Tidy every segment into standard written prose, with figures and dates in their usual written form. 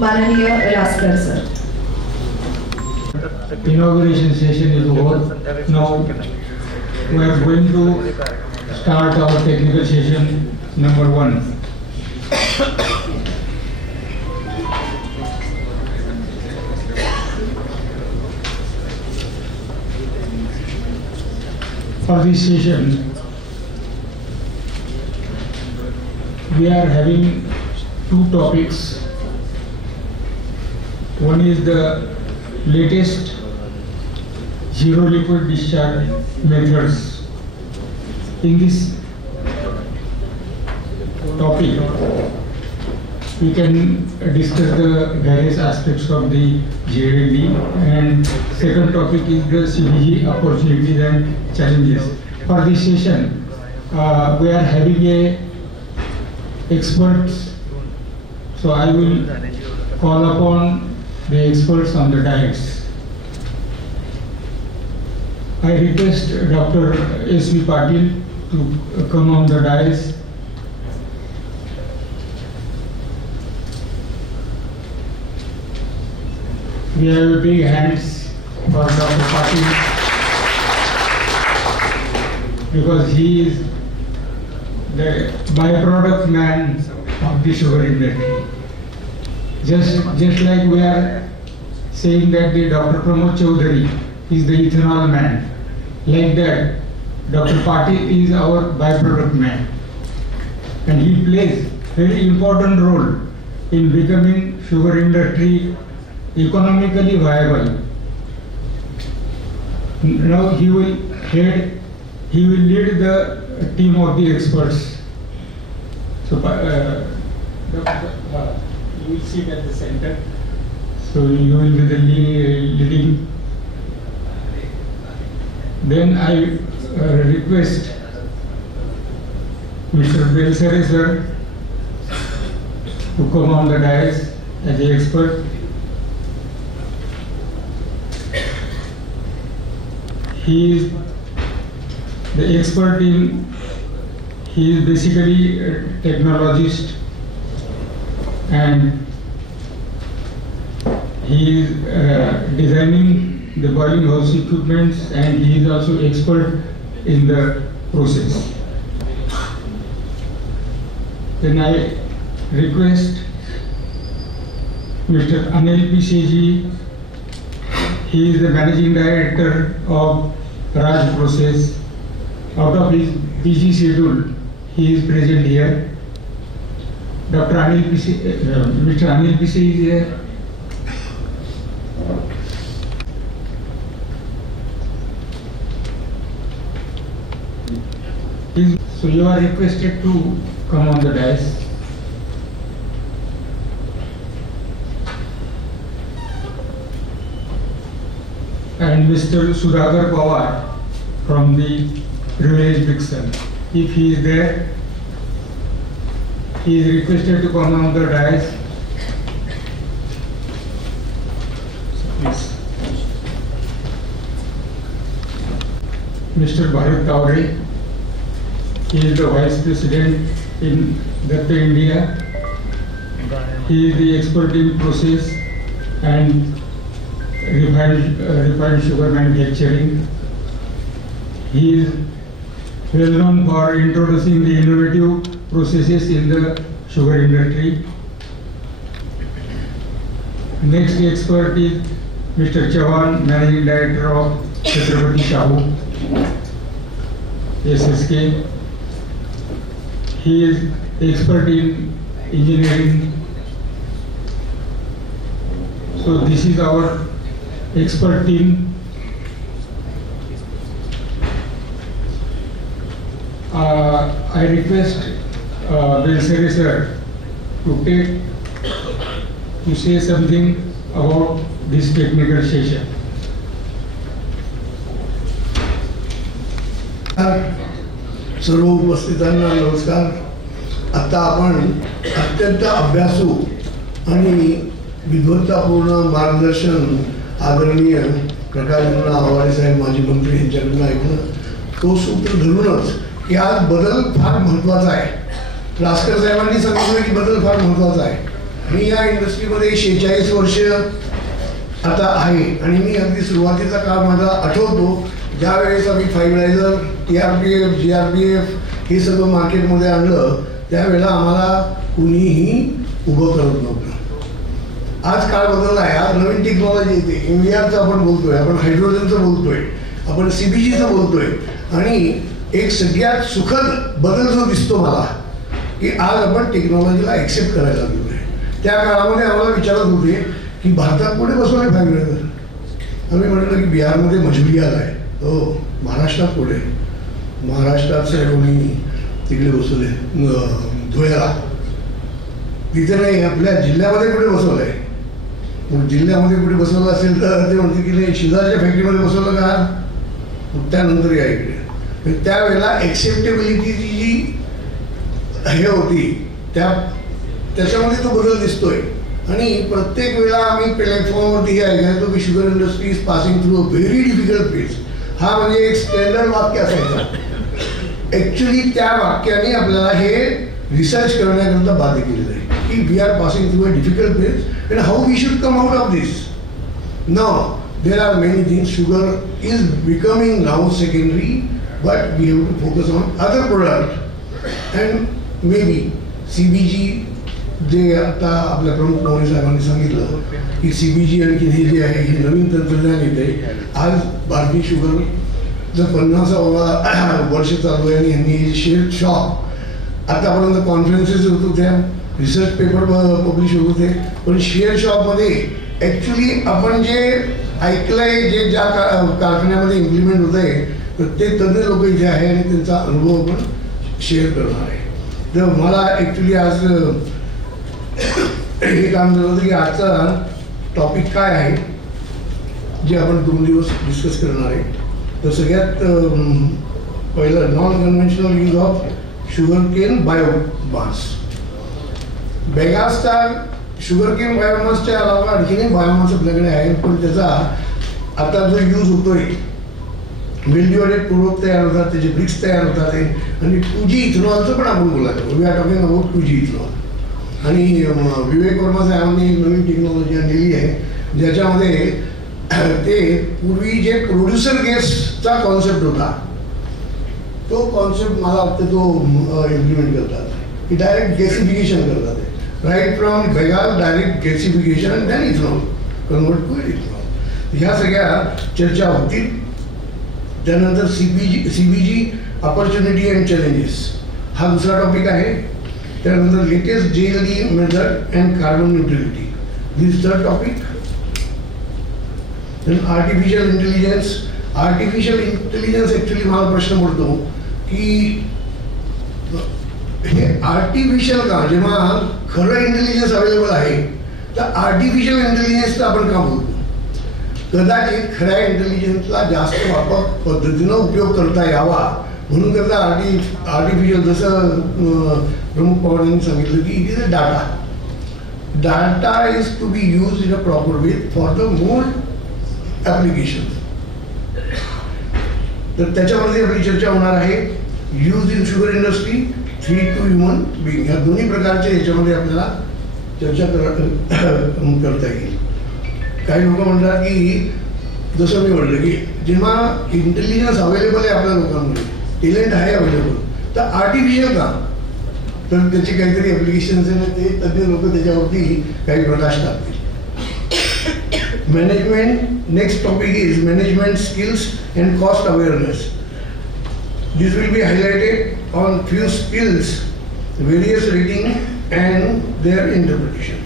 माननीय Raskar sir. Inauguration session is over. Now we are going to start our technical session number 1. For this session, we are having 2 topics. One is the latest zero liquid discharge methods. In this topic, we can discuss the various aspects of the JLD, and second topic is the CBG opportunities and challenges. For this session, we are having experts, so I will call upon the experts on the dais. I request Dr. S.V. Patil to come on the dais. We have a big hands for Dr. Patil because he is the byproduct man of the sugar industry. Just like we are saying that the Dr. Pramod Chaudhary is the ethanol man, like that Dr. Patil is our byproduct man, and he plays very important role in becoming sugar industry economically viable. Now he will lead the team of the experts. So you will sit at the center. So you will be the leading. Then I request Mr. Belsare sir to come on the dais as the expert. He is the expert in, he is basically a technologist, and he is designing the boiling house equipments, and he is also expert in the process. Then I request Mr. Anil P. He is the managing director of Raj Process. Out of his busy schedule, he is present here. Dr. Anil P. Mr. Anil P. is here. So you are requested to come on the dais. And Mr. Sudhakar Pawar from the Reliance Dixon, if he is there, he is requested to come on the dais. Please. Mr. Bharat Taure, he is the Vice President in Datta India. He is the expert in process and refined sugar manufacturing. He is well known for introducing the innovative processes in the sugar industry. Next expert is Mr. Chavan, Managing Director of Chhatrapati Shahu SSK. He is expert in engineering. So this is our expert team. I request Belsare sir to say something about this technical session. सर्व उपस्थितांना नमस्कार. आता आपण अत्यंत अभ्यासू आणि विद्वत्तापूर्ण मार्गदर्शन आदरणीय प्रकाशना आवाडे साहेब माजी मंत्री यांच्याकडून ऐकलं. तो सूत्र धरूनच की आज बदल फार महत्त्वाचा आहे. रासकर साहेबांनी सांगितलं की बदल फार महत्त्वाचा आहे. मी या इंडस्ट्रीमध्ये 46 वर्ष आता आहे आणि मी अगदी सुरुवातीचा काळ माझा आठवतो, ज्यावेळेस आम्ही फायब्रायझर, TRPF, GRPF हे सगळं मार्केटमध्ये आणलं, त्यावेळेला आम्हाला कुणीही उभं करत नव्हतं. आज काळ बदलला आहे, आज नवीन टेक्नॉलॉजी येते. MVRचं आपण बोलतोय, आपण हायड्रोजनचं बोलतोय, आपण CBGचं बोलतोय. आणि एक सगळ्यात सुखद बदल जो दिसतो मला की आज आपण टेक्नॉलॉजीला ॲक्सेप्ट करायला लागलो आहे. त्या काळामध्ये आम्हाला विचारत होते की भारतात पुढे बसवले फायब्रायझर. आम्ही म्हटलं की बिहारमध्ये मजुरी आला आहे, हो महाराष्ट्रात पुढे, महाराष्ट्रात सैरोनी तिकडे बसवले, धुळ्याला, तिथे नाही आपल्या जिल्ह्यामध्ये कुठे बसवलं आहे. मग जिल्ह्यामध्ये कुठे बसवलं असेल तर ते म्हणते की नाही शेजारच्या फॅक्टरीमध्ये बसवलं का, मग त्यानंतर या इकडे. त्यावेळेला ॲक्सेप्टेबिलिटीची जी हे होती त्याच्यामध्ये तो बदल दिसतोय. आणि प्रत्येक वेळा आम्ही प्लॅटफॉर्मवरती हे ऐकायचो की sugar industry is passing through a very difficult phase. हा म्हणजे एक स्टँडर्ड वाक्य असायचं. ॲक्च्युली त्या वाक्याने आपल्याला हे रिसर्च करण्याकरता बाध्य केलेलं आहे की we are passing through a difficult phase and how we should come out of this. Now there are many things. Sugar is becoming now secondary, but we have to focus on other products and maybe CBG. जे आता आपल्या प्रमुख मोदी साहेबांनी सांगितलं की CBG आणि हे जे आहे हे नवीन तंत्रज्ञान येते. आज भारतीय शुगर जर 50वा वर्ष चालू आहे आणि यांनी शेअर शॉप आतापर्यंत कॉन्फरन्सेस होत होत्या, रिसर्च पेपर पब्लिश होत होते, पण शेअर शॉपमध्ये ॲक्च्युली आपण जे ऐकलंय, जे ज्या कारखान्यामध्ये इम्प्लिमेंट होत आहे, तर ते तज्ञ लोक इथे आहे आणि त्यांचा अनुभव आपण शेअर करणार आहे. तर मला ॲक्च्युली आज हे काम झालं होतं की आजचा टॉपिक काय आहे जे आपण 2 दिवस डिस्कस करणार आहे. तर सगळ्यात पहिलं non conventional use of sugarcane biomass. बेगास्टार शुगर केन बायोमासच्या अलावा आणखीनही बायोमास आपल्याकडे आहे, पण त्याचा आता जो यूज होतोय, मिल्ड्यूडेड प्रोडक्ट तयार होतात, त्याचे ब्रिक्स तयार होतात आणि 2G इथेनॉलचं पण आपण बोलायचं. We are talking about 2G ethanol. आणि विवेक वर्मा साहेबांनी नवीन टेक्नॉलॉजी आणलेली आहे ज्याच्यामध्ये ते पूर्वी जे प्रोड्युसर गॅसचा कॉन्सेप्ट होता तो कॉन्सेप्ट मला वाटतं तो इम्प्लिमेंट करतात की डायरेक्ट गॅसिफिकेशन करतात. Right from bagasse direct gasification and then ethanol convert to ethanol. ह्या सगळ्या चर्चा होतील. त्यानंतर CBG अपॉर्च्युनिटी अँड चॅलेंजेस हा दुसरा टॉपिक आहे. त्यानंतर latest JLD method and carbon neutrality this third topic. Then artificial intelligence. Artificial intelligence actually मला प्रश्न पडतो की हे आर्टिफिशियल का, जेव्हा खरं इंटेलिजन्स अवेलेबल आहे तर आर्टिफिशियल इंटेलिजन्सचा आपण का बोलतो. कदाचित खऱ्या इंटेलिजन्सला जास्त वापर पद्धतीनं उपयोग करता यावा म्हणून करता आर्टिफिशियल, जसं प्रमुख पवारांनी सांगितलं की it is a data is to be use in a proper way for the more application. तर त्याच्यामध्ये आपली चर्चा होणार आहे. Use in sugar industry, 3 to human being, ह्या दोन्ही प्रकारच्या याच्यामध्ये आपल्याला चर्चा करता येईल. काही लोक म्हणतात की जसं मी म्हटलं की जेव्हा इंटेलिजन्स अवेलेबल आहे आपल्या लोकांमध्ये, टॅलेंट आहे अवेलेबल, तर आर्टिफिशियल का, तर त्याचे काहीतरी ॲप्लिकेशन्स आहेत, ते तज्ञ लोक त्याच्यावरती काही प्रकाश टाकतील. Management. Next topic is management skills and cost awareness. This will be highlighted on few skills, various reading and their interpretation.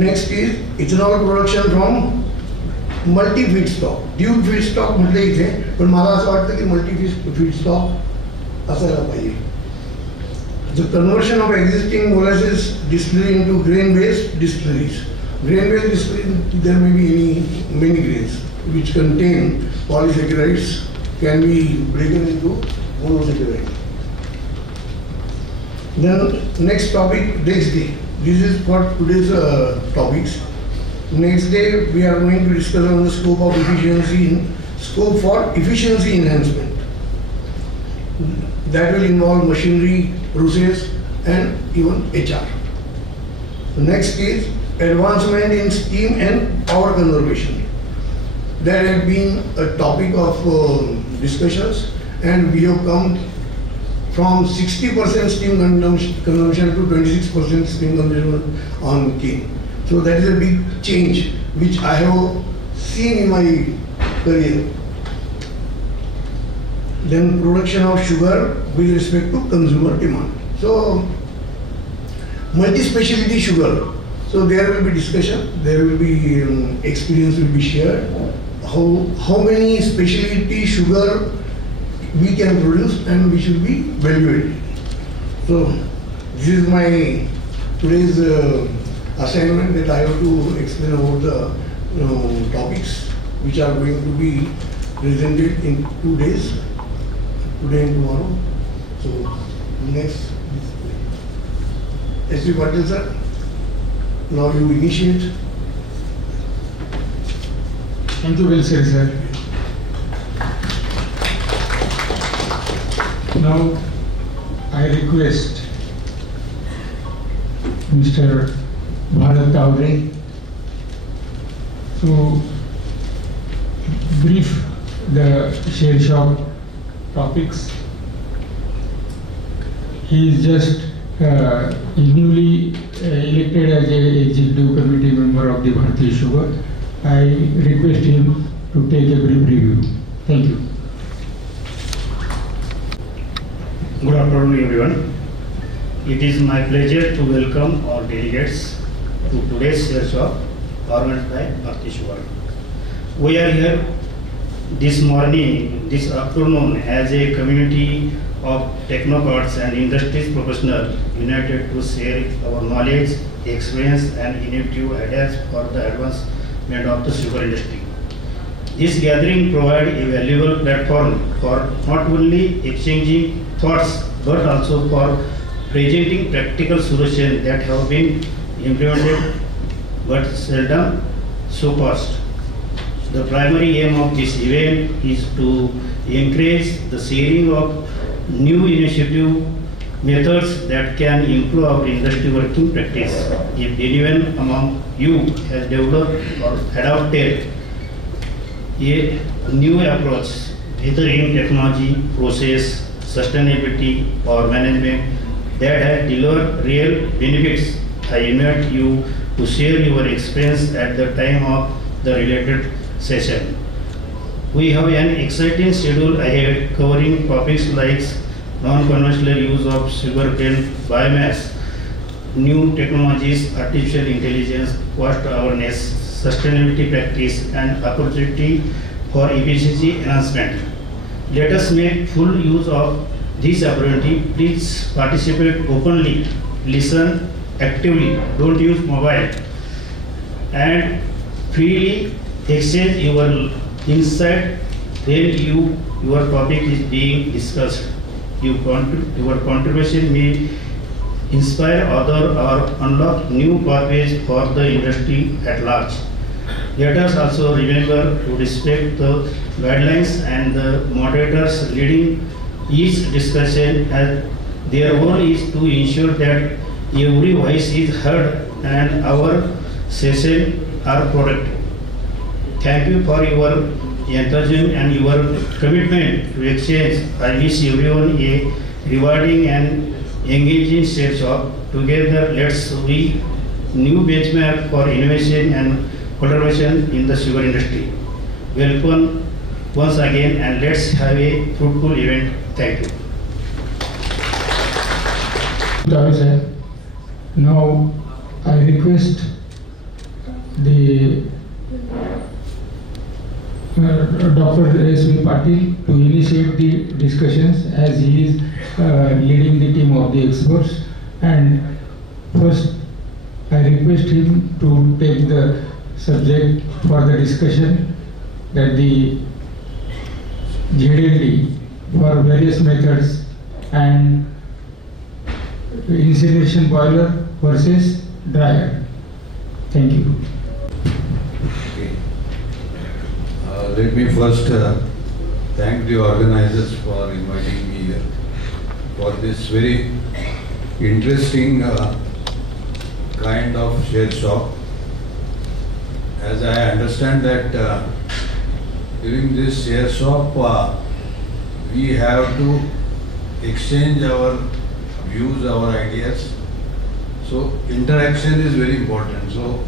Next is ethanol production from multi-feedstock. Dual feedstock म्हटलं इथे, पण मला असं वाटतं की multi-feedstock असायला पाहिजे. The conversion of existing molasses distillery into grain-based distilleries. Grain-based distilleries, there may be many grains which contain polysaccharides can be broken into monosaccharide. Then next topic, next day. This is for today's topics. Next day we are going to discuss on the scope for efficiency enhancement. That will involve machinery, process and even HR. Next is advancement in steam and power conservation. That has been a topic of discussions, and we have come from 60% steam consumption to 26% steam consumption on cane. So that is a big change which I have seen in my career. Then production of sugar with respect to consumer demand. So multi-specialty sugar. So there will be discussion, there will be experience will be shared. How many specialty sugar we can produce and we should be evaluated. So this is my today's assignment, that I have to explain about the topics which are going to be presented in 2 days, today and tomorrow. So next, S.V. Patil sir, now you initiate. Thank you, well said, sir. Now, I request Mr. Bharat Tavre to brief the share shop topics. He is just newly elected as a executive committee member of the Bharatiya Sugar. I request him to take a brief review. Thank you. Good afternoon, everyone. It is my pleasure to welcome all delegates to today's share shop organized by Bharatiya Sugar. We are here this morning, this afternoon, as a community of technocrats and industry professionals united to share our knowledge, experience, and innovative ideas for the advancement of the sugar industry. This gathering provides a valuable platform for not only exchanging thoughts but also for presenting practical solutions that have been implemented but seldom so fast. The primary aim of this event is to encourage the sharing of new initiative methods that can improve our industry working practice. If anyone among you has developed or adopted a new approach, either in technology, process, sustainability, or management that has delivered real benefits, I invite you to share your experience at the time of the related session. We have an exciting schedule ahead covering topics like non-conventional use of sugarcane biomass, new technologies, artificial intelligence, cost awareness, sustainability practice, and opportunity for efficiency enhancement. Let us make full use of this opportunity. Please participate openly, listen actively, don't use mobile, and freely exchange your insight when your topic is being discussed. Your contribution may inspire others or unlock new pathways for the industry at large. Let us also remember to respect the guidelines and the moderators leading each discussion, as their role is to ensure that every voice is heard and our sessions are productive. Thank you for your enthusiasm and your commitment to exchange. I wish everyone a rewarding and engaging share shop. Together, let's be new benchmark for innovation and collaboration in the sugar industry. Welcome once again, and let's have a fruitful event. Thank you. Sir. Now, I request the Dr. S.V. Patil to initiate the discussions, as he is leading the team of the experts. And first, I request him to take the subject for the discussion, that the ZLD for various methods and incineration boiler versus dryer. Thank you. Okay. Let me first thank the organizers for inviting me here for this very interesting kind of share shop. As I understand that during this share shop, we have to exchange our views, our ideas. So interaction is very important. So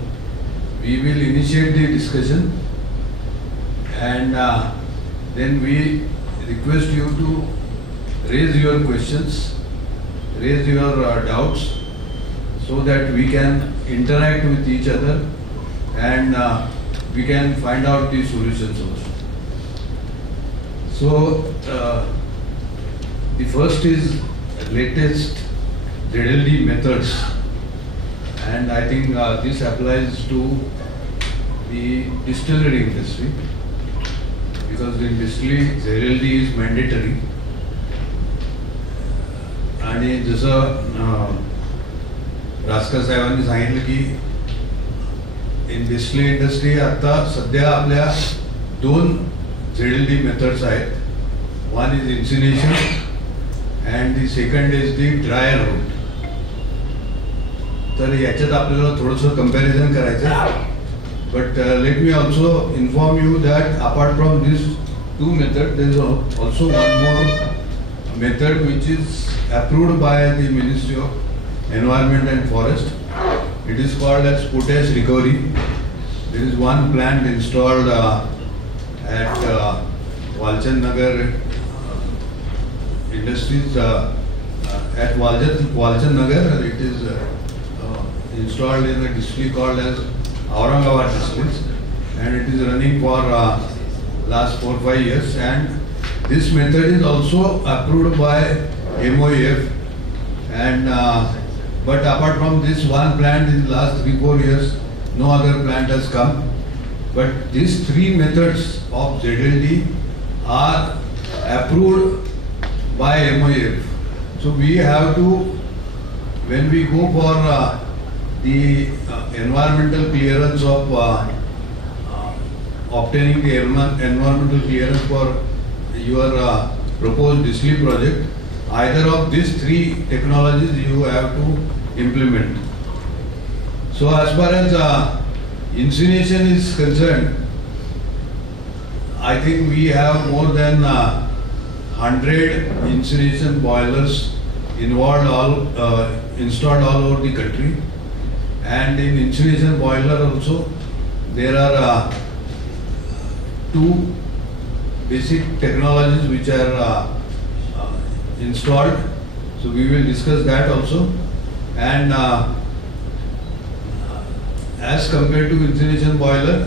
we will initiate the discussion, and then we request you to raise your questions, raise your doubts, so that we can interact with each other and we can find out the solutions also. So the first is latest ZLD methods, and I think this applies to the distillery industry, because in distillery ZLD is mandatory. आणि जसं रासकर साहेबांनी सांगितलं की in distillery industry आता सध्या आपल्या 2 ZLD methods आहेत. One is incineration and the second is the dryer route. तर याच्यात आपल्याला थोडंसं कंपॅरिझन करायचं आहे. But let me also inform you that apart from this 2 method there is also one more method which is approved by the Ministry of Environment and Forest. It is called as potash recovery. There is one plant installed at Walchand Nagar Industries at Walchand Nagar. It is installed in a district called as Aurangabad district, and it is running for last 4-5 years. And this method is also approved by MOEF, and but apart from this one plant in the last 3-4 years, no other plant has come. But these 3 methods of ZLD are approved by MOEF. So we have to, when we go for the environmental clearance of obtaining the environmental clearance for your proposed distillery project, either of these 3 technologies you have to implement. So as far as incineration is concerned, I think we have more than 100 incineration boilers installed all over the country. And in incineration boiler also there are 2 basic technologies which are installed. So we will discuss that also. And as compared to incineration boiler,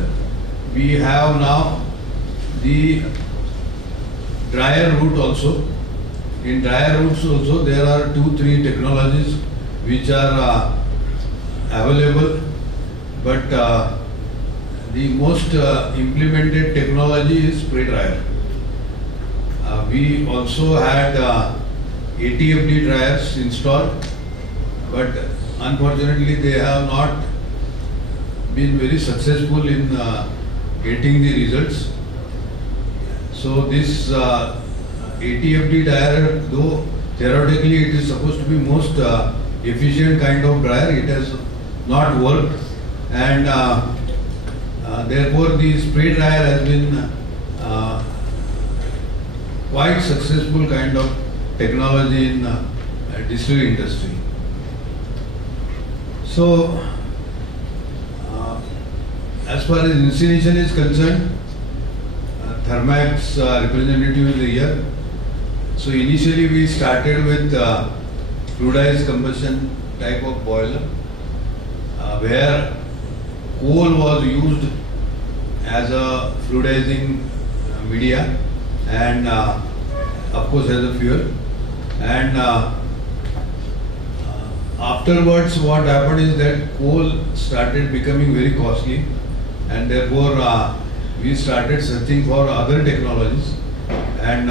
we have now the dryer route also. In dryer routes also there are 2-3 technologies which are available, but the most implemented technology is spray dryer. We also had ATFD dryers installed, but unfortunately they have not been very successful in getting the results. So this ATFD dryer, though theoretically it is supposed to be most efficient kind of dryer, it has not worked, and therefore the spray dryer has been quite successful kind of technology in distillery industry. So as far as incineration is concerned, Thermax representative is here. So initially we started with fluidized combustion type of boiler, where coal was used as a fluidizing media, and of course as a fuel. And afterwards what happened is that coal started becoming very costly, and therefore we started searching for other technologies, and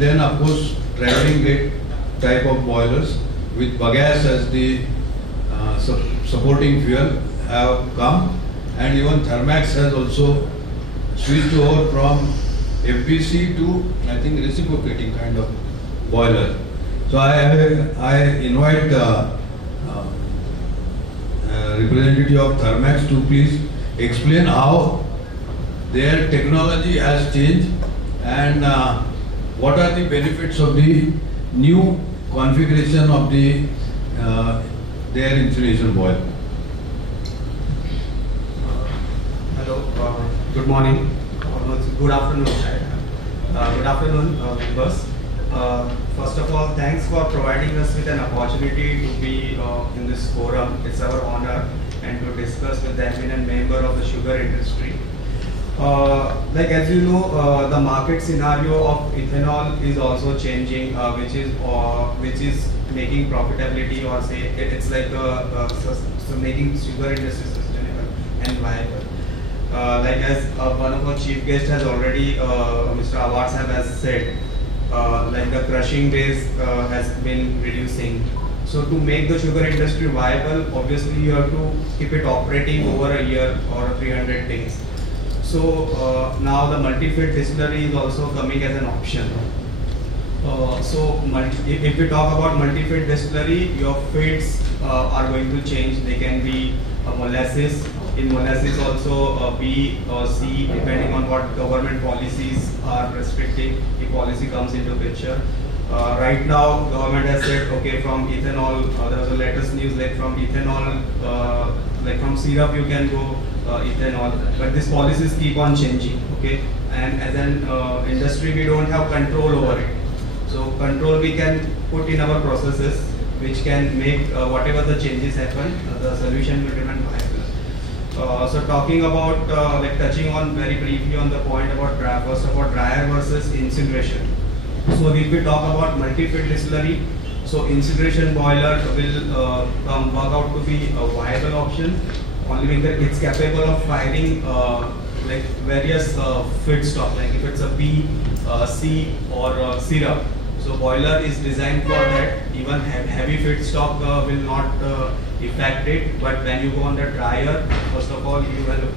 then of course traveling rate type of boilers with bagasse as the supporting fuel have come, and even Thermax has also switched over from FBC to, I think, reciprocating kind of boiler. So I invite representative of Thermax to please explain how their technology has changed and what are the benefits of the new configuration of the their incineration boiler. Hello, good morning, good afternoon, good afternoon members. First of all, thanks for providing us with an opportunity to be in this forum. It's our honor and to discuss with the eminent member of the sugar industry. Like as you know, the market scenario of ethanol is also changing, which is making profitability, or say it's like so making sugar industry sustainable and viable. Like as one of our chief guests has already, Mr. Awad Sahab has said, like the crushing days has been reducing. So to make the sugar industry viable, obviously you have to keep it operating over a year or 300 days. So now the multi-feed distillery is also coming as an option. So if we talk about multi-feed distillery, your feeds are going to change. They can be molasses. In molasses also B or C, depending on what government policies are restricting, the policy comes into picture. Right now, government has said, okay, from ethanol, there was a latest news like from ethanol, like from syrup you can go ethanol, but these policies keep on changing, okay? And as an industry, we don't have control over it. So control we can put in our processes, which can make whatever the changes happen, the solution will remain viable. So talking about, like touching on very briefly on the point about first of all dryer versus incineration. So if we talk about multi-feed distillery, so incineration boiler will work out to be a viable option, only when it's capable of firing like various feedstock, like if it's a B, C or syrup. So boiler is designed for that. Even heavy feedstock will not affect it. But when you go on the dryer, first of all, you will.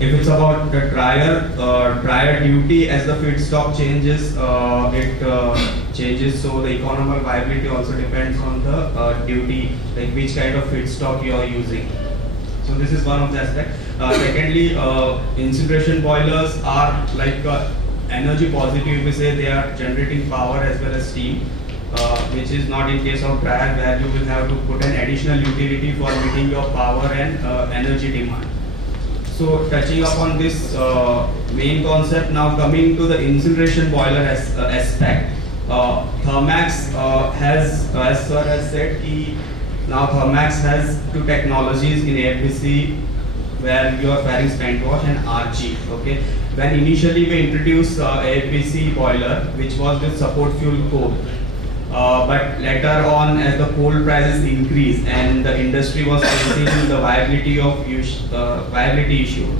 If it's about the dryer duty, as the feedstock changes, it changes. So the economical viability also depends on the duty, like which kind of feedstock you are using. So this is one of the aspects. Secondly, incineration boilers are like energy positive. We say they are generating power as well as steam, which is not in case of dryer, where you will have to put an additional utility for meeting your power and energy demand. So touching upon this main concept, now coming to the incineration boiler aspect, Thermax has, as sir has said, now Thermax has two technologies in AFBC, where you are firing spent wash and RG. Okay, when initially we introduced AFBC boiler, which was with support fuel coal, but later on, as the coal prices increased and the industry was facing the viability issue,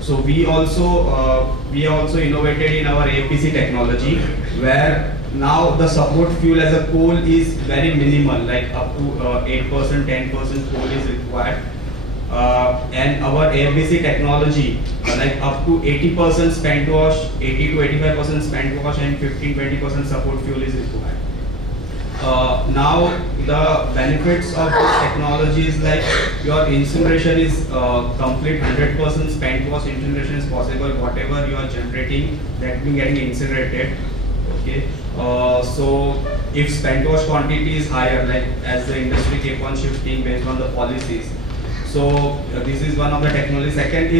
so we also innovated in our AFBC technology, where now the support fuel as a coal is very minimal, like up to 8%, 10% coal is required. And our AFBC technology, like up to 80% spent wash, 80 to 85% spent wash, and 15-20% support fuel is required. Now the benefits of this technology is like your incineration is complete 100% spent wash incineration is possible. Whatever you are generating, that will be getting incinerated. Okay. So if spent wash quantity is higher, like as the industry keep on shifting based on the policies. So this is one of the technologies. Second,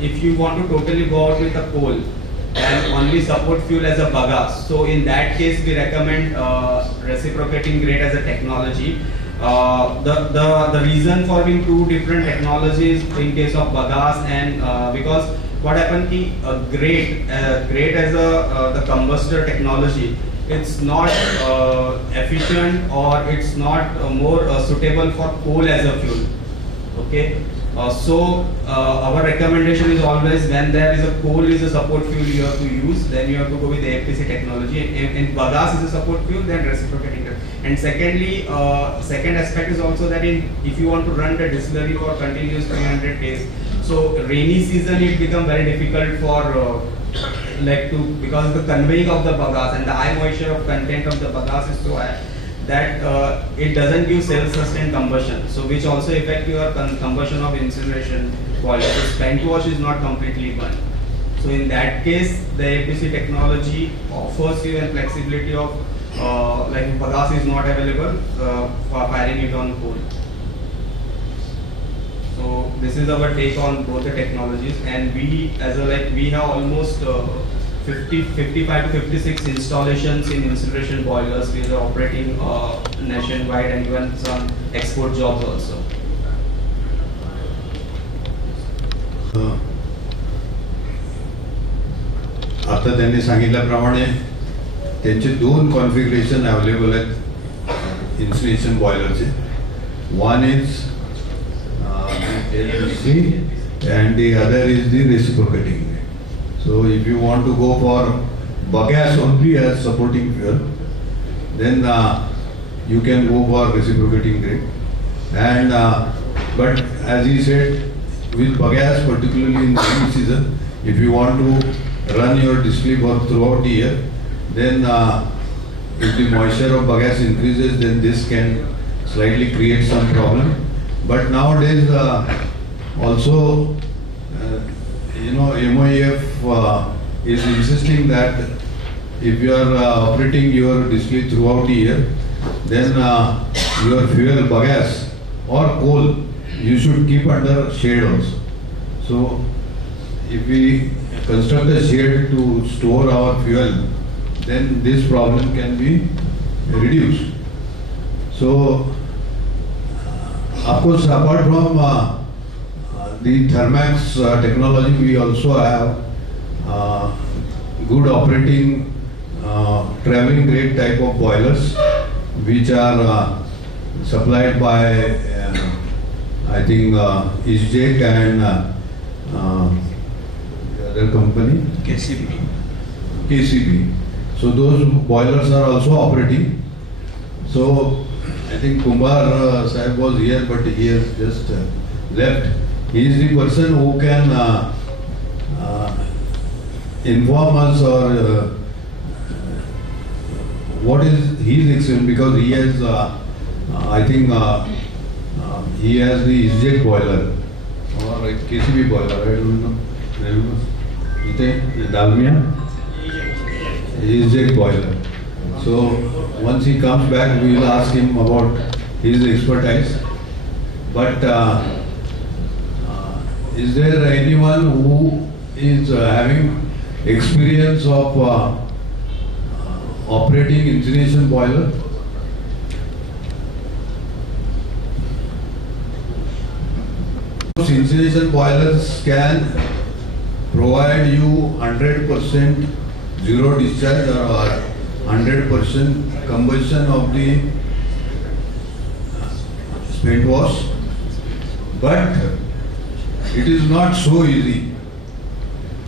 if you want to totally go out with the coal and only support fuel as a bagasse, so in that case we recommend reciprocating grade as a technology. The reason for being two different technologies in case of bagasse, and because what happened ki grade as the combustor technology, it's not efficient, or it's not more suitable for coal as a fuel. Okay. So our recommendation is always, when there is a coal is a support fuel you have to use, then you have to go with the AFBC technology. And bagasse is a support fuel, then reciprocating it. And secondly, second aspect is also that if you want to run the distillery for continuous 300 days, so rainy season it becomes very difficult for like to, because the conveying of the bagasse and the high moisture of content of the bagasse is so high that it doesn't give self-sustained combustion, so which also affect your combustion of incineration boiler. So spent wash is not completely burned. So in that case, the APC technology offers you a flexibility of like bagasse is not available for firing it on coal. So this is our take on both the technologies, and we as a we have almost 55 to 56 installations in incineration boilers. We are operating nationwide and even some export jobs also. आता त्यांनी सांगितल्याप्रमाणे त्यांचे दोन configuration available आहेत insulation बॉयलरचे. One is LPC and the other is the reciprocating. So if you want to go for bagasse only as supporting fuel, then you can go for reciprocating grade. And but as he said, with bagasse, particularly in the rainy season, if you want to run your distillery for throughout the year, then if the moisture of bagasse increases, then this can slightly create some problem. But nowadays also MOEF is insisting that if you are operating your distillery throughout the year, then your fuel bagasse or coal you should keep under shade also. So if we construct a shade to store our fuel, then this problem can be reduced. So of course, apart from the Thermax technology, we also have good operating traveling grade type of boilers, which are supplied by I think ISJEC and the other company KCB. So those boilers are also operating. So I think Kumar Sahib was here, but he has just left. He is the person who can inform us or what is his experience, because he has, I think he has the ISJEC boiler or KCB boiler, I don't know. Dalmia? ISJEC boiler. So once he comes back, we will ask him about his expertise. But is there anyone who is having experience of operating incineration boiler? Incineration boilers can provide you 100% zero discharge or 100% combustion of the spent wash, but it is not so easy,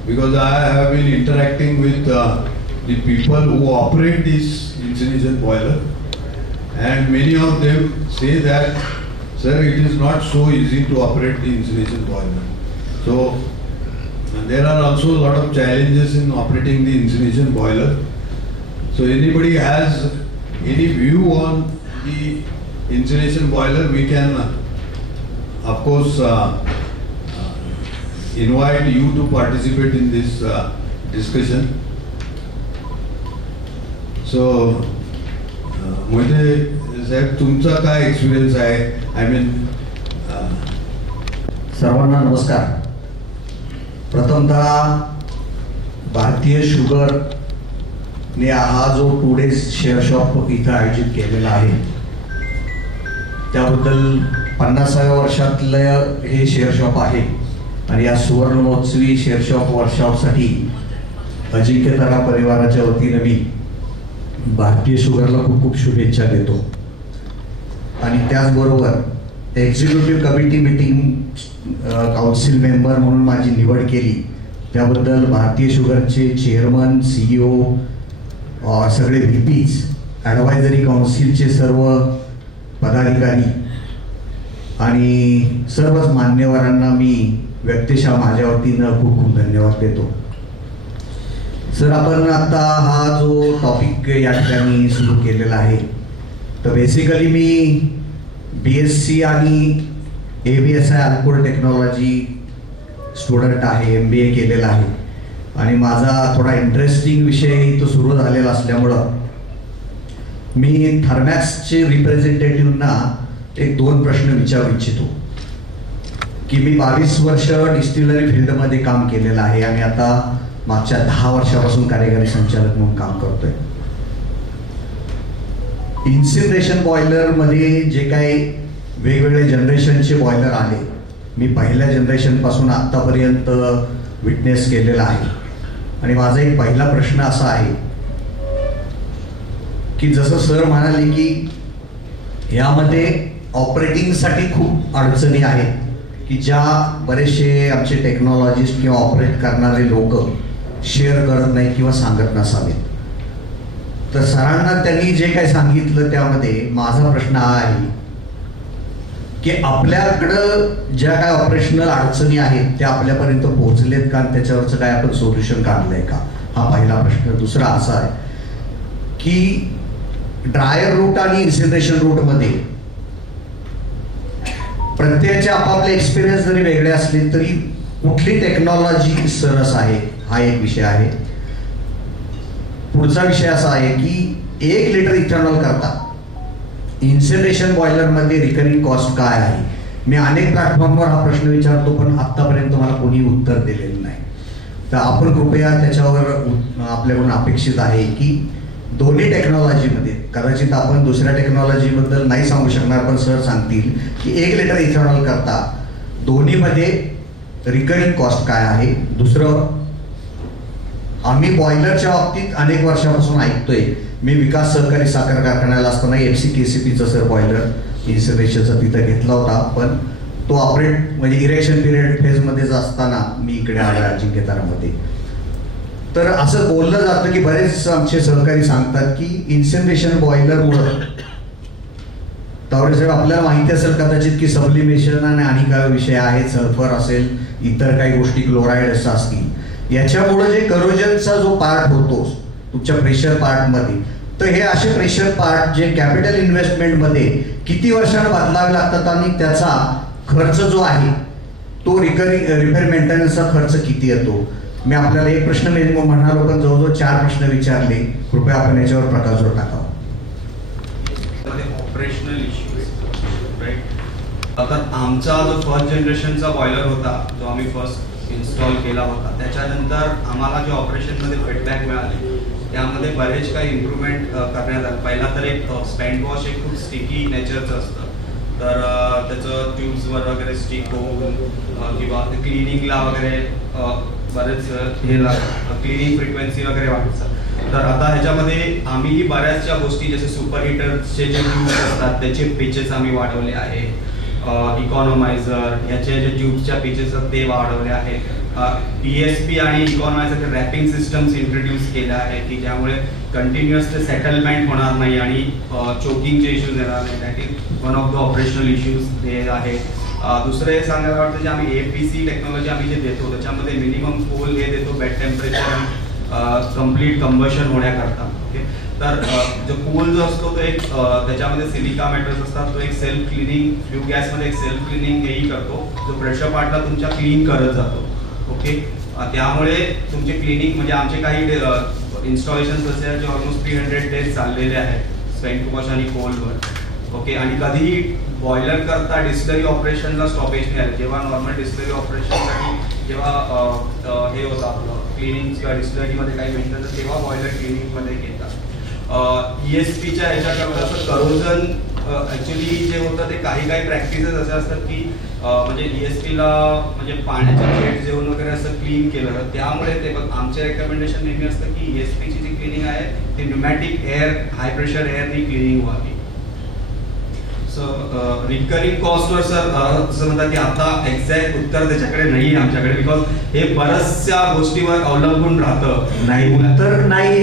because I have been interacting with the people who operate this incineration boiler, and many of them say that, sir, it is not so easy to operate the incineration boiler. So there are also a lot of challenges in operating the incineration boiler. So anybody has any view on the incineration boiler, we can of course invite you to participate in this discussion. So Moite साहेब, तुमचा काय experience आहे? I mean सर्वांना नमस्कार. प्रथमतः भारतीय sugar ने हा जो 2 days शेअर शॉप इथं आयोजित केलेला आहे, त्याबद्दल 50व्या वर्षातलं हे शेअर शॉप आहे. आणि या सुवर्ण महोत्सवी शेअर शॉप वर्कशॉपसाठी अजिंक्यतारा परिवाराच्या वतीने मी भारतीय शुगरला खूप खूप शुभेच्छा देतो. आणि त्याचबरोबर executive committee meeting council member म्हणून माझी निवड केली, त्याबद्दल भारतीय शुगरचे चेअरमन, CEO, सगळे VPs, ॲडवायझरी काउन्सिलचे सर्व पदाधिकारी आणि सर्वच मान्यवरांना मी व्यक्तिशः माझ्या वतीनं खूप खूप धन्यवाद देतो. सर, आपण आता हा जो टॉपिक या ठिकाणी सुरू केलेला आहे, तर बेसिकली मी BSc आणि ABSI अल्कोहोल टेक्नॉलॉजी स्टुडंट आहे, MBA केलेला आहे आणि माझा थोडा इंटरेस्टिंग विषय तो सुरू झालेला असल्यामुळं मी थर्मॅक्सचे रिप्रेझेंटेटिव्हना एक 2 प्रश्न विचारू इच्छितो की मी 22 वर्ष डिस्टिलरी फील्डमध्ये काम केलेलं आहे आणि आता मागच्या 10 वर्षापासून कार्यकारी संचालक म्हणून काम करतोय. इन्सिनरेशन बॉयलरमध्ये जे काही वेगवेगळे जनरेशनचे बॉयलर आले, मी पहिल्या जनरेशनपासून आत्तापर्यंत विटनेस केलेला आहे. आणि माझा एक पहिला प्रश्न असा आहे की जसं सर म्हणाले की यामध्ये ऑपरेटिंगसाठी खूप अडचणी आहेत की ज्या बरेचसे आमचे टेक्नॉलॉजिस्ट किंवा ऑपरेट करणारे लोक शेअर करत नाही किंवा सांगत नसावेत. तर सरांना त्यांनी जे काही सांगितलं त्यामध्ये माझा प्रश्न हा आहे की आपल्याकडं ज्या काय ऑपरेशनल अडचणी आहेत त्या आपल्यापर्यंत पोहोचलेत का, त्याच्यावरचं काय आपण सोल्युशन काढलंय का, हा पहिला प्रश्न. दुसरा असा आहे की ड्रायर रूट आणि इन्सिनरेशन रूटमध्ये प्रत्येकाचे आपापले एक्सपिरियन्स जरी वेगळे असले तरी कुठली टेक्नॉलॉजी सरस आहे, हा एक विषय आहे. पुढचा विषय असा आहे की 1 लिटर इथेनॉल करता इन्सिनरेशन बॉयलरमध्ये रिकरिंग कॉस्ट काय आहे. मी अनेक प्लॅटफॉर्मवर हा प्रश्न विचारतो पण आत्तापर्यंत मला कोणी उत्तर दिलेलं नाही. तर आपण कृपया त्याच्यावर आपल्याकडून अपेक्षित आहे की दोन्ही टेक्नॉलॉजीमध्ये, कदाचित आपण दुसऱ्या टेक्नॉलॉजीबद्दल नाही सांगू शकणार पण सर सांगतील की 1 लिटर इथेनॉल करता दोन्हीमध्ये रिकरिंग कॉस्ट काय आहे. दुसरं, आम्ही बॉयलरच्या बाबतीत अनेक वर्षापासून ऐकतोय. मी विकास सहकारी साखर कारखान्याला असताना FCKCPचं सर बॉयलर इन्सिनरेशनचा तिथं घेतला होता, पण तो ऑपरेट म्हणजे इरेक्शन पिरियड फेजमध्येच असताना मी इकडे आलो अजिंक्यतारामध्ये. तर असं बोललं जातं की बरेच आमचे सहकारी सांगतात की इन्सिनरेशन बॉयलरमुळं, साहेब आपल्याला माहिती असेल कदाचित की सबलिमेशन आणि काय विषय आहेत, सल्फर असेल, इतर काही गोष्टी क्लोराईड असं असतील, याच्यामुळे जे करोजनचा जो पार्ट होतो तुमच्या प्रेशर पार्टमध्ये, तर हे असे प्रेशर पार्ट जे कॅपिटल इन्व्हेस्टमेंटमध्ये किती वर्षांना बदलावे लागतात आणि त्याचा खर्च जो आहे तो रिपेअर मेंटेनन्सचा खर्च किती येतो. मी आपल्याला एक प्रश्न म्हणालो पण जवळजवळ 4 प्रश्न विचारले, कृपया आपण याच्यावर प्रकाशवर टाकावा. Operational issues, right. आता आमचा जो फर्स्ट जनरेशनचा बॉयलर होता जो आम्ही फर्स्ट इन्स्टॉल केला होता, त्याच्यानंतर आम्हाला जे ऑपरेशनमध्ये फीडबॅक मिळाले त्यामध्ये बरेच काही इम्प्रूव्हमेंट करण्यात आलं. पहिला तर एक स्पँड वॉश एक खूप स्टिकी नेचरचं असतं, तर त्याचं ट्यूब्सवर वगैरे स्टिक होऊन किंवा क्लिनिंगला वगैरे बरेच हे क्लिनिंग फ्रिक्वेन्सी वगैरे वाढतं. तर आता ह्याच्यामध्ये आम्ही बऱ्याचशा गोष्टी जसे सुपर हिटरचे जे ट्यूब्स असतात त्याचे पिचेस आम्ही वाढवले आहे. इकॉनॉमायझर ह्याचे जे ट्यूब्सच्या पिचेस ते वाढवले आहे. ESP आणि इकॉनॉमायझर रॅपिंग सिस्टम्स इंट्रोड्यूस केल्या आहेत की ज्यामुळे कंटिन्युअस ते सेटलमेंट होणार नाही आणि चोकिंगचे इश्यूज येणार नाही. That is one of the operational issues हे आहे. दुसरं एक सांगायला वाटतं जे आम्ही APC टेक्नॉलॉजी आम्ही जे देतो त्याच्यामध्ये मिनिमम कोल हे देतो बेड टेम्परेचर कम्प्लीट कंबशन होण्याकरता. ओके, तर जो कोल जो असतो तो एक त्याच्यामध्ये सिलिका मेटल्स असतात, तो एक सेल्फ क्लिनिंग फ्ल्यू गॅसमध्ये एक सेल्फ क्लिनिंग हेही करतो जो प्रेशर पार्टला तुमच्या क्लीन करत जातो. ओके, त्यामुळे तुमचे क्लिनिंग म्हणजे आमचे काही इन्स्टॉलेशन्स असे आहेत जे ऑलमोस्ट 300 डेज चाललेले आहेत स्पेंट वॉश आणि कोलवर. ओके, आणि कधीही बॉयलर करता डिस्टिलरी ऑपरेशनला स्टॉपेज नाही आलं. जेव्हा नॉर्मल डिस्टिलरी ऑपरेशनसाठी जेव्हा हे होतं आपलं क्लिनिंग किंवा डिस्टिलरीमध्ये काही मेंटेनन्स तेव्हा बॉयलर क्लिनिंगमध्ये घेतात. ESPच्या ह्याच्याकरता असं करोजन ॲक्च्युली जे होतं ते काही प्रॅक्टिसेस असे असतात की म्हणजे ESPला म्हणजे पाण्याचे जेट जेवण वगैरे असं क्लीन केलं तर त्यामुळे ते आमचे रेकमेंडेशन नेहमी असतं की ESPची जी क्लिनिंग आहे ती न्यूमॅटिक एअर हाय प्रेशर एअरनी क्लिनिंग व्हावी. सो रिकरिंग कॉस्टवर सर असं म्हणतात की आता एक्झॅक्ट उत्तर त्याच्याकडे नाही आहे आमच्याकडे, बिकॉज हे बऱ्याचशा गोष्टीवर अवलंबून राहतं. नाही, उत्तर नाही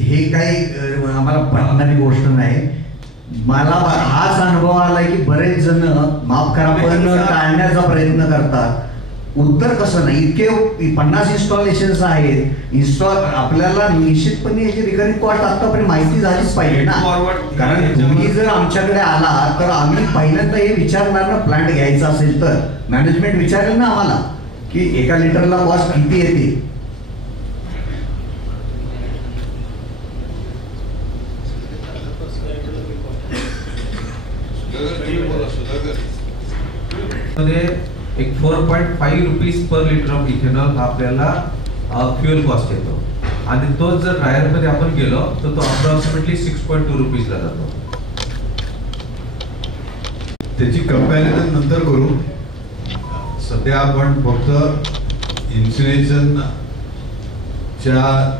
हे काही आम्हाला पटणारी गोष्ट नाही. मला हाच अनुभव आलाय की बरेच जण माफ करा पण टाळण्याचा प्रयत्न करतात उत्तर कसं नाही, इतके 50 इन्स्टॉलेशन्स आहेत आपल्याला निश्चितपणे याची रिकरिंग कॉस्ट आतापर्यंत माहिती झालीच पाहिजे ना. कारण तुम्ही जर आमच्याकडे आला तर आम्ही पहिल्यांदा हे विचारणार ना, प्लांट घ्यायचा असेल तर मॅनेजमेंट विचारेल ना आम्हाला की एका लिटरला कॉस्ट किती येते. एक 4.5 rupees per litre of ethanol आपल्याला फ्युएल कॉस्ट येतो आणि तोच जर ड्रायर मध्ये आपण गेलो तर तो अप्रॉक्सिमेटली 6.2 रुपीजला जातो. त्याची कंपॅरिझन नंतर करू. सध्या आपण फक्त इन्सिनेशनच्या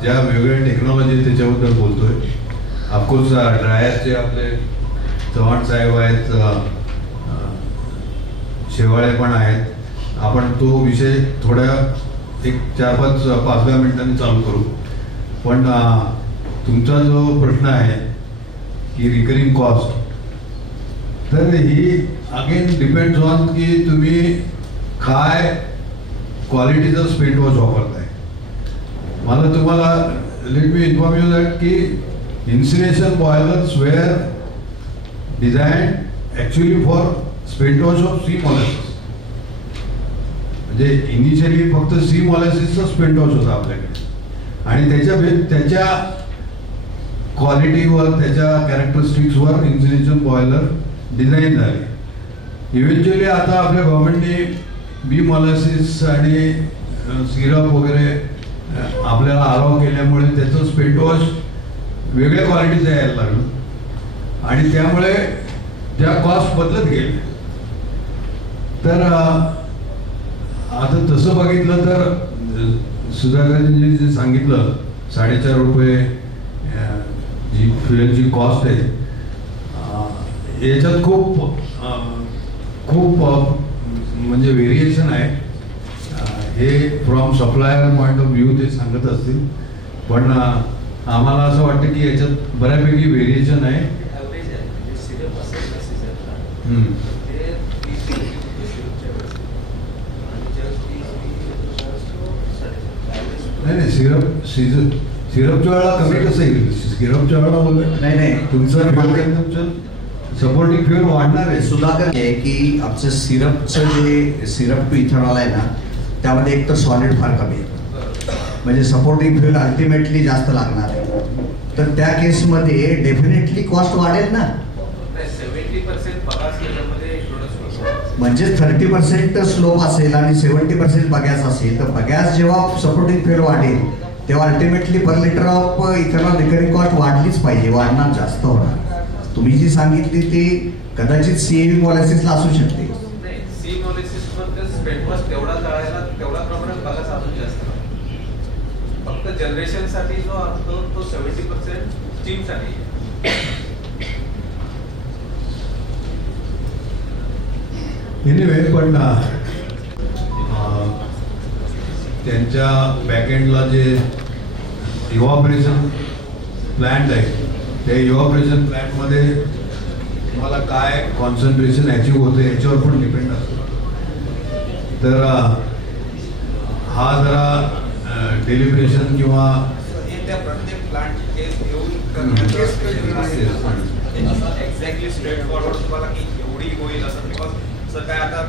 ज्या वेगवेगळ्या टेक्नॉलॉजी त्याच्याबद्दल बोलतोय. ऑफकोर्स ड्रायरचे आपले चव्हाण साहेब आहेत, शेवाळे पण आहेत. आपण तो विषय थोड्या एक 4-5-10 मिनिटांनी चालू करू. पण तुमचा जो प्रश्न आहे की रिकरिंग कॉस्ट, तर ही अगेन डिपेंड्स ऑन की तुम्ही काय क्वालिटीचं स्पेंट वॉश वापरताय. मला तुम्हाला let me inform you that की incineration boilers were design actually for spent wash of C molasses. म्हणजे इनिशियली फक्त सी मॉलिसिसचा स्पेंट वॉश होता आपल्याकडे आणि त्याच्या क्वालिटीवर त्याच्या कॅरेक्टरिस्टिक्सवर इन्सिनेशन बॉयलर डिझाईन झाले. इव्हेंच्युअली आता आपल्या गव्हर्नमेंटने बी मॉलिसिस आणि सिरप वगैरे आपल्याला अलाव केल्यामुळे त्याचं स्पेंट वॉश वेगळ्या क्वालिटीचं यायला लागलं आणि त्यामुळे त्या कॉस्ट बदलत गेले. तर आता तसं बघितलं तर सुधाकरजींनी जे सांगितलं 4.5 रुपये जी फ्युएलची कॉस्ट आहे, याच्यात खूप म्हणजे व्हेरिएशन आहे. हे from supplier point of view ते सांगत असतील, पण आम्हाला असं वाटतं की याच्यात बऱ्यापैकी व्हेरिएशन आहे. नाही सिरपच्या वेळेला कमी कसं येईल. सिरपच्या वेळेला बोललं नाही तुमचं सपोर्टिंग फ्युएल वाढणार आहे. सुधाकर आहे की आमचं सिरप टू इथेनॉल आहे ना, त्यामध्ये एक तर सॉलिड फार कमी आहे, म्हणजे सपोर्टिंग फ्युएल अल्टिमेटली जास्त लागणार आहे. तर त्या केसमध्ये डेफिनेटली कॉस्ट वाढेल ना. 70% म्हणजे 30% स्लोप असेल आणि 70% बगॅस असेल, तर बगॅस जेव्हा सपोर्टिंग फ्युएल वाढेल तेव्हा ultimately per litre of ethanol recurring cost वाढलीच पाहिजे, वाढणार, जास्त होणार. तुम्ही जी सांगितली ती कदाचित सीएव्ही पॉलिसीसला असू शकते. सी पॉलिसीसमध्ये स्पेंट कॉस्ट तेवढा प्रमाणात बघा अजून जास्त. फक्त जनरेशनसाठी जो असतो तो 70% स्टीमसाठी. एनिवे, पण त्यांच्या बॅकएंडला जे इव्हॉपरेशन प्लॅन्ट आहे, त्या इव्हॉपरेशन प्लॅन्टमध्ये तुम्हाला काय कॉन्सन्ट्रेशन अचीव होतं याच्यावर पण डिपेंड असतो. तर हा जरा डेलिब्रेशन किंवा त्या प्रत्येक प्लांटची केस घेऊन एक्झॅक्टली स्ट्रेट फॉरवर्ड तुम्हाला की एवढी होईल असं, बिकॉज सर काय आता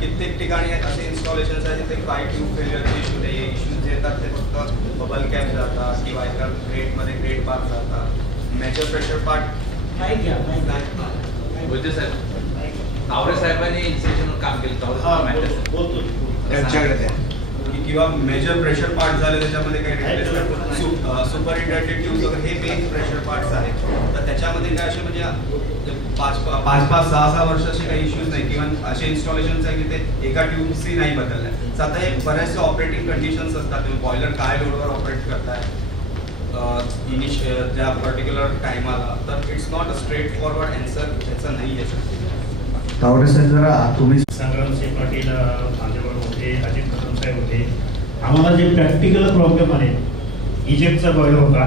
कित्येक ठिकाणी असे इन्स्टॉलेशन्स आहेत जिथे काय ट्यूब फेलियरचे इश्यू ते इश्यूज येतात, ते फक्त बबल कॅप जातात किंवा एका ग्रेट पार्ट जातात. मेजर प्रेशर पार्ट होते साहेब, तावरे साहेबांनी इन्स्टिट्यूशनवर काम केलं त्यांच्याकडे किंवा मेजर प्रेशर पार्ट झाले त्याच्यामध्ये काही सुपर इंडक्टेड ट्यूब्स वगैरे हे मेन प्रेशर पार्ट्स आहेत. तर त्याच्यामध्ये काय असे म्हणजे 5-6 वर्षाचे काही इश्यूज नाही किंवा असे इन्स्टॉलेशन्स आहे की ते एका ट्यूबची नाही बदलल्या. तर आता हे बरेचसे ऑपरेटिंग कंडिशन्स असतात. तुम्ही बॉयलर काय लोडवर ऑपरेट करताय त्या पर्टिक्युलर टायमाला, तर it's not a straight forward answer त्याचा नाही आहे. तुम्ही संग्रामसिंह पाटील माझ्याबरोबर होते, अजित कदम साहेब होते. आम्हाला जे प्रॅक्टिकल प्रॉब्लेम आले, इजेक्टचा बॉयलर होता,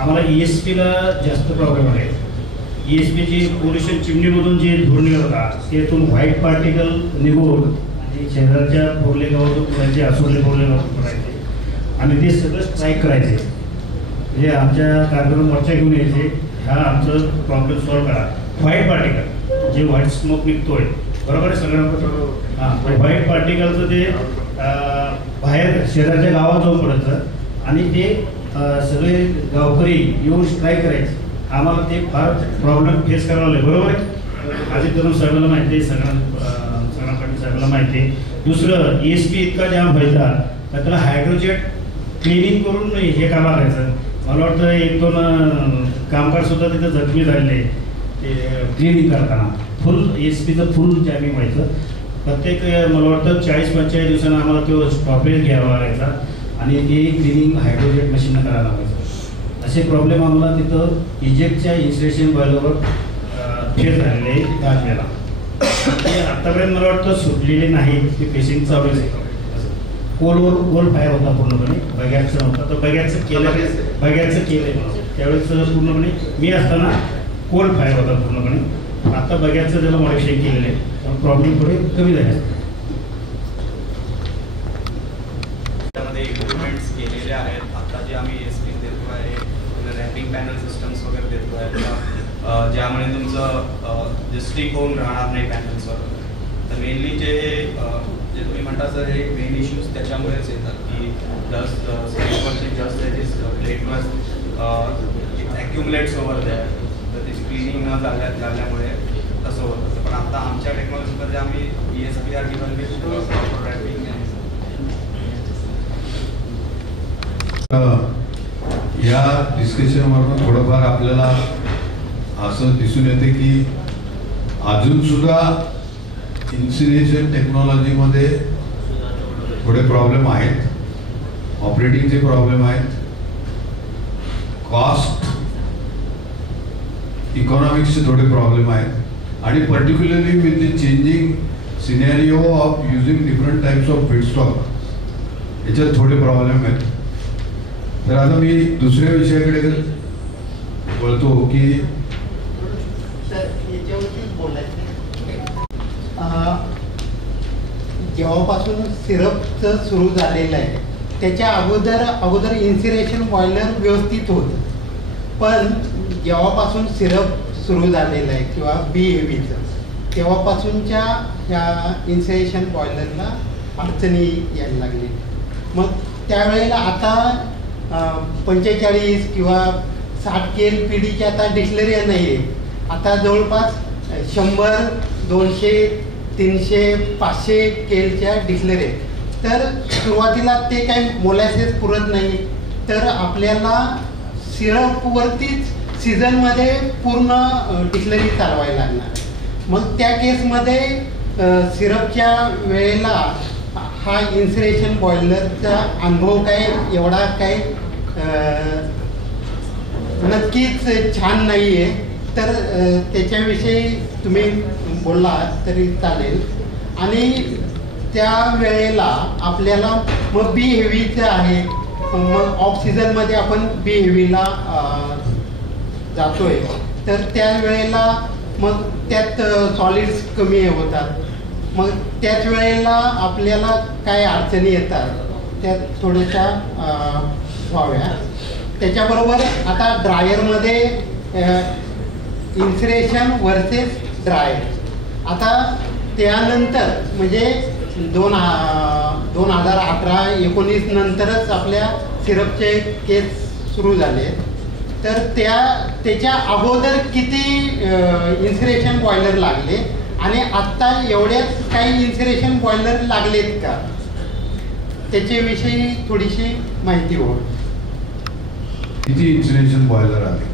आम्हाला ESPला जास्त प्रॉब्लेम आले. ESPची पोल्युशन चिमणीमधून जे धूर निघत होता त्यातून व्हाईट पार्टिकल निघून आणि शहराच्या पोरले गावातून पुरायचे, आसोले पोरले गावातून पुरायचे आणि ते सगळं स्ट्राईक करायचे. म्हणजे आमच्या कार्यक्रम मोर्चा घेऊन यायचे, हा आमचं प्रॉब्लेम सॉल्व्ह करा. व्हाईट पार्टिकल जे व्हाईट स्मोक निघतोय, बरोबर आहे सगळ्यांना. हां, व्हाईट पार्टिकलचं ते बाहेर शहराच्या गावात जाऊन पडायचं आणि ते सगळे गावकरी येऊन स्ट्राईक करायचे. आम्हाला ते फार प्रॉब्लेम फेस करावं लागले, बरोबर आहे. अजित करून सगळ्यांना माहिती आहे, सगळ्यांना पाटील साहेबांना माहिती आहे. दुसरं ESP इतका जाम व्हायचा तर त्याला हायड्रोजेट क्लिनिंग करून हे काम करायचं. मला वाटतं 1-2 कामगारसुद्धा तिथं जखमी झालेले ते क्लिनिंग करताना. फुल ESPचं फुल जॅमिंग व्हायचं. प्रत्येक मला वाटतं 40-45 दिवसांना आम्हाला तो स्टॉपेज घ्यावा लागायचा आणि ते क्लिनिंग हायड्रोजेट मशीननं करायला लागायचं. असे प्रॉब्लेम आम्हाला तिथं इजेक्टच्या इन्स्टलेशन बॉयलरवर फेस झालेले आहे आपल्याला. ते आत्तापर्यंत मला वाटतं सुटलेले नाही, ते पेशिंग चालूच आहे. कोल फायर होता पूर्णपणे, बगॅरचं नव्हता. तर बगॅरचं केलं आहे त्यावेळेस पूर्णपणे मी असताना कोल फायर होता पूर्णपणे. आता बगॅरचं त्याला मॉडिफिकेशन केलेलं आहे, प्रॉब्लेम थोडे कमी झाले. त्यामध्ये इम्प्रुव्हमेंट्स केलेले आहेत. आता जे आम्ही ESP देतो आहे, रॅपिंग पॅनल सिस्टम्स वगैरे देतो आहे, ज्यामुळे तुमचं जे स्टिक होऊन राहणार नाही पॅनल्सवर. तर मेनली जे तुम्ही म्हणता सर, हे मेन इश्यूज त्याच्यामुळेच येतात की जस्ट स्टेटवरची जस्ट प्लेटवर ॲक्युमुलेट्स ओव्हर द्या, तर त्याची क्लिनिंग न झाल्यामुळे तसं होतं. पण आता आमच्या टेक्नॉलॉजीमध्ये आम्ही ESP डिव्हाइस प्रॉपर रॅपिंग या डिस्कशनवरून थोडंफार आपल्याला असं दिसून येते की अजून सुद्धा इन्सिनेशन टेक्नॉलॉजीमध्ये थोडे प्रॉब्लेम आहेत, ऑपरेटिंगचे प्रॉब्लेम आहेत, कॉस्ट इकॉनॉमिक्सचे थोडे प्रॉब्लेम आहेत आणि particularly with the changing scenario of using different types of feedstock याच्यात थोडे प्रॉब्लेम आहेत. तर आता मी दुसऱ्या विषयाकडे बोलतो की जेव्हापासून सिरपचं सुरू झालेलं आहे त्याच्या अगोदर इन्सिरेशन बॉयलर व्यवस्थित होतं. पण जेव्हापासून सिरप सुरू झालेलं आहे किंवा BAVचं तेव्हापासूनच्या ह्या इन्सिरेशन बॉयलरला अडचणी यायला लागली. मग त्यावेळेला आता 45 किंवा 60 KLPDची आता डिक्लेअरी नाही आहे. आता जवळपास 100, 200, 300, 500 केलच्या डिक्लेअरी आहेत. तर सुरुवातीला ते काही मोलॅसेस पुरत नाही, तर आपल्याला सिरपवरतीच सीझनमध्ये पूर्ण डिक्लेअरी चालवायला लागणार. मग त्या केसमध्ये सिरपच्या वेळेला हा इन्सिरेशन बॉयलरचा अनुभव काय एवढा काय नक्कीच छान नाही आहे. तर त्याच्याविषयी तुम्ही बोलला तरी चालेल. आणि त्या वेळेला आपल्याला मग बी हेवीचं आहे, मग ऑफ सीझनमध्ये आपण बी हेवीला जातोय, तर त्या वेळेला मग त्यात सॉलिड्स कमी होतात. मग त्याच वेळेला आपल्याला काय अडचणी येतात त्या थोड्याशा व्हाव्या. त्याच्याबरोबर आता ड्रायरमध्ये इन्सिरेशन वर्सेस ड्रायर, आता त्यानंतर म्हणजे 2018-19 नंतरच आपल्या सिरपचे केस सुरू झाले. तर त्याच्या अगोदर किती इन्सिरेशन बॉयलर लागले आणि आत्ता एवढ्याच काही इन्सिरेशन बॉयलर लागलेत का, त्याच्याविषयी थोडीशी माहिती हो. किती इन्सिनेशन बॉयलर आले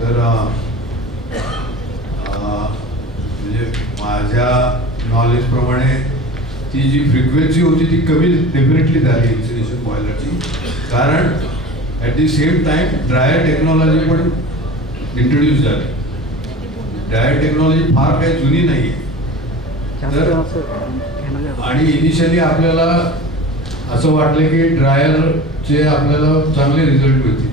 तर म्हणजे माझ्या नॉलेजप्रमाणे ती जी फ्रिक्वेन्सी होती ती कमी डेफिनेटली झाली इन्सिनेशन बॉयलरची. कारण at the same time dryer technology पण इंट्रोड्यूस झाली. ड्रायर टेक्नॉलॉजी फार काही जुनी नाही आहे. तर आणि इनिशियली आपल्याला असं वाटलं की ड्रायरचे आपल्याला चांगले रिझल्ट मिळतील.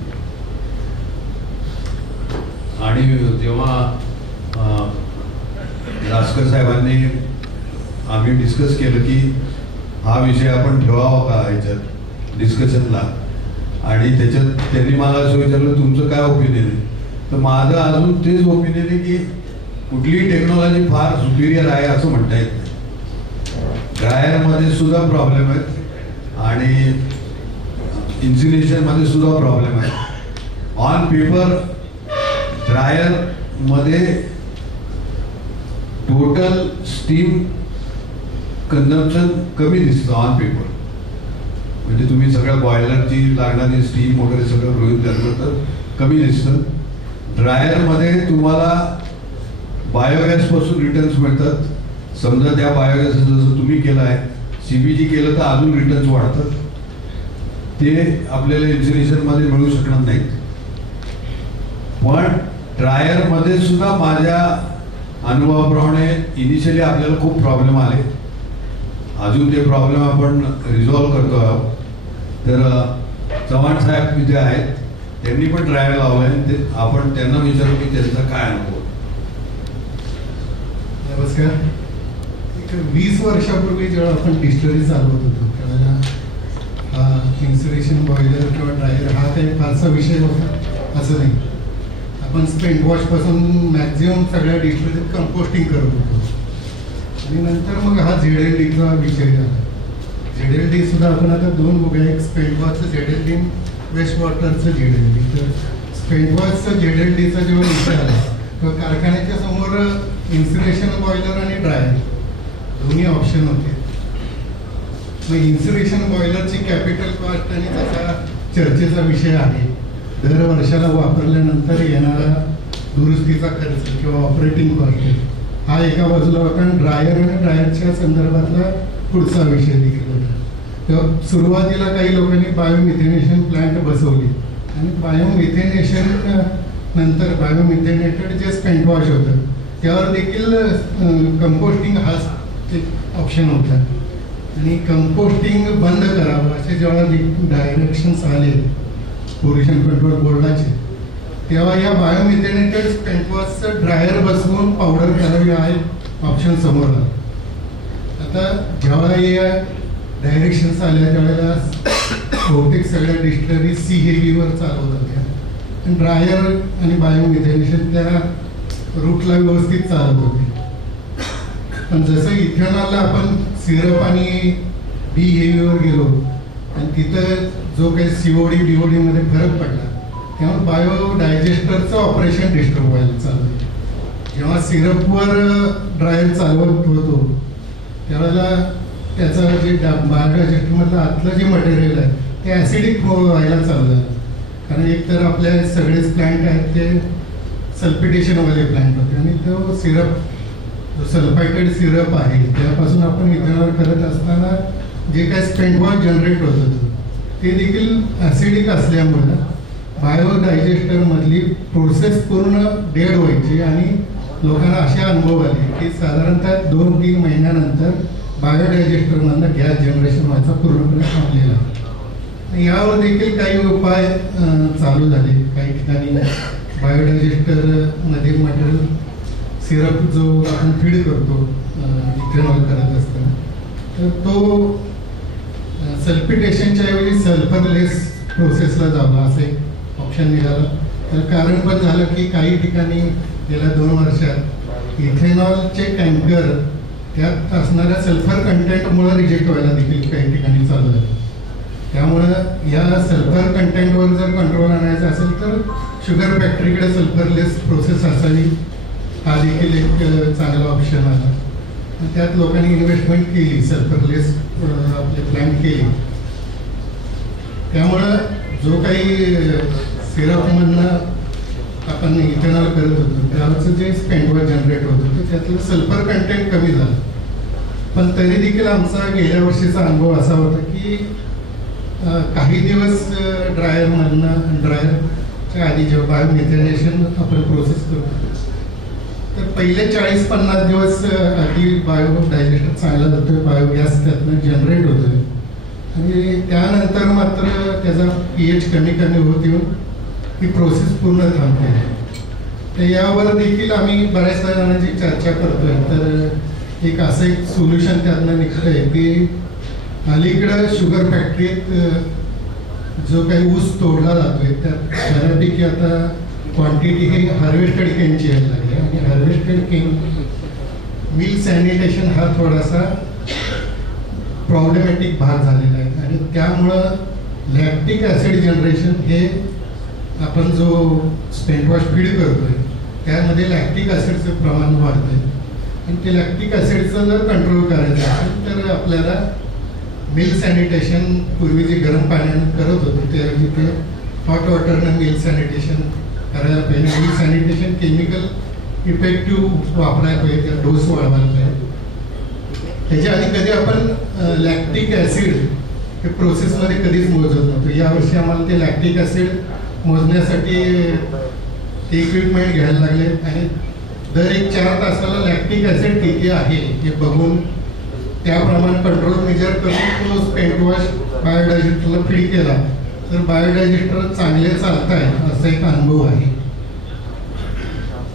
आणि जेव्हा रासकर साहेबांनी आम्ही डिस्कस केलं की हा विषय आपण ठेवावा का ह्याच्यात डिस्कशनला, आणि त्याच्यात त्यांनी मला असं विचारलं तुमचं काय ओपिनियन आहे. तर माझं अजून तेच ओपिनियन आहे की कुठलीही टेक्नॉलॉजी फार सुपिरियर आहे असं म्हणता येत नाही. ड्रायरमध्ये सुद्धा प्रॉब्लेम आहेत आणि इन्सुलेशनमध्ये सुद्धा प्रॉब्लेम आहे. ऑन पेपर ड्रायरमध्ये टोटल स्टीम कन्झम्पशन कमी दिसतं ऑन पेपर. म्हणजे तुम्ही सगळ्या बॉयलरची लागणारी स्टीम वगैरे सगळं गृहीत धरलं तर कमी दिसतं. ड्रायरमध्ये तुम्हाला बायोगॅसपासून रिटर्न्स मिळतात. समजा त्या बायोगॅस जसं तुम्ही केलं आहे, CBG केलं तर अजून रिटर्न्स वाढतात. ते आपल्याला इन्सुलेशनमध्ये मिळू शकणार नाहीत. पण ड्रायरमध्ये सुद्धा माझ्या अनुभवाप्रमाणे इनिशियली आपल्याला खूप प्रॉब्लेम आले. अजून ते प्रॉब्लेम आपण रिझॉल्व्ह करतो आहोत. तर चव्हाण साहेब जे आहेत त्यांनी पण ड्रायर लावलं आहे. ते आपण त्यांना विचारू की त्यांचा काय अनुभव. नमस्कार. 20 वर्षापूर्वी जेव्हा आपण डिस्टलरी चालवत होतो त्यावेळेला हा इन्सुलेशन बॉयलर किंवा ड्रायर हा काही फारसा विषय नव्हता असं नाही. आपण स्पेंट वॉशपासून मॅक्झिमम सगळ्या डिस्टलरीत कंपोस्टिंग करत होतो. आणि नंतर मग हा ZLDचा विषय झाला. ZLD सुद्धा आपण आता 2 बघूया, एक स्पेंट वॉशचं ZLD, वेस्ट वॉटरचं ZLD. तर स्पेंट वॉशचं ZLDचा जेव्हा विषय आला तेव्हा कारखान्याच्या समोर इन्सुलेशन बॉयलर आणि ड्रायर दोन्ही ऑप्शन होते. मग इन्सुलेशन बॉयलरची कॅपिटल कॉस्ट आणि त्याचा चर्चेचा विषय आहे. दर वर्षाला वापरल्यानंतर येणारा दुरुस्तीचा खर्च किंवा ऑपरेटिंग कॉस्ट हा एका बाजूला होता. आणि ड्रायर आणि ड्रायरच्या संदर्भातला पुढचा विषय देखील होता. तेव्हा सुरुवातीला काही लोकांनी बायोमिथेनेशन प्लांट बसवली आणि बायोमिथेनेशन नंतर बायोमिथेनेटेड जे स्पेंट वॉश होतं त्यावर देखील कंपोस्टिंग हा एक ऑप्शन होता. आणि कंपोस्टिंग बंद करावं असे जेव्हा डायरेक्शन्स आले पोल्युशन कंट्रोल बोर्डाचे, तेव्हा या बायोमिथेनेटेड स्पेंट वॉशचं ड्रायर बसवून पावडर करावी हा एक ऑप्शन समोर आला. आता जेव्हा या डायरेक्शन्स आल्या त्यावेळेला बहुतेक सगळ्या डिस्टलरी CAV-वर चालवत होत्या. आणि ड्रायर आणि बायोमिथेनेशन त्या रूटला व्यवस्थित चालत होते. पण जसं इथेनॉलला आपण सिरप आणि BAV-वर गेलो आणि तिथं जो काही COD BOD मध्ये फरक पडला तेव्हा बायो डायजेस्टरचं ऑपरेशन डिस्टर्ब व्हायला चालू. जेव्हा सिरपवर ड्रायर चालवत होतो त्यावेळेला त्याचं जे बायो डायजेस्टरमधलं आतलं जे मटेरियल आहे ते ॲसिडिक व्हायला चालू झालं. कारण एकतर आपल्या सगळेच प्लांट आहेत ते सल्फिटेशनवाले प्लांट होते आणि तो सिरप जो सल्फायटेड सिरप आहे त्यापासून आपण इथेनॉल करत असताना जे काय स्पेंट वॉश जनरेट होत होतं ते देखील ॲसिडिक असल्यामुळं बायो डायजेस्टरमधली प्रोसेस पूर्ण डेड व्हायची. आणि लोकांना असे अनुभव आले की साधारणतः 2-3 महिन्यानंतर बायो डायजेस्टरमधनं गॅस जनरेशन व्हायचा पूर्णपणे थांबलेला. यावर देखील काही उपाय चालू झाले. काही ठिकाणी बायोडायजेस्टरमध्ये मटेरियल सिरप जो आपण फीड करतो इथेनॉल करत असताना तर तो सल्फिटेशनच्या ऐवजी सल्फरलेस प्रोसेसला जावा असं एक ऑप्शन निघालं. तर कारण पण झालं की काही ठिकाणी गेल्या 2 वर्षात इथेनॉलचे टँकर त्यात असणाऱ्या सल्फर कंटेंटमुळे रिजेक्ट व्हायला देखील काही ठिकाणी चालू झालं. त्यामुळं या सल्फर कंटेंटवर जर कंट्रोल आणायचा असेल तर शुगर फॅक्टरीकडे सल्फरलेस प्रोसेस असावी हा देखील एक चांगला ऑप्शन आला. त्यात लोकांनी इन्व्हेस्टमेंट केली, सल्फरलेस आपले प्लॅन केली. त्यामुळं जो काही सिरपमधनं आपण इथेनॉल करत होतो त्यावरचं जे स्पेंट वॉश जनरेट होत होतं त्यातलं सल्फर कंटेंट कमी झालं. पण तरी देखील आमचा गेल्या वर्षीचा अनुभव असा होता की काही दिवस ड्रायरच्या आधी जेव्हा बायोमिथेनेशन आपण प्रोसेस करतो तर पहिले 40-50 दिवस आधी बायो डायजेस्टर चांगला जातोय, बायोगॅस त्यातनं जनरेट होतोय. आणि त्यानंतर मात्र त्याचा pH कमी होत येऊन ही प्रोसेस पूर्ण थांबते. तर यावर देखील आम्ही बऱ्याच जणांची चर्चा करतोय. तर एक असं एक सोल्युशन त्यातनं निघतं आहे की अलीकडं शुगर फॅक्टरीत जो काही ऊस तोडला जातोय त्यात बऱ्यापैकी आता क्वांटिटी ही हार्वेस्टेड केनची यायला लागली आणि हार्वेस्टेड केन मिल सॅनिटेशन हा थोडासा प्रॉब्लेमॅटिक भाग झालेला आहे आणि त्यामुळं लॅक्टिक ॲसिड जनरेशन हे आपण जो स्पेंट वॉश फीड करतोय त्यामध्ये लॅक्टिक ॲसिडचं प्रमाण वाढतंय आणि ते लॅक्टिक ॲसिडचं जर कंट्रोल करायचं असेल तर आपल्याला मिल सॅनिटेशन पूर्वी जे गरम पाण्यानं करत होतो त्याऐवजी ते हॉट वॉटरनं मिल सॅनिटेशन करायला पाहिजे. मिल सॅनिटेशन केमिकल इफेक्टिव्ह वापरायला पाहिजे, त्या डोस वाढवायला पाहिजे. त्याच्या आधी कधी आपण लॅक्टिक ॲसिड हे प्रोसेसमध्ये कधीच मोजत नव्हतो. यावर्षी आम्हाला ते लॅक्टिक ॲसिड मोजण्यासाठी इक्विपमेंट घ्यायला लागले आणि दर 4 तासाला लॅक्टिक ॲसिड किती आहे हे बघून त्याप्रमाणे कंट्रोल मेजर करून तो स्पेंट वॉश बायोडायजेस्टरला फीड केला तर बायोडायजेस्टर चांगले चालत आहे असा एक अनुभव आहे.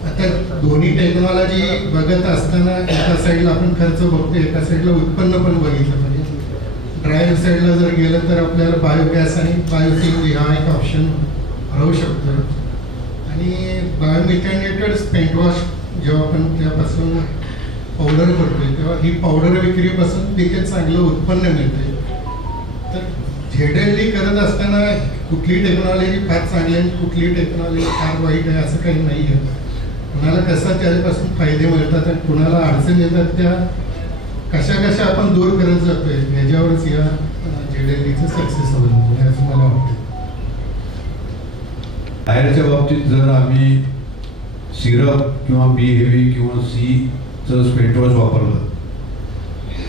आता दोन्ही टेक्नॉलॉजी बघत असताना एका साईडला आपण खर्च बघतो, एका साईडला उत्पन्न पण बघितलं पाहिजे. ड्रायर साईडला जर गेलं तर आपल्याला बायोगॅस आणि बायोसीएनजी हा एक ऑप्शन राहू शकतो आणि बायोमिथेनेटेड स्पेंट वॉश जेव्हा आपण त्यापासून पावडर करतोय तेव्हा ही पावडर विक्रीपासून देखील चांगलं उत्पन्न मिळते. तर ZLD करत असताना कुठली टेक्नॉलॉजी फार चांगली आहे कुठली टेक्नॉलॉजी फार वाईट आहे असं काही नाही आहे. कुणाला कसं त्याच्यापासून फायदे मिळतात आणि कुणाला अडचण येतात त्या कशा कशा आपण दूर करत जातोय ह्याच्यावरच या ZLDचं सक्सेस होईल असं मला वाटतं. टायरच्या बाबतीत जर आम्ही सिरप किंवा बी हेवी किंवा सीचं स्पेंट वॉश वापरलं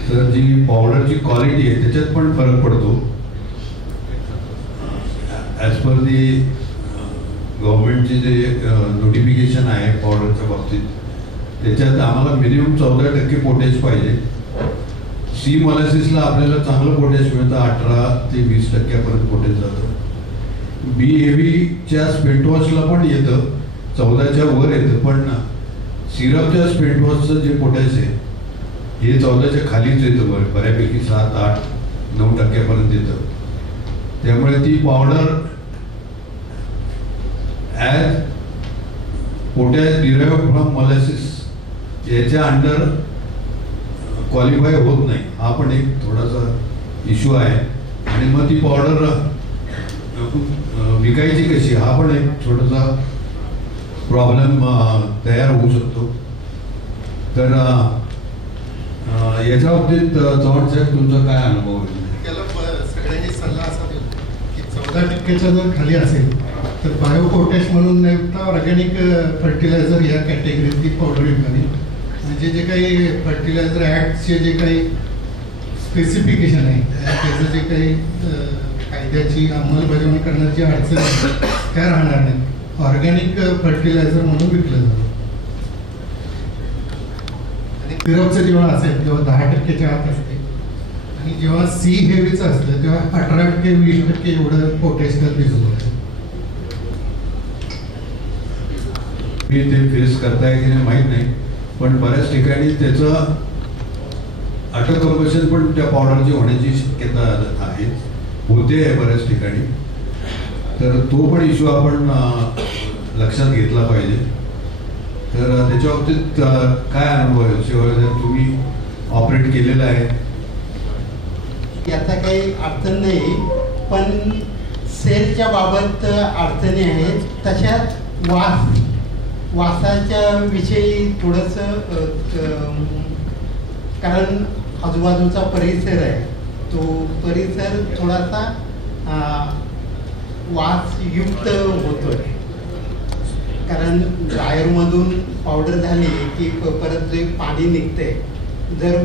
तर जी पावडरची क्वालिटी आहे त्याच्यात पण फरक पडतो. ॲज पर दी गव्हर्नमेंटचे जे नोटिफिकेशन आहे पावडरच्या बाबतीत त्याच्यात आम्हाला मिनिमम 14% पोटॅश पाहिजे. सी मोलॅसिसला आपल्याला चांगलं पोटॅश मिळतं, 18 ते 20% पोटॅश जातं. बी हेवीच्या स्पेंट वॉशला पण येतं 14च्या वर येतं, पण सिरपच्या स्पेंट वॉशचं जे पोटॅश आहे हे 14च्या खालीच येतं, बऱ्यापैकी 7, 8, 9% येतं. त्यामुळे ती powder as potash derived from molasses याच्या अंडर क्वालिफाय होत नाही. हा पण एक थोडासा इश्यू आहे आणि मग ती पावडर विकायची कशी हा पण एक छोटासा प्रॉब्लेम तयार होऊ शकतो. तर याच्या बाबतीत चव्हाण साहेब तुमचा काय अनुभव आहे? त्याला सगळ्यांनी सल्ला असा दिला की 14%च्या जर खाली असेल तर बायो पोटॅश म्हणून नाही तर ऑर्गॅनिक फर्टिलायझर या कॅटेगरीतली पावडर विकावी. म्हणजे जे काही फर्टिलायझर ॲक्टचे जे काही स्पेसिफिकेशन आहे त्याचं जे काही कायद्याची अंमलबजावणी करण्याची अडचण त्या राहणार नाही. ऑर्गॅनिक फर्टिलायझर म्हणून विकलं जातं आणि सिरपचं जेव्हा असेल तेव्हा 10%च्या आत असते आणि जेव्हा सी हेवीचं असतं तेव्हा 18%, 20% एवढं पोटॅश त्यात दिसून येतं. मी ते फेस करताय की नाही माहीत नाही, पण बऱ्याच ठिकाणी त्याचं अटोकंबशन पण त्या पावडरची होण्याची शक्यता आहे, होते आहे बऱ्याच ठिकाणी. तर तो पण इश्यू आपण लक्षात घेतला पाहिजे. तर त्याच्या बाबतीत काय अनुभव आहे शिवाय तुम्ही ऑपरेट केलेला आहे? याचा काही अडचण नाही, पण सेलच्या बाबत अडचणी आहेत. तशाच वासाच्या विषयी थोडंसं कारण आजूबाजूचा परिसर आहे तो परिसर थोडासा वासयुक्त होतोय. कारण ड्रायरमधून पावडर झाली की परत जे पाणी निघते जर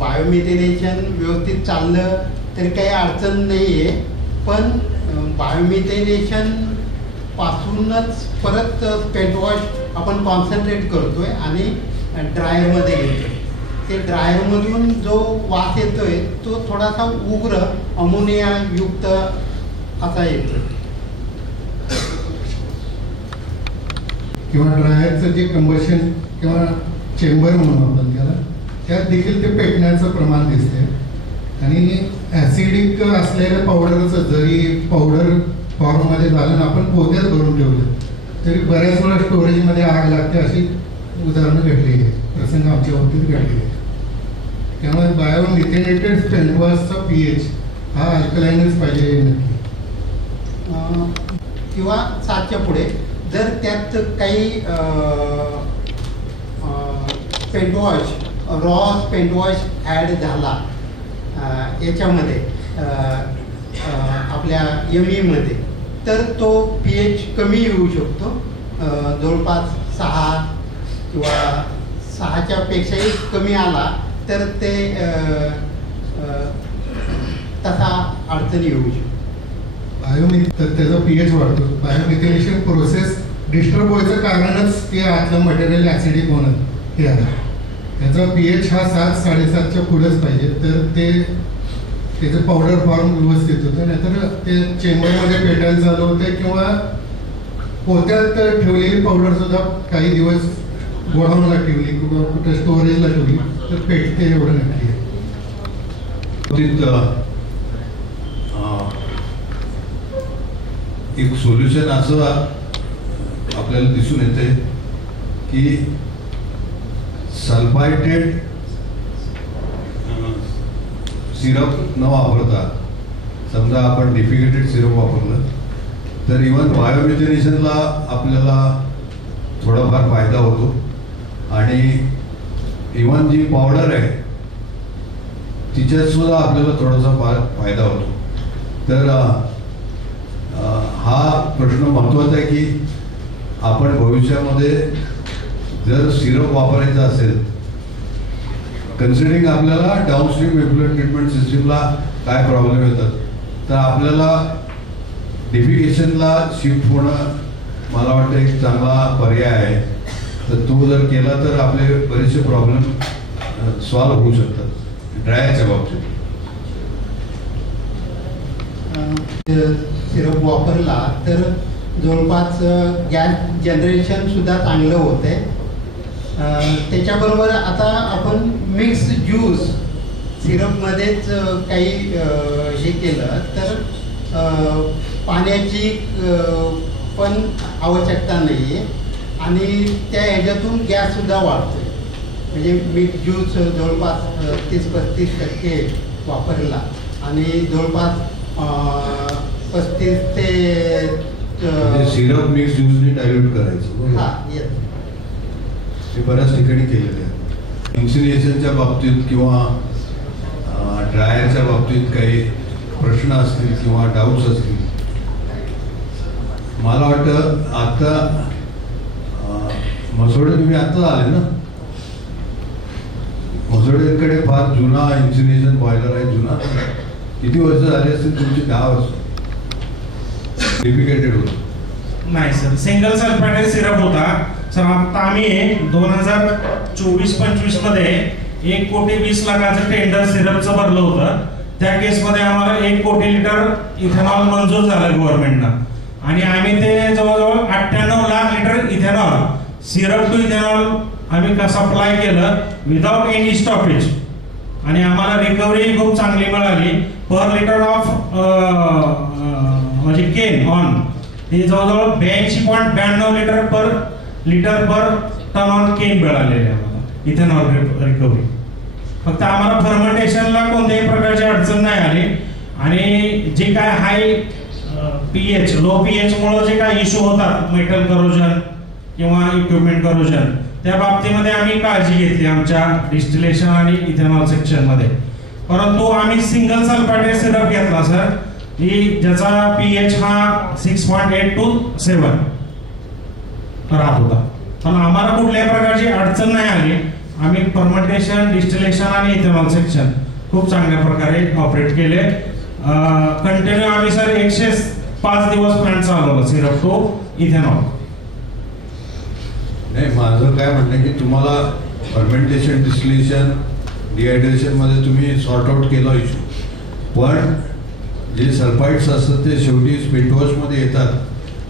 बायोमिथेनेशन व्यवस्थित चाललं तरी काही अडचण नाही आहे. पण बायोमिथेनेशन पासूनच परत स्पेंट वॉश आपण कॉन्सन्ट्रेट करतोय आणि ड्रायरमध्ये घेतोय. ते ड्रायरमधून जो वास येतोय तो थोडासा उग्र अमोनियायुक्त असा येतोय. किंवा ड्रायरचं जे कंबशन किंवा चेंबर म्हणून आपण त्याला त्यात देखील ते पेटण्याचं प्रमाण दिसते. आणि ॲसिडिक असलेल्या पावडरचं जरी पावडर फॉर्ममध्ये झालं ना आपण पोत्यात भरून ठेवलं तरी बऱ्याच वेळा स्टोरेजमध्ये आग लागते, अशी उदाहरणं घडलेली आहे, प्रसंग आमच्या बाबतीत घडलेले आहे. त्यामुळे बायोमिथेनेटेड स्पेंटवॉशचा pH हा अल्कलाइनच पाहिजे नक्की. किंवा 7च्या पुढे जर त्यात काही स्पेंटवॉश रॉ स्पेंटवॉश ॲड झाला याच्यामध्ये आपल्या यमीमध्ये तर तो pH कमी येऊ शकतो, जवळपास 6 किंवा 6च्या पेक्षाही कमी आला तर ते तसा अडचणी येऊ शकतो. तर त्याचा pH वाढतो. बायोमिथेनेशन प्रोसेस डिस्टर्ब व्हायचं कारणच ते आतलं मटेरियल ॲसिडिक होणं हे आहे. त्याचा pH हा 7-7.5च्या पुढेच पाहिजे तर ते त्याचं पावडर फॉर्म व्यवस्थित होतं, नाहीतर ते चेंबरमध्ये पेटायला चालू होते किंवा पोत्यात ठेवलेली पावडर सुद्धा काही दिवस गोडाऊनला ठेवली किंवा कुठे स्टोरेजला ठेवली तर पेटते, एवढं नक्की आहे. एक सोल्युशन असं आपल्याला दिसून येते की सल्फायटेड सिरप न वापरता समजा आपण डिफिकेटेड सिरप वापरलं तर इव्हन बायोमिथेनेशनला आपल्याला थोडाफार फायदा होतो. आणि इव्हन जी पावडर आहे तिच्यात सुद्धा आपल्याला थोडासा फायदा होतो. तर हा प्रश्न महत्त्वाचा आहे की आपण भविष्यामध्ये जर सिरप वापरायचा असेल, कन्सिडरिंग आपल्याला डाऊनस्ट्रीम एफ्लुएंट ट्रीटमेंट सिस्टीमला काय प्रॉब्लेम येतात, तर आपल्याला डिफिकेशनला शिफ्ट होणं मला वाटतं एक चांगला पर्याय आहे. तर तो जर केला तर आपले बरेचसे प्रॉब्लेम सॉल्व्ह होऊ शकतात ड्रायरच्या बाबतीत. सिरप वापरला तर जवळपास गॅस जनरेशन सुद्धा चांगलं होते. त्याच्याबरोबर आता आपण मिक्स ज्यूस सिरपमध्येच काही हे केलं तर पाण्याची पण आवश्यकता नाही आहे आणि त्या ह्याच्यातून गॅससुद्धा वाढतो. म्हणजे मिक्स ज्यूस जवळपास 30-35% वापरला आणि जवळपास 35 ते सिरप मिक्स ज्यूसने डायल्यूट करायचं. हां येस, हे बऱ्याच ठिकाणी केलेलं आहे. इन्सिनेशनच्या बाबतीत किंवा ड्रायरच्या बाबतीत काही प्रश्न असतील किंवा डाऊट्स असतील, मला वाटतं आता म्हसोडे तुम्ही आत्ताच आले ना, म्हसोडेकडे फार जुना इन्सिनेशन बॉयलर आहे. जुना किती वर्ष झाली असतील तुमची? 10 वर्ष. डिफिकेटेड होतं नाही सर, सिंगल सल्फायड सिरप होता सर. आता आम्ही 2024-25 मध्ये 1,20,00,000चं टेंडर सिरपचं भरलं होतं. त्या केसमध्ये आम्हाला 1 कोटी लिटर इथेनॉल मंजूर झालं गव्हर्नमेंटनं आणि आम्ही ते जवळजवळ 98 lakh litre ethanol syrup to ethanol आम्ही सप्लाय केलं विदाउट एनी स्टॉपेज आणि आम्हाला रिकव्हरी खूप चांगली मिळाली. पर लिटर ऑफ म्हणजे केन ऑन हे जवळजवळ 82.92 लिटर पर टन ऑन केन मिळालेले आम्हाला इथेनॉल रिकव्हरी. फक्त आम्हाला फर्मेंटेशनला कोणत्याही प्रकारची अडचण नाही आली आणि जे काय हाय pH लो pH मुळे जे काय इश्यू होतात मेटल करोजन किंवा इक्विपमेंट करोजन त्या बाबतीमध्ये आम्ही काळजी घेतली आमच्या डिस्टिलेशन आणि इथेनॉल सेक्शन मध्ये. परंतु आम्ही सिंगल सल्फायड सिरप घेतला सर की ज्याचा pH हा 6.8 to 7 राहत होता. पण आम्हाला कुठल्याही प्रकारची अडचण नाही आली. आम्ही फर्मेंटेशन डिस्टिलेशन आणि इथेनॉल सेक्शन खूप चांगल्या प्रकारे ऑपरेट केले. कंटिन्यू आम्ही सर 105 दिवस प्लांट चालवलं सिरप टू इथेनॉल. नाही, माझं काय म्हणणं आहे की तुम्हाला फर्मेंटेशन डिस्टिलेशन डिहायड्रेशन मध्ये तुम्ही सॉर्ट आउट केला इश्यू, पण जे सल्फाइड्स असतात ते शेवटी स्पिरिटवॉश मध्ये येतात.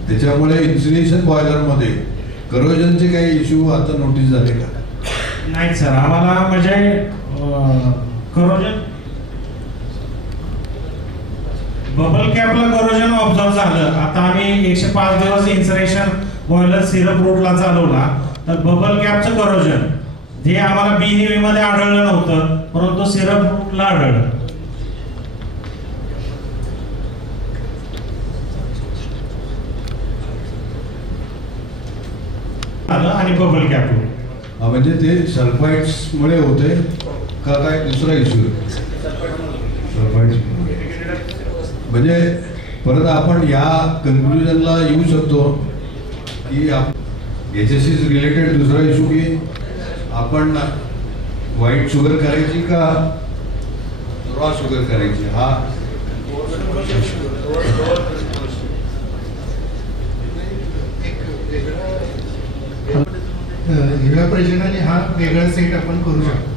त्याच्यामुळे इन्सिनेशन बॉयलर मध्ये करोजनचे काही इश्यू आता नोटीस झाले का? नाही सर, आम्हाला म्हणजे करोजन बबल कॅपला करोजन ऑब्झर्व झालं. आता आम्ही 105 दिवस इन्सरेशन बॉयलर सिरप रूटला चालवला, तर बबल कॅपचं करोजन जे आम्हाला बी हेवी मध्ये आढळलं नव्हतं, परंतु सिरप रूटला आढळलं. आणि बबल कॅप म्हणजे ते सल्फाइड्स मुळे होते का काय दुसरा इश्यू? सल्फाइड्स म्हणजे परत आपण या कन्क्लुजनला येऊ शकतो की याच्याशी रिलेटेड दुसरा इश्यू की आपण व्हाईट शुगर करायची का रॉ शुगर करायची, हा हिरव्या प्रजनाने हा वेगळा सेट आपण करू शकतो.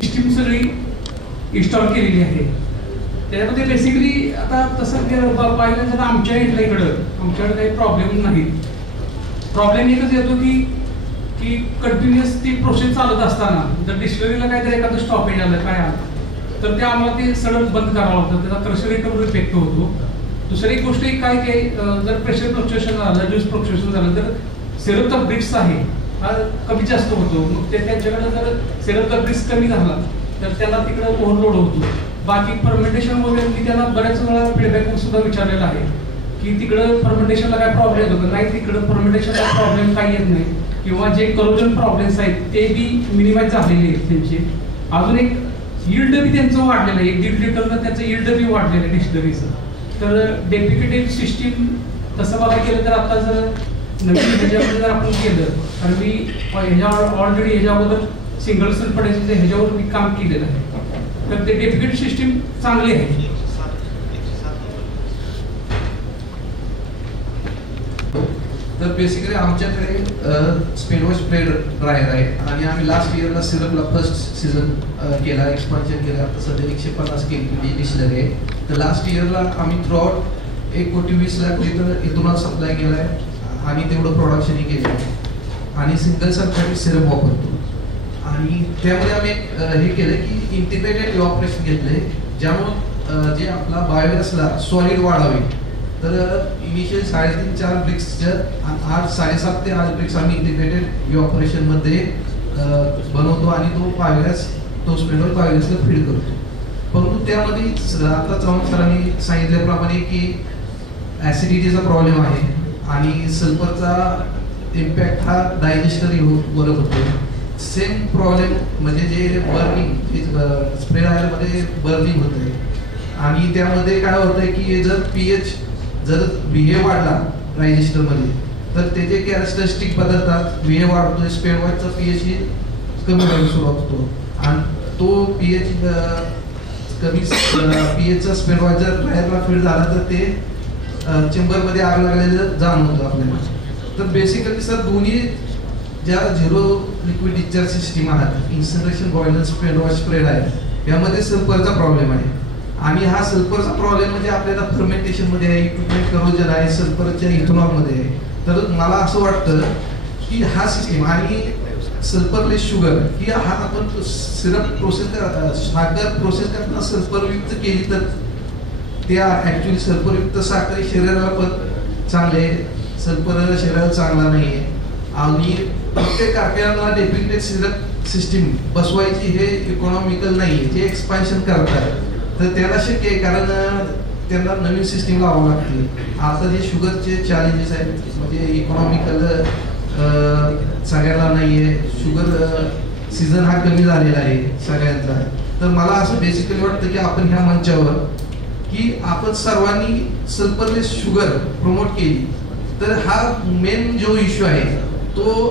सिस्टीम सगळी इन्स्टॉल केलेली आहे. त्याच्यामध्ये बेसिकली आता तसं पाहिलं तर आमच्या इकडं आमच्याकडे काही प्रॉब्लेम नाही. प्रॉब्लेम एकच येतो की कंटिन्युअस ती प्रोसेस चालत असताना जर डिस्टिलरीला काहीतरी एखादं स्टॉपेज आलं काय आलं तर ते आम्हाला ते सडन बंद करावं लागतं. त्याचा क्रशर रिकव्हरी इफेक्ट होतो. दुसरी एक गोष्ट काय जर प्रेशर फ्लक्च्युएशन झालं, ज्यूस फ्लक्च्युएशन झालं तर सिरपचा ब्रिक्स आहे हा कमी जास्त होतो. मग ते त्यांच्याकडे जर सिरपचा ब्रिक्स कमी झाला तर त्याला तिकडे ओव्हरलोड होतो. बाकी फर्मेंटेशन वगैरे मी त्यांना बऱ्याच वेळा फीडबॅक सुद्धा विचारलेला आहे की तिकडं फर्मेंटेशनला काय प्रॉब्लेम होतो नाही, तिकडं फर्मेंटेशनला प्रॉब्लेम काही येत नाही किंवा जे करोजन प्रॉब्लेम्स आहेत ते बी मिनिमाइज झालेले आहेत त्यांचे. अजून एक यील्ड बी त्यांचं वाढलेलं आहे. 1.5 लिटरनं त्याचं यील्ड बी वाढलेलं आहे डिस्टिलरीचं. तर डेप्युटेड सिस्टीम तसं बघायला गेलं तर आता जर नवीन ह्याच्यामध्ये जर आपण केलं तर मी ह्याच्यावर ऑलरेडी ह्याच्या अगोदर सिंगल सल्फाइडचे ह्याच्यावर मी काम केलेलं आहे. तर ते डेप्युटेड सिस्टीम चांगली आहे. तर बेसिकली आमच्याकडे स्पेनवॉश स्प्रेड ड्रायर आहे आणि आम्ही लास्ट इयरला सिरपला फर्स्ट सीझन केला, एक्सपान्शन केलं. आता सध्या 150 केली डिस्टिलरी आहे. तर लास्ट इयरला आम्ही थ्रूआउट 1 कोटी 20 लाख लिटर इथेनॉल सप्लाय केला आहे आणि तेवढं प्रोडक्शनही केलं आहे आणि सिंगल सल्फाइड सिरप वापरतो. आणि त्यामध्ये आम्ही हे केलं की इंटिग्रेटेड ऑपरेशन घेतले ज्यामुळे जे आपला बायोगॅसला सॉलिड वाढावे. तर इनिशियल 3.5-4 ब्रिक्सच्या 7.5 ते 8 ब्रिक्स आम्ही इंटिग्रेटेड ऑपरेशनमध्ये बनवतो आणि तो बायोगॅस तो स्पेनवॉश बायोगॅसला फीड करतो. परंतु त्यामध्ये आता चव्हाण सरांनी सांगितल्याप्रमाणे की ॲसिडिटीचा प्रॉब्लेम आहे आणि सल्फरचा इम्पॅक्ट हा डायजेस्टरवर होतो. सेम प्रॉब्लेम म्हणजे जे बर्निंग स्प्रे ड्रायरमध्ये बर्निंग होत आहे आणि त्यामध्ये काय होतं आहे की जर pH जर VA वाढला डायजेस्टरमध्ये तर त्याचे कॅरेक्टरिस्टिक बदलतात. VA वाढतो, स्पेनवॉशचा pH ही कमी व्हायला सुरुवात होतो आणि तो pH कमी pHचा स्पेनवॉश जर ड्रायरला फीड झाला तर ते चेंबरमध्ये आग लागलेलं जाणवतं आपल्याला. तर बेसिकली सर दोन्ही ज्या झिरो लिक्विड डिस्चार्ज सिस्टीम आहेत इन्सिनरेशन बॉयलर स्पेनवॉश स्प्रेड आहे यामध्ये सल्फरचा प्रॉब्लेम आहे आणि हा सल्फरचा प्रॉब्लेम म्हणजे आपल्याला फर्मेंटेशनमध्ये आहे, इक्विपमेंट करोजन आहे, सल्फरच्या इथेनॉलमध्ये आहे. तर मला असं वाटतं की हा सिस्टीम आणि सल्फरलेस शुगर ही हा आपण सिरप प्रोसेस साखर प्रोसेस करताना सल्फरयुक्त केली तर त्या ॲक्च्युली सल्फरयुक्त साखर शरीराला पण चांगले, सल्फर शरीराला चांगला नाही आहे आणि प्रत्येक कारखान्याला डेप्युटेड सिरप सिस्टीम बसवायची हे इकॉनॉमिकल नाही आहे. जे एक्सपान्शन करतात तर त्याला शक्य आहे कारण त्यांना नवीन सिस्टीम लावावं लागते. आता जे शुगरचे चॅलेंजेस आहेत म्हणजे इकॉनॉमिकल सगळ्याला नाही आहे, शुगर सीझन हा कमी झालेला आहे सगळ्यांचा. तर मला असं बेसिकली वाटतं की आपण ह्या मंचावर की आपण सर्वांनी सल्फरलेस शुगर प्रमोट केली तर हा मेन जो इश्यू आहे तो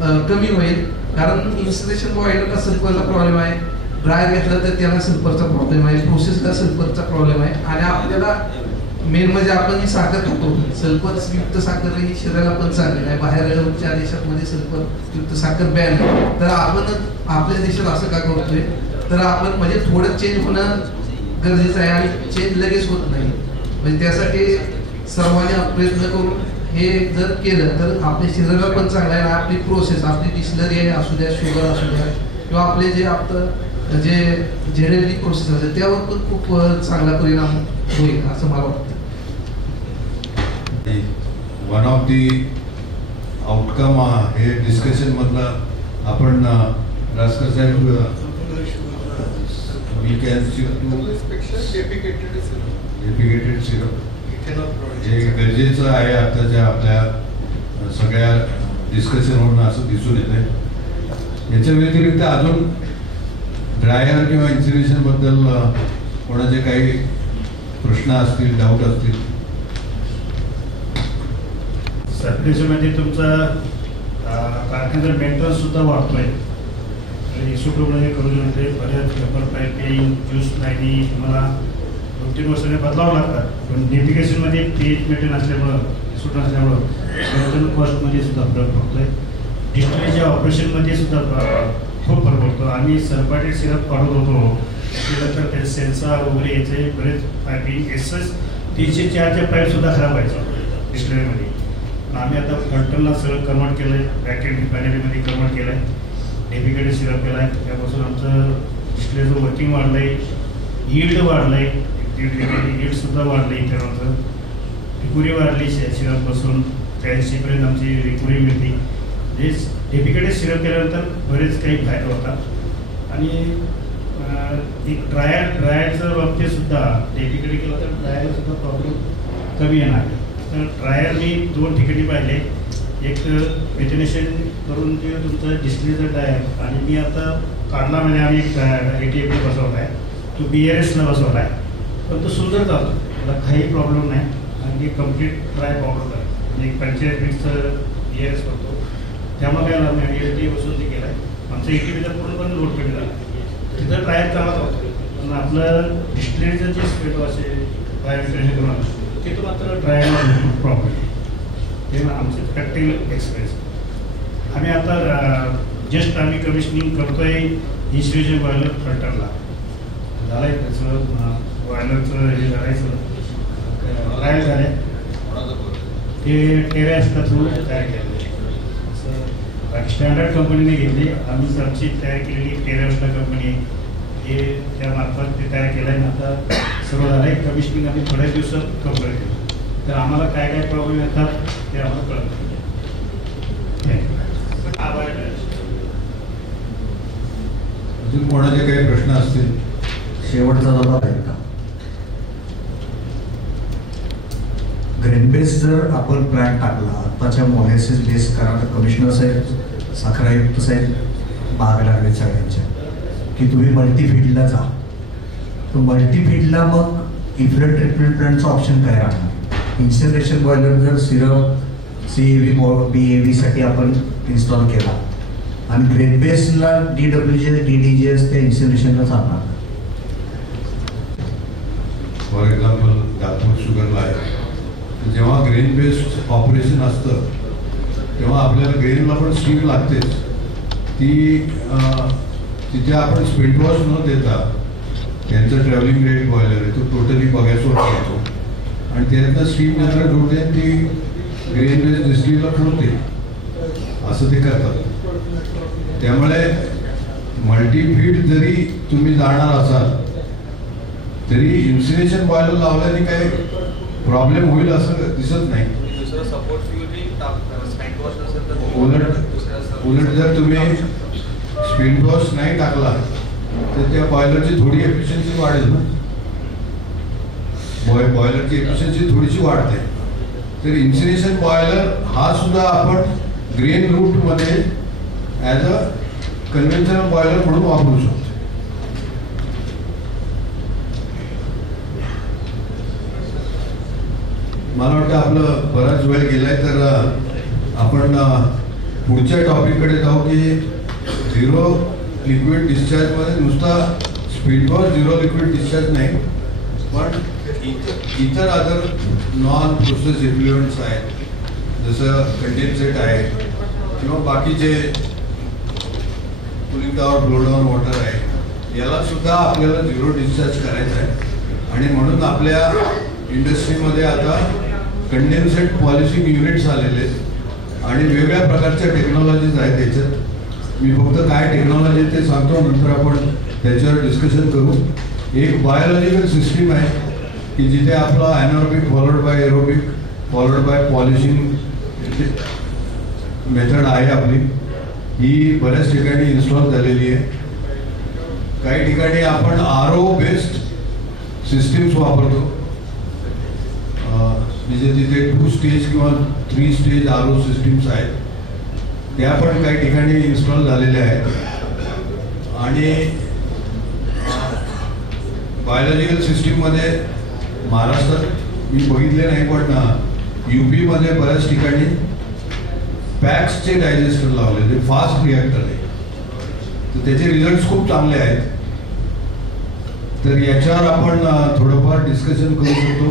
कमी होईल. कारण इन्सुलेशन बॉयलरला सल्फरचा प्रॉब्लेम आहे, ड्रायर घेतला तर त्याला सल्फरचा प्रॉब्लेम आहे, प्रोसेसला सल्फरचा प्रॉब्लेम आहे आणि आपल्याला मेन म्हणजे आपण जी साखर खातो सल्फर युक्त साखर ही शरीराला पण चांगली आहे. बाहेरच्या देशांमध्ये सल्फर युक्त साखर बॅन आहे. तर आपण आपल्या देशात असं का करतोय तर आपण म्हणजे थोडं चेंज होणं गरजेचं आहे आणि चेंज लगेच होत नाही. म्हणजे त्यासाठी सर्वांनी प्रयत्न करून हे जर केलं तर आपल्या शरीराला पण चांगलं आहे. आपली प्रोसेस, आपली डिस्लरी आहे असू द्या, शुगर असू द्या, किंवा आपले जे आपलं जे जेनेटिक प्रोसेस असेल त्यावर पण खूप चांगला परिणाम होईल असं मला वाटतं. वन ऑफ दी आउटकम हे डिस्कशन मधला आपण रासकर साहेब वी कॅन डेपिकेटेड सिरप जे गरजेचं आहे आताच्या आपल्या सगळ्या डिस्कशन होणं असं दिसून येत आहे. याच्या व्यतिरिक्त अजून ड्रायर किंवा इन्सुलेशन बद्दल कोणाचे काही प्रश्न असतील, डाऊट असतील? सर्टिफिकेटमध्ये तुमचा कारखान्याचा मेंटेनन्स सुद्धा वाढतोय. इस्यूप्रमाणे करू शकते बऱ्याच पेपर पाईपिंग ज्यूस लाईनी तुम्हाला 2-3 वर्षाने बदलावं लागतात. पण नेव्हिगेशनमध्ये पीएच मेंटेन असल्यामुळं सूट असल्यामुळं मेंटेनन्स कॉस्टमध्ये सुद्धा फरक पडतोय. डिस्टिलरीच्या ऑपरेशनमध्ये सुद्धा खूप फरक पडतो. आम्ही सरपाटेड सिरप काढत होतो त्यानंतर त्याचे सेन्सर वगैरे याचे बरेच पाईपिंग SS 304च्या पाईपसुद्धा खराब व्हायचा डिस्टिलरीमध्ये. आम्ही आता फल्टनला सगळं कन्वर्ट केलं आहे, बॅकेट रिफायनरीमध्ये कन्वर्ट केलं आहे, डेडिकेटेड सिरप केला आहे. त्यापासून आमचं डिस्टिलरीचं वर्किंग वाढलं आहे, यील्ड वाढलं आहे, यील्डसुद्धा वाढलं आहे. त्यानंतर रिकव्हरी वाढली सिरपपासून 80% आमची रिकव्हरी मिळते. जे डेडिकेटेड सिरप केल्यानंतर बरेच काही फायदा होता. आणि एक ड्रायरच्या बाबतीत सुद्धा डेडिकेटेड केलं तर ड्रायरला सुद्धा प्रॉब्लेम कमी येणार. तर ड्रायर मी 2 ठिकाणी पाहिले. एक मेथनेशन करून जे तुमचं डिस्टिलरीचं ड्रायर, आणि मी आता काढलामध्ये आम्ही एक ATF बसवला आहे, तो BRSला बसवला आहे. पण तो सुंदर चालतो, त्याला काही प्रॉब्लेम नाही. आणि कम्प्लीट ड्राय पावडर आहे, म्हणजे 45 मिनिटचं BRS करतो. त्यामुळे काय लागलं नाही, ATF बसून ते केलं आहे. आमचं ATFचा पूर्णपणे लोड कमी झाला. तिथं ड्रायर चांगला होतो. पण आपलं डिस्टिलरीचं जे स्पेट असेल बायोमेट्रिक करून तिथं मात्र ड्रायरला प्रॉब्लेम. हे आमचं प्रॅक्टिकल एक्सपिरियन्स. आम्ही आता जस्ट आम्ही कमिशनिंग करतो आहे इन्स्युलेशन बॉयलर फल्टरला. झालं आहे त्याचं बॉयलरचं हे करायचं ट्रायल झालं आहे. ते टेरेसचा थ्रू तयार केलेलं आहे. असं स्टँडर्ड कंपनीने घेतली. आम्ही आमची तयार केलेली टेरेसला कंपनी आहे, हे त्यामार्फत ते तयार केलं आहे. आता सर्व झालं आहे. कमिशनिंग आम्ही थोड्याच दिवसात कंप्लीट केलं. तर आम्हाला काय काय प्रॉब्लेम येतात ते आम्हाला कळत. अजून कोणाचे काही प्रश्न असतील? शेवटचा जबाब आहे का? ग्रेन बेस जर आपण प्लॅन टाकला आत्ताच्या मोलेसिस बेस करा, कमिशनर साहेब, साखर आयुक्त साहेब मागे लागले सगळ्यांच्या की तुम्ही मल्टीफील्डला जा. तर मल्टीफील्डला मग इफ्लट ट्रीटमेंट प्लॅनचं ऑप्शन काय राहणार? इन्सिनरेशन बॉयलर जर सिरप CAV BAV साठी आपण इन्स्टॉल केला आणि ग्रेन बेसला DWGS DDGS त्या इन्सिनरेशनला चालणार. फॉर एक्झाम्पल नागपूर शुगरला आहे, जेव्हा ग्रेन बेस्ड ऑपरेशन असतं तेव्हा आपल्याला ग्रेनला पण स्टीम लागतेच. तिथे आपण स्पीड वॉश न देता त्यांचं ट्रॅव्हलिंग रेट बॉयलर आहे तो टोटली बघायचो असतो आणि त्यानंतर स्टीम जनरेट होते ती ग्रेन बेस्ड डिस्टिलरीला पुरते, असं ते करतात. त्यामुळे मल्टीफीड जरी तुम्ही जाणार असाल तरी इन्सिनेशन बॉयलर लावल्याने काही प्रॉब्लेम होईल असं दिसत नाही. उलट जर तुम्ही स्पीड वॉश नाही टाकला तर त्या बॉयलरची थोडी एफिशियन्सी वाढेल ना. बॉयलरची एफिशियन्सी थोडीशी वाढते. तर इन्सिनेशन बॉयलर हा सुद्धा आपण ग्रेन रूटमध्ये ॲज अ कन्व्हेन्शनल बॉयलर म्हणून वापरू शकतो. मला वाटतं आपलं बराच वेळ गेलाय, तर आपण पुढच्या टॉपिककडे जाऊ की झिरो लिक्विड डिस्चार्जमध्ये नुसता speed wash zero liquid discharge नाही, पण इतर अदर नॉन प्रोसेस इफ्लुएंट्स आहेत, जसं कंडेन्सेट आहे किंवा बाकीचे cooling tower blow down water आहे, याला सुद्धा आपल्याला झिरो डिस्चार्ज करायचं आहे. आणि म्हणून आपल्या इंडस्ट्रीमध्ये आता कंडेन्सेड पॉलिशिंग युनिट्स आलेले आहेत आणि वेगळ्या प्रकारच्या टेक्नॉलॉजीज आहेत त्याच्यात. मी फक्त काय टेक्नॉलॉजी ते सांगतो, नंतर आपण त्याच्यावर डिस्कशन करू. एक बायोलॉजिकल सिस्टीम आहे की जिथे आपला anaerobic followed by aerobic followed by polishing method आहे आपली. ही बऱ्याच ठिकाणी इन्स्टॉल झालेली आहे. काही ठिकाणी आपण RO बेस्ड सिस्टीम्स वापरतो, म्हणजे तिथे 2 स्टेज किंवा 3 स्टेज RO सिस्टीम्स आहेत, त्या पण काही ठिकाणी इन्स्टॉल झालेल्या आहेत. आणि बायोलॉजिकल सिस्टीममध्ये महाराष्ट्रात मी बघितले नाही, पण UP मध्ये बऱ्याच ठिकाणी पॅक्सचे डायजेस्टर लावले, ते फास्ट रिॲक्टर आहे, तर त्याचे रिझल्ट खूप चांगले आहेत. तर याच्यावर आपण थोडंफार डिस्कशन करू शकतो.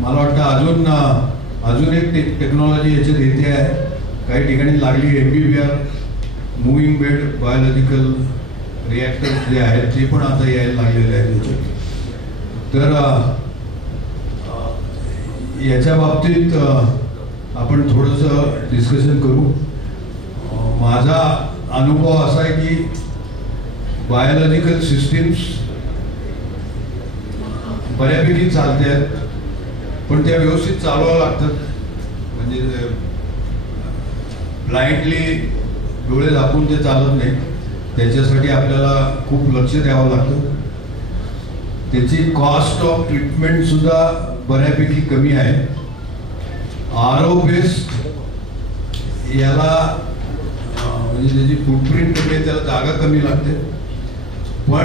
मला वाटतं अजून एक टेक्नॉलॉजी याच्यात येते आहे, काही ठिकाणी लागली. MBBR moving bed biological reactors जे आहेत ते पण आता यायला लागलेले आहेत याच्यात. तर याच्या बाबतीत आपण थोडंसं डिस्कशन करू. माझा अनुभव असा आहे की बायोलॉजिकल सिस्टीम्स बऱ्यापैकी चालते आहेत, पण त्या व्यवस्थित चालवावं लागतात. म्हणजे ब्लाइंडली डोळे झाकून ते चालत नाही, त्याच्यासाठी आपल्याला खूप लक्ष द्यावं लागतं. त्याची कॉस्ट ऑफ ट्रीटमेंट सुद्धा बऱ्यापैकी कमी आहे. RO बेस्ड याला म्हणजे त्याची फुटप्रिंट कमी आहे, त्याला जागा कमी लागते, पण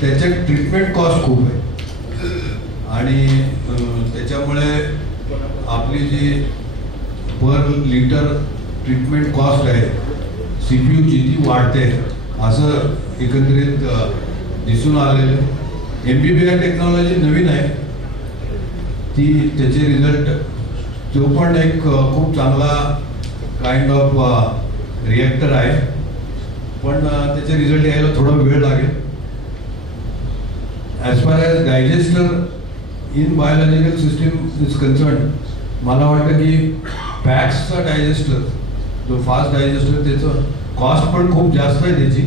त्याच्यात ट्रीटमेंट कॉस्ट खूप आहे. आणि त्याच्यामुळे आपली जी पर लिटर ट्रीटमेंट कॉस्ट आहे CPUची ती वाढते, असं एकंदरीत दिसून आलेलं. MBBR टेक्नॉलॉजी नवीन आहे, ती त्याचे रिझल्ट तो पण एक खूप चांगला काइंड ऑफ रिॲक्टर आहे, पण त्याचे रिझल्ट यायला थोडा वेळ लागेल. As far as disaster in biological system is concern, मला वाटतं की पॅक्सचा डायजेस्टर जो फास्ट डायजेस्टर त्याचं कॉस्ट पण खूप जास्त आहे त्याची.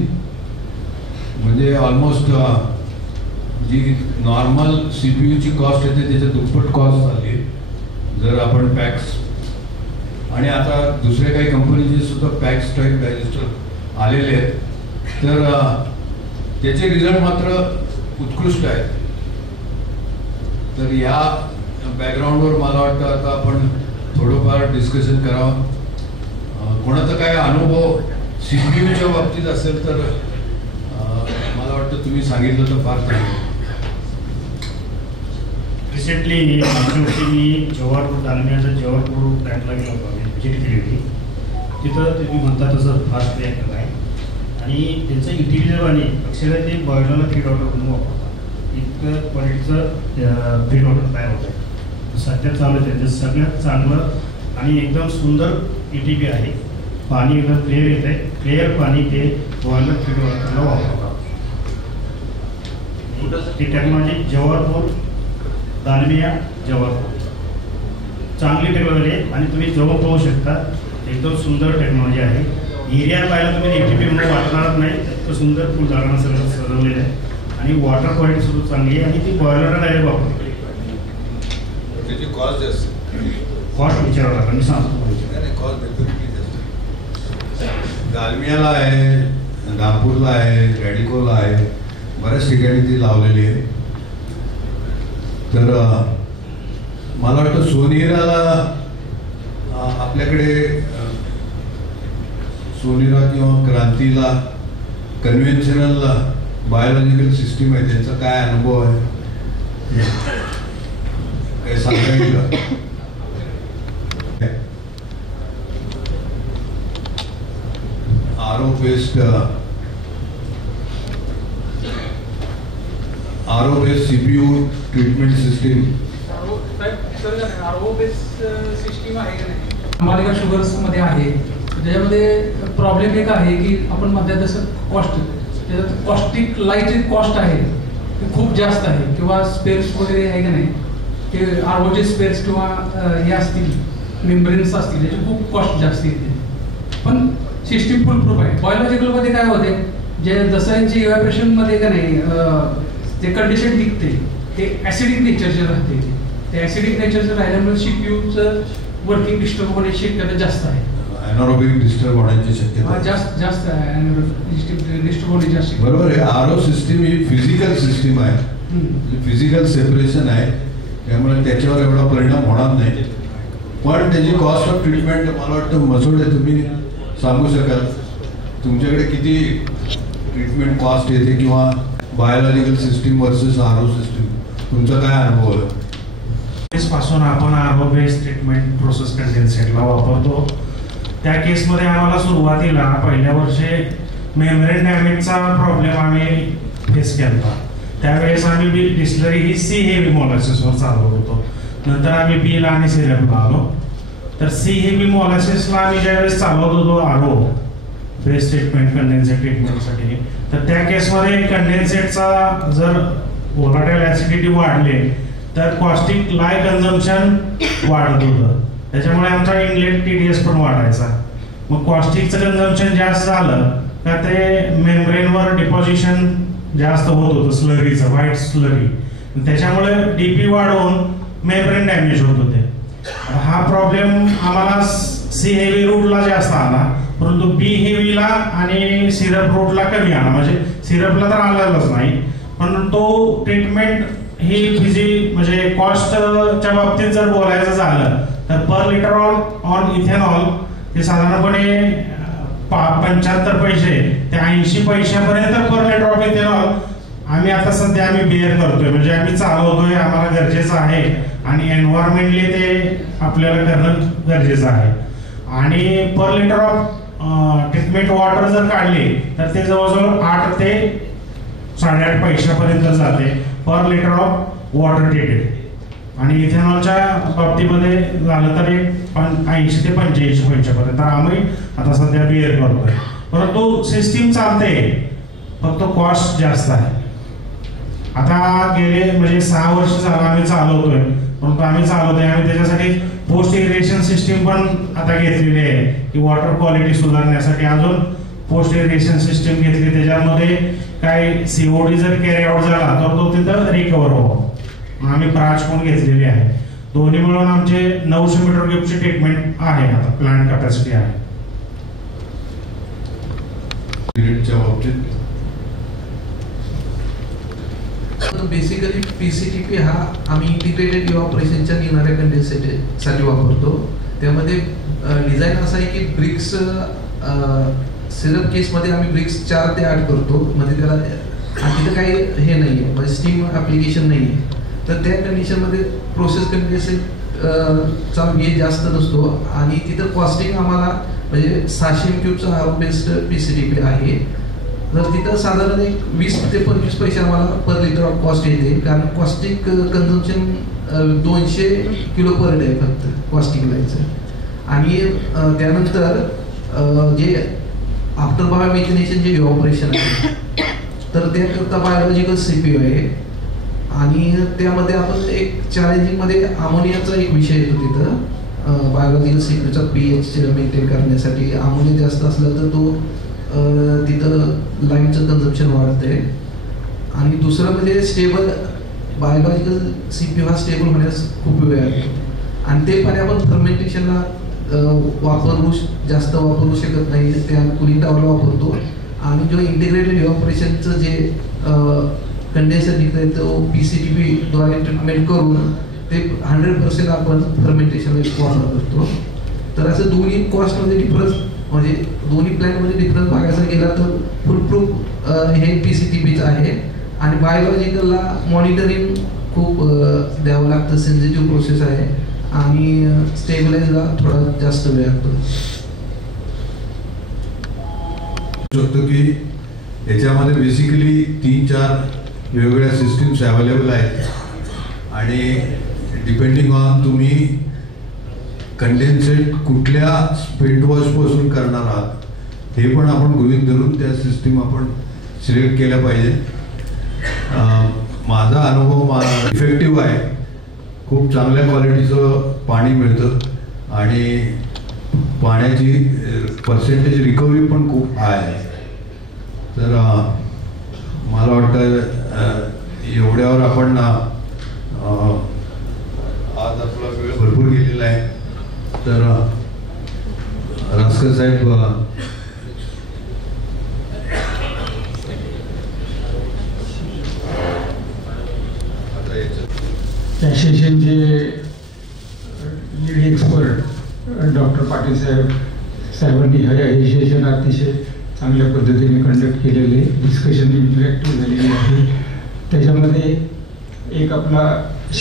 म्हणजे ऑलमोस्ट जी नॉर्मल CPUची कॉस्ट येते त्याच्या दुप्पट कॉस्ट झाली आहे जर आपण पॅक्स. आणि आता दुसऱ्या काही कंपनीचे सुद्धा पॅक्स टाईप डायजेस्टर आलेले आहेत, तर त्याचे रिझल्ट मात्र उत्कृष्ट आहेत. तर या बॅकग्राऊंडवर मला वाटतं आता आपण थोडंफार डिस्कशन करावं. कोणाचा काय अनुभव CPUच्या बाबतीत असेल तर मला वाटतं तुम्ही सांगितलं तर फार चांगलं. रिसेंटली मागच्या वर्षी मी जवाहरपूर दालमियाच्या जवाहरपूर प्लॅन्टला गेलो होतो, आम्ही व्हिजिट केली होती. तिथं तुम्ही म्हणता तसं फास्ट रिॲक्टर आहे आणि त्यांचं युटिलिटी आणि अक्षरशः ते बॉयलरला फीड ऑर्डर म्हणून वापरतात. इतकं क्वालिटीचं फीड ऑर्डर तयार होत आहे. सध्या चालू आहे त्यांचं सगळ्यात चांगलं आणि एकदम सुंदर ETP आहे. पाणी एकदम क्लिअर येत आहे, क्लिअर पाणी ते बॉयलर फीड ऑर्डरला वापरतात. ती टेक्नॉलॉजी जवाहरपूर दालमिया जवाहरपूर चांगली टेक्नॉलॉजी आहे आणि तुम्ही जवळ पाहू शकता. एकदम सुंदर टेक्नॉलॉजी आहे. एरिया पाहिला तुम्ही ETP म्हणून वाटणारच नाही, इतकं सुंदर फुल झाडांना सगळं सजवलेलं आहे आणि वॉटर क्वालिटी सुद्धा चांगली आहे आणि ती बॉयलरला डायरेक्ट वापरते. त्याची कॉस्ट जास्त, कॉस्ट विचारावं लागेल मी सांगतो. कॉस्ट जास्त दालमियाला आहे, नागपूरला आहे, रॅडिकोला आहे, बऱ्याच ठिकाणी ती लावलेली आहे. तर मला वाटतं सोनिराला आपल्याकडे सोनिरा किंवा क्रांतीला कन्व्हेन्शनल बायोलॉजिकल सिस्टीम आहे, त्यांचा काय अनुभव आहे काय सांगता येईल का? RO based CPU treatment system. RO based system आहे का नाही? मालिका शुगर्समध्ये आहे. त्याच्यामध्ये प्रॉब्लेम एक आहे की आपण म्हणतात जसं कॉस्ट, त्याच्यात कॉस्टिक लाईट कॉस्ट आहे ती खूप जास्त आहे, किंवा स्पेअर्स वगैरे आहे का नाही ते आरओचे स्पेअर्स किंवा हे असतील मेम्ब्रेन्स असतील त्याची खूप कॉस्ट जास्त येते. पण सिस्टीम फुल प्रूफ आहे. बायोलॉजिकलमध्ये काय होते, जे जसं यांचे इव्हॅपोरेशनमध्ये का नाही जे कंडिशन निघते ते ॲसिडिक नेचरचे राहते. ते ॲसिडिक नेचरचं राहिल्यामुळे सीपीयूचं वर्किंग डिस्टर्ब होण्याची शक्यता जास्त आहे. एनारोबिक डिस्टर्ब होण्याची शक्यता जास्त आहे. डिस्टर्ब होण्याची जास्त. बरोबर आहे. आरओ सिस्टीम ही फिजिकल सिस्टीम आहे, फिजिकल सेपरेशन आहे, त्यामुळे त्याच्यावर एवढा परिणाम होणार नाही. पण त्याची कॉस्ट ऑफ ट्रीटमेंट मला वाटतं मसोडे तुम्ही सांगू शकाल तुमच्याकडे किती ट्रीटमेंट कॉस्ट येते किंवा biological system versus RO system तुमचा काय अनुभव आहे? पासून आपण आरओ बेस्ड ट्रीटमेंट प्रोसेस कंडेन्सेटला वापरतो. त्या केसमध्ये आम्हाला सुरुवातीला पहिल्या वर्षी मेम्ब्रेन डॅमेजचा प्रॉब्लेम आम्ही फेस केला. त्यावेळेस आम्ही डिस्लरी ही सी हेवी मोलॅसिसवर चालवत होतो. नंतर आम्ही बीला आणि सिरपला आलो. तर सी हेवी मोलॅसिसला आम्ही ज्यावेळेस चालवत होतो आरओ बेस्ट ट्रीटमेंट कंडेन्सेट ट्रीटमेंटसाठी, तर त्या केसमध्ये कंडेन्सेटचा जर व्होलाटाईल ॲसिडिटी वाढले तर कॉस्टिक लाय कन्झम्पशन वाढत होतं. त्याच्यामुळे आमचा इनलेट TDS पण वाढायचा. मग कॉस्टिकचं कन्झम्पशन जास्त झालं का ते मेम्ब्रेनवर डिपॉझिशन जास्त होत होतं स्लरीचं, व्हाईट स्लरी. त्याच्यामुळे DP वाढवून मेम्ब्रेन डॅमेज होत होते. हा प्रॉब्लेम आम्हाला सी हेवी रूटला जास्त आला, परंतु बी हेवीला आणि सिरप रूटला कमी आला. म्हणजे सिरपला तर आलेलाच नाही, पण तो ट्रीटमेंट ही म्हणजे कॉस्टच्या बाबतीत जर बोलायचं झालं तर पर लिटर ऑन इथेनॉल हे साधारणपणे 75 पैसे ते 80 पैशापर्यंत पर लिटर ऑफ इथेनॉल आम्ही आता सध्या बेअर करतोय. म्हणजे आम्ही चालवतोय, आम्हाला गरजेचं आहे आणि एन्व्हायरमेंटली ते आपल्याला करणं गरजेचं आहे. आणि पर लिटर ऑफ ट्रीटमेंट वॉटर जर काढले तर ते जवळजवळ 8 ते 8.5 पैशापर्यंत जाते पर लिटर ऑफ वॉटर ट्रीटेड. आणि इथेनॉलच्या बाबतीमध्ये झालं तर 80 ते 85 पैशापर्यंत आम्ही आता सध्या बेअर करतोय. परंतु सिस्टीम चालते, फक्त कॉस्ट जास्त आहे. आता गेले म्हणजे 6 वर्ष झालं आम्ही चालवतोय, परंतु आम्ही त्याच्यासाठी पोस्ट इरिगेशन सिस्टीम पण आता घेतलेली आहे की वॉटर क्वालिटी सुधारण्यासाठी अजून पोस्ट इरिगेशन सिस्टीम घेतली. त्याच्यामध्ये काही COD जर कॅरी आउट झाला तर तो तिथं रिकवर हो. आम्ही ब्रांच पण घेतलेली आहे. दोन्ही मिळून आमचे 900 मीटर क्यूबची ट्रीटमेंट आहे, आता प्लांट कॅपॅसिटी आहे. बेसिकली PCTP हा आम्ही इंटिग्रेटेड इव्हॅपोरेशनच्या निघणाऱ्या कंडेन्सेटसाठी वापरतो. त्यामध्ये डिझाईन असं आहे की ब्रिक्स सिरप केसमध्ये आम्ही ब्रिक्स 4 ते 8 करतो. म्हणजे त्याला तिथं काही हे नाही आहे, म्हणजे स्टीम ॲप्लिकेशन नाही आहे. तर त्या कंडिशनमध्ये प्रोसेस कंडेन्सेट चा वेळ जास्त नसतो आणि तिथं कॉस्टिंग आम्हाला म्हणजे 600 क्यूबचा आरओ बेस्ड PCTP आहे. तर तिथं साधारण एक 20 ते 25 पैसे आम्हाला पर लिटर ऑफ कॉस्ट येते. कारण caustic consumption 200 kilo per day फक्त कॉस्टिंग लायचं. आणि त्यानंतर जे आफ्टर बायोमेथिनेशन जे इव्हॅपोरेशन आहे तर त्याकरता बायोलॉजिकल CPU आहे. आणि त्यामध्ये आपण एक चॅलेंजिंगमध्ये अमोनियाचा एक विषय येतो. तिथं बायोलॉजिकल CPUचा pH मेंटेन करण्यासाठी अमोनिया जास्त असला तर तो तिथं लाईटचं कन्झम्पशन वाढते. आणि दुसरं म्हणजे स्टेबल बायोलॉजिकल CPU हा स्टेबल होण्यास खूप वेळ लागतो. आणि ते पण आपण फर्मेंटेशनला जास्त वापरू शकत नाही, त्या कुलिंग टॉवरला वापरतो. आणि जो इंटिग्रेटेड इव्हॅपोरेशनचं जे कंडेन्सर निघतं तो PCTP द्वारे ट्रीटमेंट करून ते 100% आपण फर्मेंटेशनला वापर करतो. तर असं दोन्ही कॉस्टमध्ये डिफरन्स म्हणजे दोन्ही प्लॅनमध्ये डिफरन्स बघायचा गेला तर फुल प्रूफ हे PCTPच आहे. आणि बायोलॉजिकलला मॉनिटरिंग खूप द्यावं लागतं, सेन्सिटिव्ह प्रोसेस आहे आणि स्टेबलाइजला थोडा जास्त वेळ लागतो. की याच्यामध्ये बेसिकली 3-4 वेगवेगळ्या सिस्टीम्स अवेलेबल आहेत आणि डिपेंडिंग ऑन तुम्ही कंडेन्सेट कुठल्या स्पेंट वॉशपासून करणार आहात हे पण आपण गृहीत धरून त्या सिस्टीम आपण सिलेक्ट केल्या पाहिजे. माझा अनुभव इफेक्टिव्ह आहे खूप चांगल्या क्वालिटीचं पाणी मिळतं आणि पाण्याची पर्सेंटेज रिकव्हरी पण खूप हाय आहे. तर मला वाटतं एवढ्यावर आपण आज आपला वेळ भरपूर गेलेला आहे. तर रासकर साहेब त्या सेशनचे लीड एक्सपर्ट डॉक्टर पाटील साहेबांनी हे सेशन अतिशय चांगल्या पद्धतीने कंडक्ट केलेले, डिस्कशन इंटरॅक्टिव्ह झालेली आहे. त्याच्यामध्ये एक आपला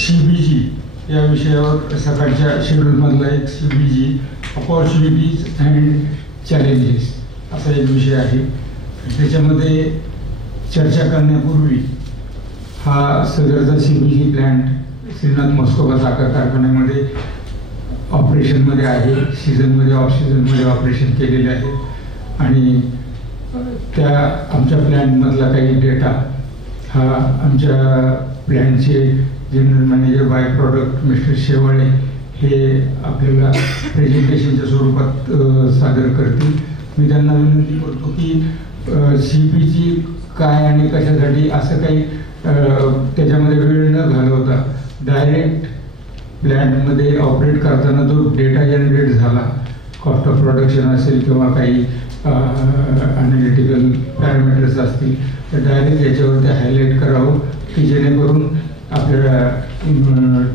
CBG या विषयावर सकाळच्या शेड्यूलमधला एक CBG अपॉर्च्युनिटीज अँड चॅलेंजेस असा एक विषय आहे. त्याच्यामध्ये चर्चा करण्यापूर्वी हा सदरचा CBG प्लॅन्ट श्रीनाथ मस्कोबा साखर कारखान्यामध्ये ऑपरेशनमध्ये आहे. सीझनमध्ये ऑफ सीझनमध्ये ऑपरेशन केलेले आहे आणि त्या आमच्या प्लॅन्टमधला काही डेटा हा आमच्या प्लॅन्टचे general manager by product mister Shewale हे आपल्याला प्रेझेंटेशनच्या स्वरूपात सादर करतील. मी त्यांना विनंती करतो की CBG काय आणि कशासाठी असं काही त्याच्यामध्ये वेळ न घालवता डायरेक्ट प्लॅन्टमध्ये ऑपरेट करताना जो डेटा जनरेट झाला, कॉस्ट ऑफ प्रोडक्शन असेल किंवा काही अनालिटिकल पॅरामीटर्स असतील तर डायरेक्ट याच्यावरती हायलाईट करावं की जेणेकरून आपल्या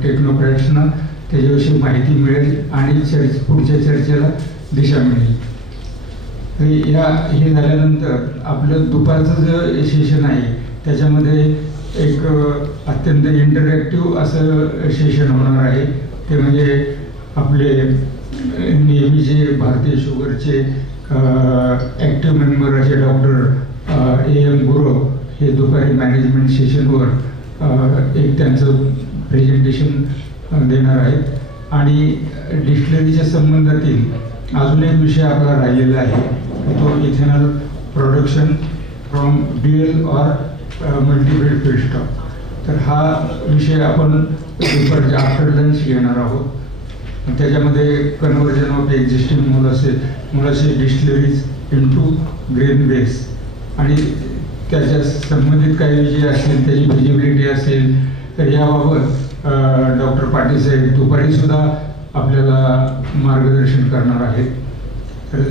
टेक्नोक्रॅट्सना त्याच्याविषयी माहिती मिळेल आणि पुढच्या चर्चेला दिशा मिळेल. हे झाल्यानंतर आपलं दुपारचं जे सेशन आहे त्याच्यामध्ये एक अत्यंत इंटरॅक्टिव्ह असं सेशन होणार आहे. ते म्हणजे आपले नेहमीचे भारतीय शुगरचे ॲक्टिव्ह मेंबर असे डॉक्टर AM गुरव हे दुपारी मॅनेजमेंट सेशनवर एक त्यांचं प्रेझेंटेशन देणार आहेत. आणि डिस्टिलरीच्या संबंधातील अजून एक विषय आपला राहिलेला आहे, तो इथेनॉल प्रोडक्शन फ्रॉम DL और मल्टीपल फीडस्टॉक. तर हा विषय आपण दुपारच्या आफ्टर लंच घेणार आहोत. त्याच्यामध्ये conversion of existing molasses distilleries into grain base आणि त्याच्या संबंधित काही विषय असतील, त्याची फिजिबिलिटी असेल तर याबाबत डॉक्टर पाटील साहेब दुपारी सुद्धा आपल्याला मार्गदर्शन करणार आहेत. तर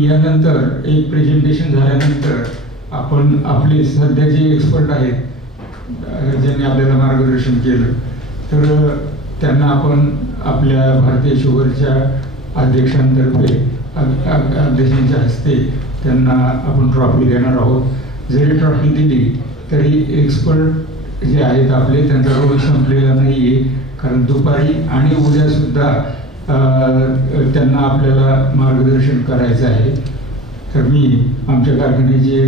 यानंतर एक प्रेझेंटेशन झाल्यानंतर आपण आपले सध्याचे एक्सपर्ट आहेत ज्यांनी आपल्याला मार्गदर्शन केलं तर त्यांना आपण आपल्या भारतीय शुगरच्या अध्यक्षांतर्फे अध्यक्षांच्या हस्ते त्यांना आपण ट्रॉफी देणार आहोत. जरी ट्रॉफी दिली तरी एक्सपर्ट जे आहेत आपले त्यांचा रोल संपलेला नाही आहे, कारण दुपारी आणि उद्यासुद्धा त्यांना आपल्याला मार्गदर्शन करायचं आहे. तर मी आमच्या कारखान्याचे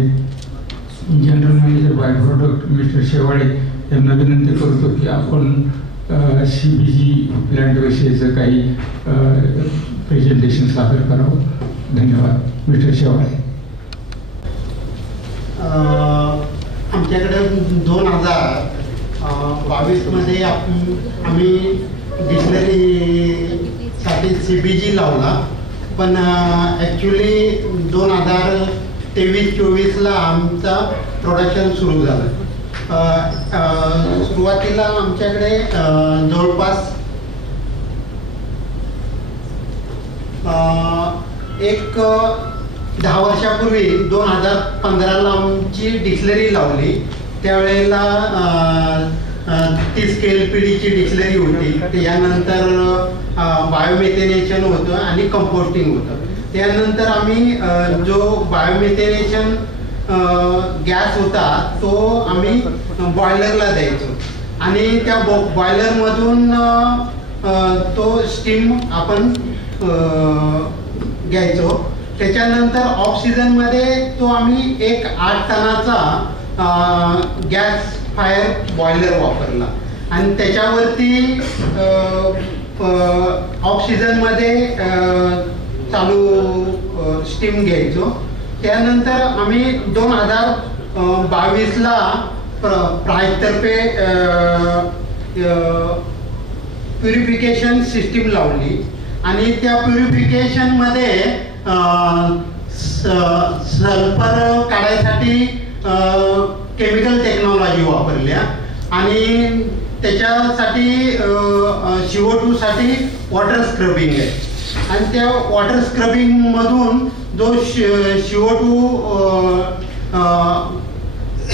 general manager by product mister Shewale यांना विनंती करतो की आपण CBG प्लॅन्टविषयीचं काही प्रेझेंटेशन सादर करावं. धन्यवाद. मिस्टर शेवाळे. आमच्याकडे 2022 आम्ही डिस्टिलरीसाठी CBG लावला, पण ॲक्च्युली 2023-24 आमचा प्रोडक्शन सुरू झालं. सुरुवातीला आमच्याकडे जवळपास एक 10 वर्षापूर्वी 2015 आमची डिस्टिलरी लावली. त्यावेळेला ती स्केल पिढीची डिस्टिलरी होती. यानंतर बायोमेथेनेशन होतं आणि कंपोस्टिंग होतं. त्यानंतर आम्ही जो बायोमेथेनेशन गॅस होता तो आम्ही बॉयलरला द्यायचो आणि त्या बॉयलरमधून तो स्टीम आपण घ्यायचो. त्याच्यानंतर ऑफ सीझनमध्ये तो आम्ही एक 8 टनाचा गॅस फायर बॉयलर वापरला आणि त्याच्यावरती ऑफ सीझनमध्ये चालू स्टीम घ्यायचो. त्यानंतर आम्ही 2022 प्राईजतर्फे प्युरिफिकेशन सिस्टीम लावली आणि त्या प्युरिफिकेशनमध्ये सल्फर काढायसाठी केमिकल टेक्नॉलॉजी वापरल्या आणि त्याच्यासाठी CO2 साठी वॉटर स्क्रबिंग आहे आणि त्या वॉटर स्क्रबिंगमधून जो CO2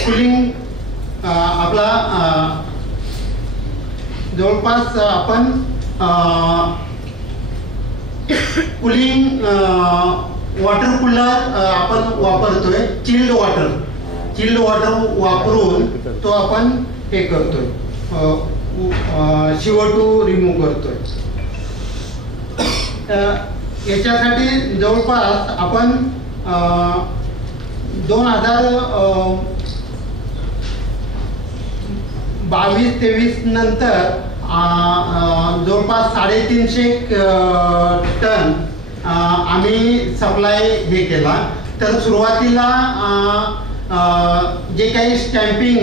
कुलिंग आपला जवळपास आपण कुलिंग वॉटर कूलर आपण वापरतोय, चिल्ड वॉटर वापरून तो आपण हे करतोय, CO2 रिमूव्ह करतोय. याच्यासाठी जवळपास आपण 2022-23 नंतर जवळपास 350 टन आम्ही सप्लाय हे केला. तर सुरुवातीला जे काही स्टॅम्पिंग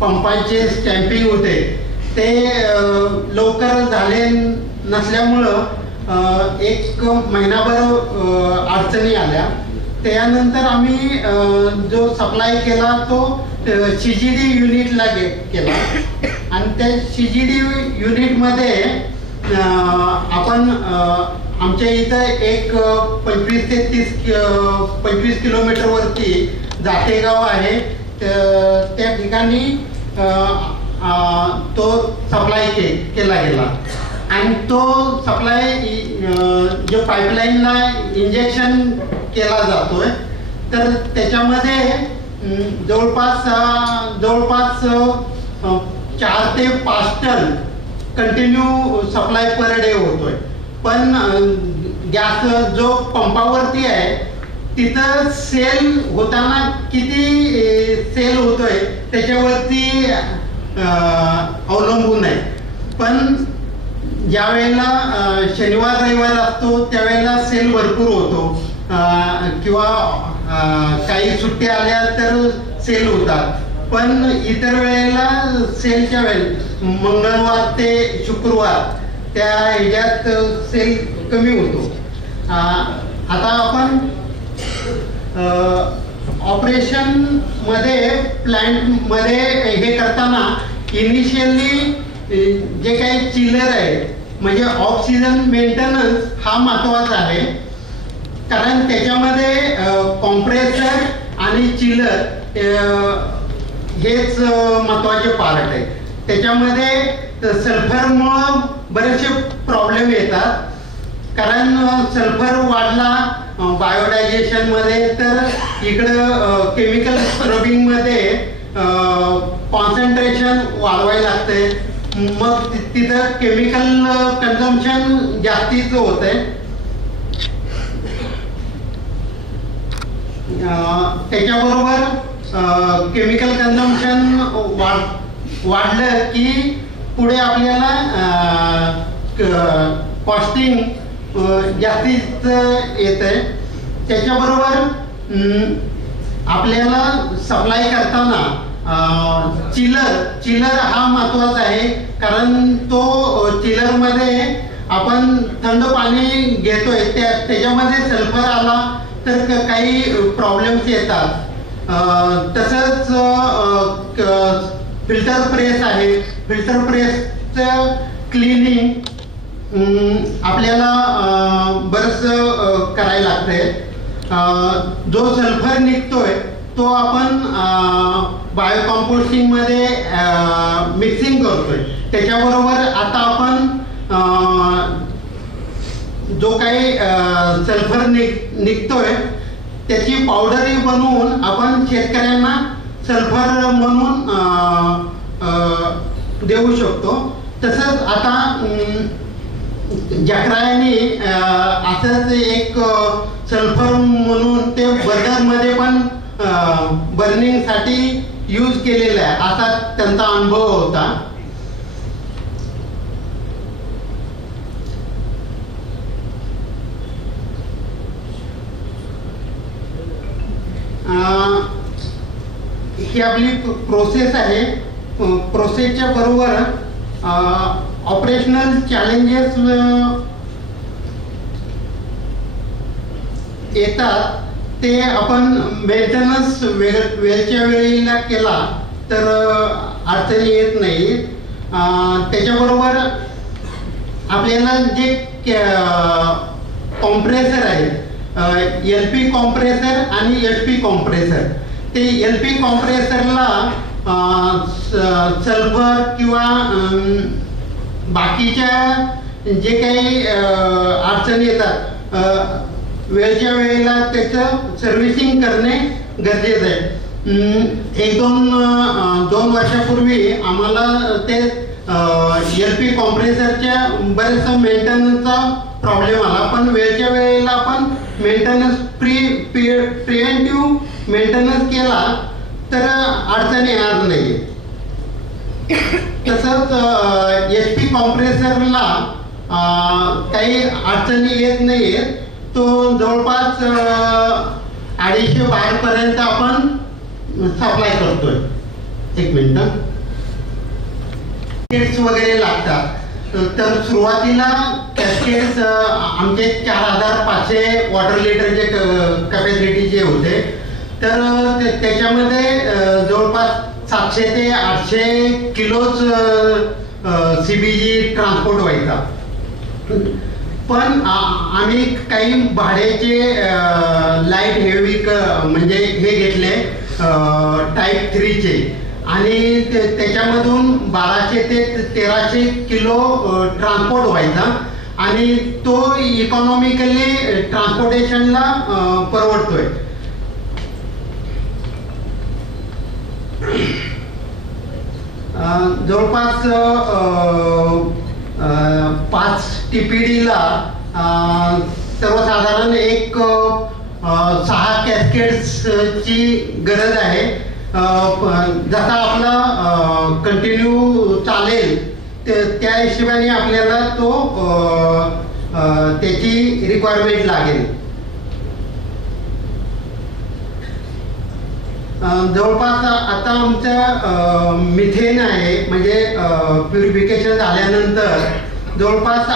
पंपांचे स्टॅम्पिंग होते ते लवकर झाले नसल्यामुळं 1 महिनाभर अडचणी आल्या. त्यानंतर आम्ही जो सप्लाय केला तो CGD युनिटला केला आणि त्या CGD युनिटमध्ये आपण आमच्या इथं एक 25 ते 25 किलोमीटरवरती जातेगाव आहे, त्या ठिकाणी तो सप्लाय केला गेला आणि तो सप्लाय जो पाईपलाईनला इंजेक्शन केला जातोय तर त्याच्यामध्ये जवळपास 4 ते 5 ton continue supply per day होतोय. पण गॅस जो पंपावरती आहे तिथं सेल होताना किती सेल होतोय त्याच्यावरती अवलंबून आहे. पण ज्या वेळेला शनिवार रविवार असतो त्यावेळेला सेल भरपूर होतो किंवा काही सुट्ट्या आल्या तर सेल होतात. पण इतर वेळेला सेलच्या वेळेला मंगळवार ते शुक्रवार त्या ह्याच्यात सेल कमी होतो. आता आपण ऑपरेशन मध्ये प्लांट मध्ये हे करताना इनिशियली जे काही चिलर आहे म्हणजे ऑक्सिजन मेंटेनन्स हा महत्वाचा आहे, कारण त्याच्यामध्ये कॉम्प्रेसर आणि चिलर हेच महत्वाचे पार्ट आहे. त्याच्यामध्ये सल्फरमुळं बरेचसे प्रॉब्लेम येतात, कारण सल्फर वाढला बायोडायजेशन मध्ये तर इकडं केमिकल स्क्रबिंग मध्ये कॉन्सन्ट्रेशन वाढवायला लागते, मग तिथं केमिकल कन्झम्पशन जास्तीच होत आहे. त्याच्याबरोबर केमिकल कन्झम्पशन वाढलं की पुढे आपल्याला कॉस्टिंग जास्तीच येत आहे. त्याच्याबरोबर आपल्याला सप्लाय करताना चिलर हा महत्वाचा आहे, कारण तो चिलरमध्ये आपण थंड पाणी घेतोय त्याच्यामध्ये सल्फर आला तर काही प्रॉब्लेम्स येतात. तसंच फिल्टर प्रेस आहे, फिल्टर प्रेसचं क्लिनिंग आपल्याला बरंच करायला लागतंय. जो सल्फर निघतोय तो आपण बायोकॉम्पोस्टिंग मध्ये मिक्सिंग करतोय. त्याच्याबरोबर आता आपण जो काही सल्फर निघतोय त्याची पावडरही बनवून आपण शेतकऱ्यांना सल्फर म्हणून देऊ शकतो. तसंच आता जकरायाने असंच एक सल्फर म्हणून ते बर्नरमध्ये पण बर्निंगसाठी यूज केलेलं आहे, असा त्यांचा अनुभव होता. ही आपली प्रोसेस आहे. प्रोसेसच्या बरोबर ऑपरेशनल चॅलेंजेस येतात, ते आपण मेंटेनन्स वेळच्या वेळेला केला तर अडचणी येत नाही. त्याच्याबरोबर आपल्याला जे कॉम्प्रेसर आहे, LP कॉम्प्रेसर आणि HP कॉम्प्रेसर, ते LP कॉम्प्रेसरला सल्फर किंवा बाकीच्या जे काही अडचणी येतात वेळच्या वेळेला त्याचं सर्व्हिसिंग करणे गरजेचं आहे. 1-2 वर्षापूर्वी आम्हाला ते LP कॉम्प्रेसरच्या बरेचसा मेंटेनन्सचा प्रॉब्लेम आला, पण वेळच्या वेळेला आपण मेंटेनन्स प्रिव्हेंटिव्ह मेंटेनन्स केला तर अडचणी येणार नाही. तसंच HP कॉम्प्रेसरला काही अडचणी येत नाही आहेत. तो जवळपास 250 बारपर्यंत आपण सप्लाय करतोय. एक मिनिट. कॅस्केट्स वगैरे लागतात, तर सुरुवातीला कॅस्केट्स आमचे 4500 वॉटर लिटरचे कॅपॅसिटीचे होते, तर त्याच्यामध्ये जवळपास 700 ते 800 किलोच CBG ट्रान्सपोर्ट व्हायचा. पण आम्ही काही भाड्याचे लाईट हेवी म्हणजे हे घेतले टाईप 3चे, आणि त्याच्यामधून 1200 ते 1300 किलो ट्रान्सपोर्ट व्हायचा, आणि तो इकॉनॉमिकली ट्रान्सपोर्टेशनला परवडतोय. जवळपास 5 TPDला सर्वसाधारण एक 6 कॅस्केट्सची गरज आहे. जसा आपला कंटिन्यू चालेल त्या हिशोबाने आपल्याला तो त्याची रिक्वायरमेंट लागेल. जवळपास आता आमचं मिथेन आहे, म्हणजे प्युरिफिकेशन झाल्यानंतर जवळपास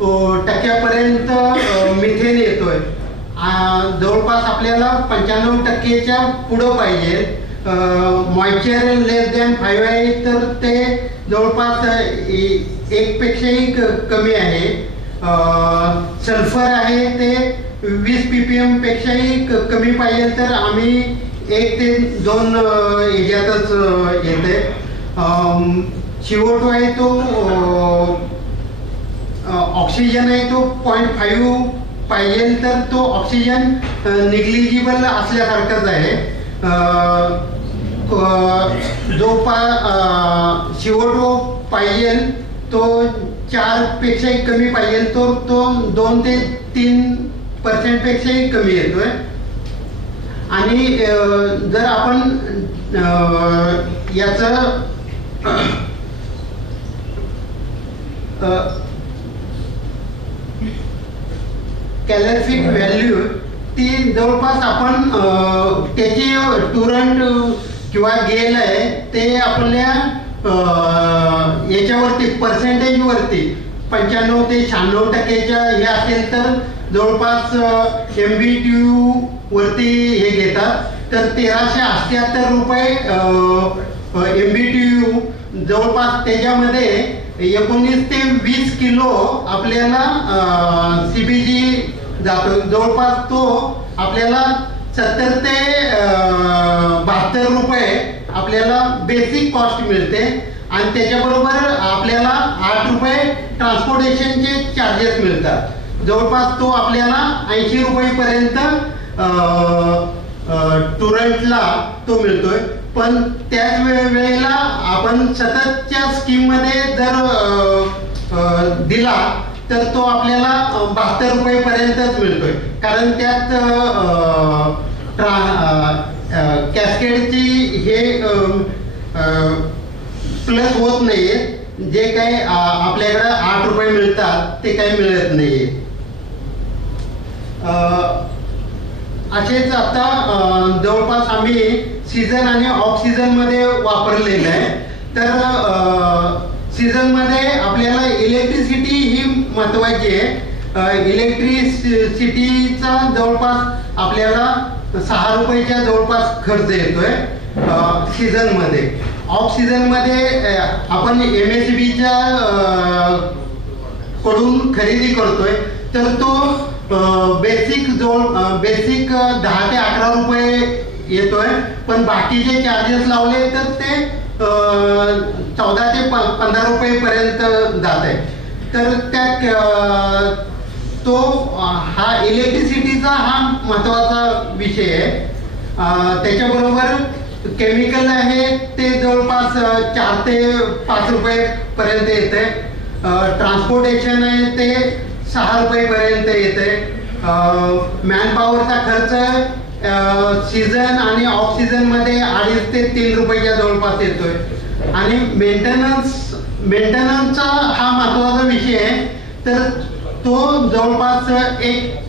98% मिथेन येतोय. जवळपास आपल्याला 95%च्या पुढं पाहिजे. मॉइश्चर लेस दॅन 5 आहे, तर ते जवळपास 1 पेक्षाही कमी आहे. सल्फर आहे ते 20 ppm पेक्षाही कमी पाहिजे, तर आम्ही 1 ते 2 याच्यातच येते. CO2 आहे तो ऑक्सिजन आहे तो 0.5 पाहिजे, तर तो ऑक्सिजन निग्लिजिबल असल्यासारखाच आहे. जो CO2 पाहिजे तो 4 पेक्षाही कमी पाहिजे, तो 2 ते 3% पेक्षाही कमी येतोय. आणि जर आपण याचं कॅलरिफिक व्हॅल्यू ती जवळपास आपण त्याची टुरंट किंवा गेल आहे ते आपल्या याच्यावरती पर्सेंटेजवरती 95 ते 96% हे असेल तर जवळपास MBTU वरती हे घेतात, तर 1378 रुपये MBTU. जवळपास त्याच्यामध्ये 19 ते 20 किलो आपल्याला CBG जातो. जवळपास तो आपल्याला 70 ते 72 रुपये आपल्याला बेसिक कॉस्ट मिळते, आणि त्याच्याबरोबर आपल्याला 8 रुपये ट्रान्सपोर्टेशनचे चार्जेस मिळतात. जवळपास तो आपल्याला 80 रुपयेपर्यंत टुरंटला तो मिळतोय. पण त्याच वेळेला आपण सततच्या स्कीममध्ये जर दिला तर तो आपल्याला 72 रुपयेपर्यंतच मिळतोय, कारण त्यात कॅस्केडची हे प्लस होत नाहीये. जे काही आपल्याकडे 8 रुपये मिळतात ते काही मिळत नाहीये. असेच आता जवळपास आम्ही सीझन आणि ऑफ सीझन मध्ये वापरलेलं आहे. तर सीझन मध्ये आपल्याला इलेक्ट्रिसिटी ही महत्वाची आहे. इलेक्ट्रिसिटीचा जवळपास आपल्याला 6 रुपयाच्या जवळपास खर्च येतोय सीझन मध्ये. ऑफ सीझन मध्ये आपण MSBच्या कडून खरेदी करतोय तर तो बेसिक 10 ते 11 रुपये येतोय, पण बाकीचे चार्जेस लावले तर ते 14 ते 15 रुपये पर्यंत जात आहे. तर त्या तो हा इलेक्ट्रिसिटीचा हा महत्वाचा विषय आहे. त्याच्याबरोबर केमिकल आहे ते जवळपास 4 ते 5 रुपये पर्यंत येते. ट्रान्सपोर्टेशन आहे ते 6 रुपये पर्यंत येते. मॅन पॉवरचा खर्च सीझन आणि ऑफ सीझन मध्ये 2.5 ते 3 रुपयाच्या जवळपास येतोय. आणि मेंटेनन्सचा हा महत्वाचा विषय आहे. तर तो जवळपास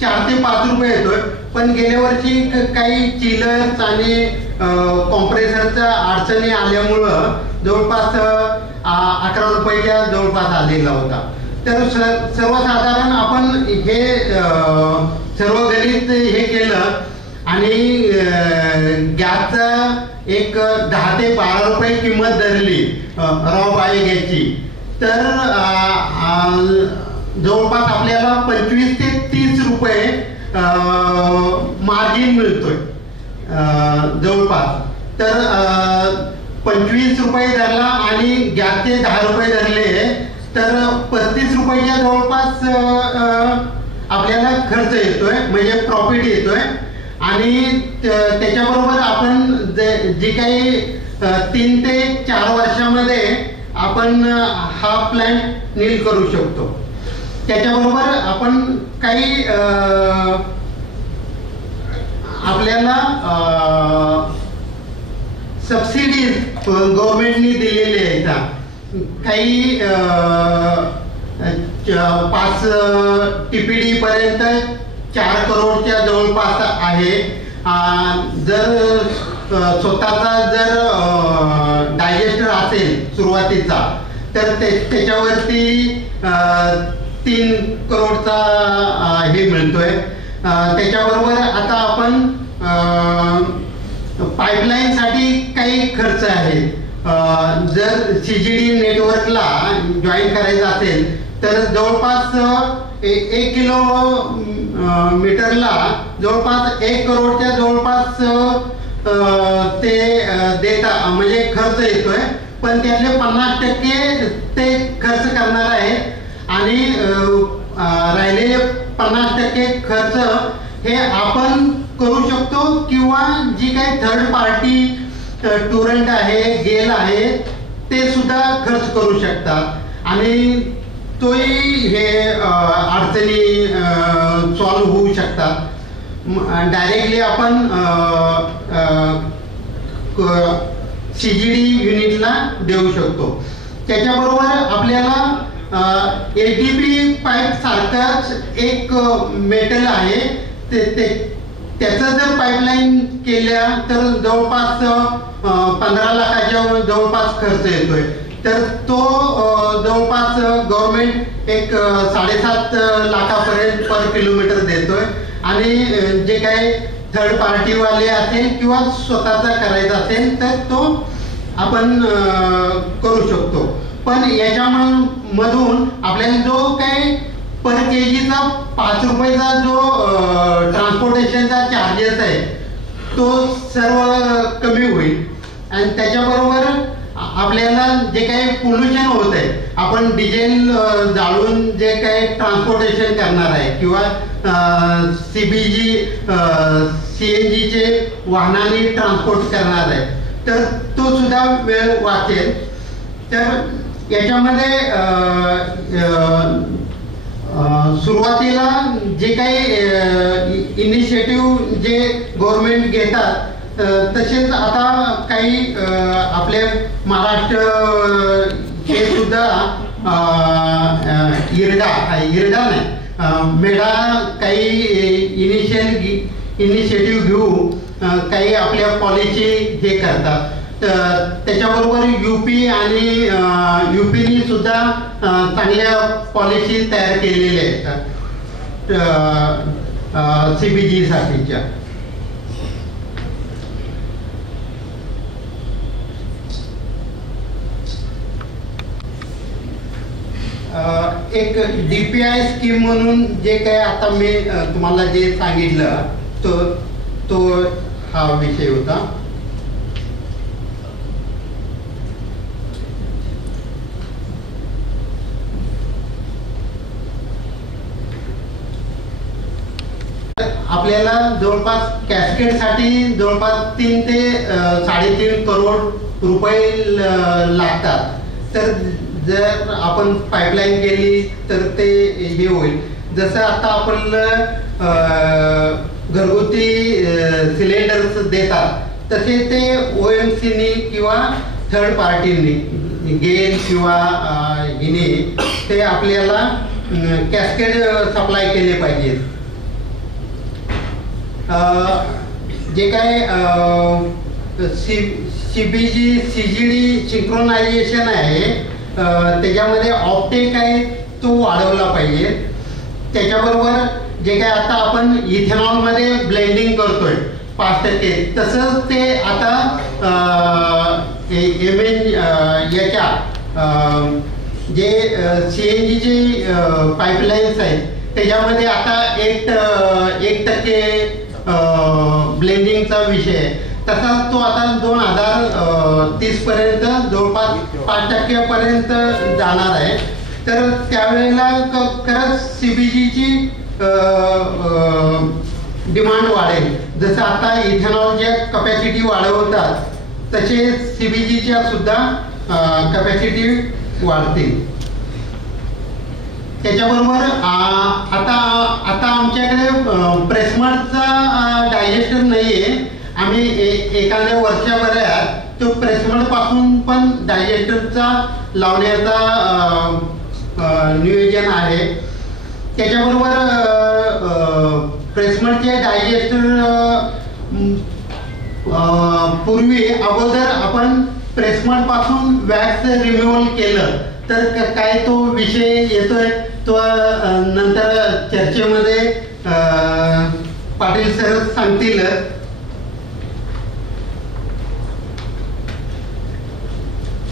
4 ते 5 रुपये येतोय. पण गेल्या वर्षी काही चिलर्स आणि कॉम्प्रेसरच्या अडचणी आल्यामुळं जवळपास 11 रुपयाच्या जवळपास आलेला होता. तर सर्वसाधारण आपण हे सर्व गणित हे केलं आणि गॅसचा एक 10 ते 12 रुपये किंमत धरली रॉ बायोगॅसची, तर जवळपास आपल्याला 25 ते 30 रुपये मार्जिन मिळतोय जवळपास. तर 25 रुपये धरला आणि गॅसचे 10 रुपये धरले तर 35 रुपयाच्या जवळपास आपल्याला खर्च येतोय, म्हणजे प्रॉफिट येतोय. आणि त्याच्याबरोबर आपण जे काही 3 ते 4 वर्षामध्ये आपण हा प्लॅन्ट नील करू शकतो. त्याच्याबरोबर आपण काही आपल्याला सबसिडीज गव्हर्नमेंटनी दिलेले आहेत. काही 5 TPD पर्यंत 4 करोडच्या जवळपास आहे. जर स्वतःचा जर डायजेस्टर असेल सुरुवातीचा तर त्याच्यावरती 3 करोडचा हे मिळतोय. त्याच्याबरोबर आता आपण पाईपलाईन साठी काही खर्च आहे. जर CGD नेटवर्कला जॉईन करायचं असेल तर जवळपास 1 किलोमीटरला जवळपास 1 करोडच्या जवळपास ते देता म्हणजे खर्च येतोय. पण त्यातले 50% ते खर्च करणार आहेत आणि राहिलेले 50% खर्च हे आपण करू शकतो किंवा जी काही थर्ड पार्टी टुरंट आहे, गेल आहे ते सुद्धा खर्च करू शकतात आणि तोही हे अडचणी सॉल्व्ह होऊ शकतात. डायरेक्टली आपण CGD युनिटला देऊ शकतो. त्याच्याबरोबर आपल्याला ATP पाईप सारखंच एक मेटल आहे त्याचं जर पाईपलाईन केल्या तर जवळपास 15 लाखाच्या जवळपास खर्च येतोय. तर तो जवळपास गव्हर्नमेंट एक 7.5 लाखापर्यंत पर किलोमीटर देतोय. आणि जे काही थर्ड पार्टीवाले असेल किंवा स्वतःचा करायचा असेल तर तो आपण करू शकतो. पण याच्यामधून आपल्याला जो काही पर केजीचा 5 रुपयाचा जो ट्रान्सपोर्टेशनचा चार्जेस आहे तो सर्व कमी होईल. आणि त्याच्याबरोबर आपल्याला जे काही पोल्युशन होत आहे, आपण डिझेल जाळून जे काही ट्रान्सपोर्टेशन करणार आहे किंवा CNGचे वाहनाने ट्रान्सपोर्ट करणार आहे तर तो सुद्धा वेळ वाचेल. तर याच्यामध्ये सुरुवातीला जे काही इनिशिएटिव्ह जे गव्हर्नमेंट घेतात तसेच आता काही आपले महाराष्ट्र हे सुद्धा इरडा नाही मेडा काही इनिशिएटिव्ह घेऊ काही आपल्या पॉलिसी हे करतात. त्याच्याबरोबर UP आणि UPनी सुद्धा चांगल्या पॉलिसी तयार केलेल्या आहेत CBG साठीच्या. एक DPI स्कीम म्हणून जे काही आता मी तुम्हाला जे सांगितलं तो हा विषय होता. आपल्याला जवळपास कॅस्केडसाठी जवळपास 3 ते 3.5 करोड रुपये लागतात. तर जर आपण पाईपलाईन केली तर ते हे होईल. जसं आता आपल्याला घरगुती सिलेंडर्स देतात तसे ते OMCनी किंवा थर्ड पार्टीनी गेल किंवा हिने ते आपल्याला कॅस्केड सप्लाय केले पाहिजेत. जे काय CGD सिंक्रोनायझेशन आहे त्याच्यामध्ये ऑप्टेक आहे तो वाढवला पाहिजे. त्याच्याबरोबर जे काय आता आपण इथेनॉलमध्ये ब्लेंडिंग करतोय 5%, तसंच ते आता याच्या जे CNGचे पाईपलाईन्स आहेत त्याच्यामध्ये आता 1% ब्लेंडिंगचा विषय आहे. तसाच तो आता 2030 पर्यंत जवळपास 5% पर्यंत जाणार आहे. तर त्यावेळेला खरंच CBGची डिमांड वाढेल. जसं आता इथेनॉलच्या कपॅसिटी वाढवतात तसे CBGच्या सुद्धा कपॅसिटी वाढतील. त्याच्याबरोबर आता आमच्याकडे प्रेसमडचा डायजेस्टर नाही आहे. आम्ही एखाद्या वर्षभरात तो प्रेसमड पासून पण डायजेस्टरचा लावण्याचा नियोजन आहे. त्याच्याबरोबर प्रेसमडचे डायजेस्टर पूर्वी अगोदर आपण प्रेसमड पासून वॅक्स रिमूव्हल केलं तर काय तो विषय येतोय तो नंतर चर्चेमध्ये पाटील सर सांगतील.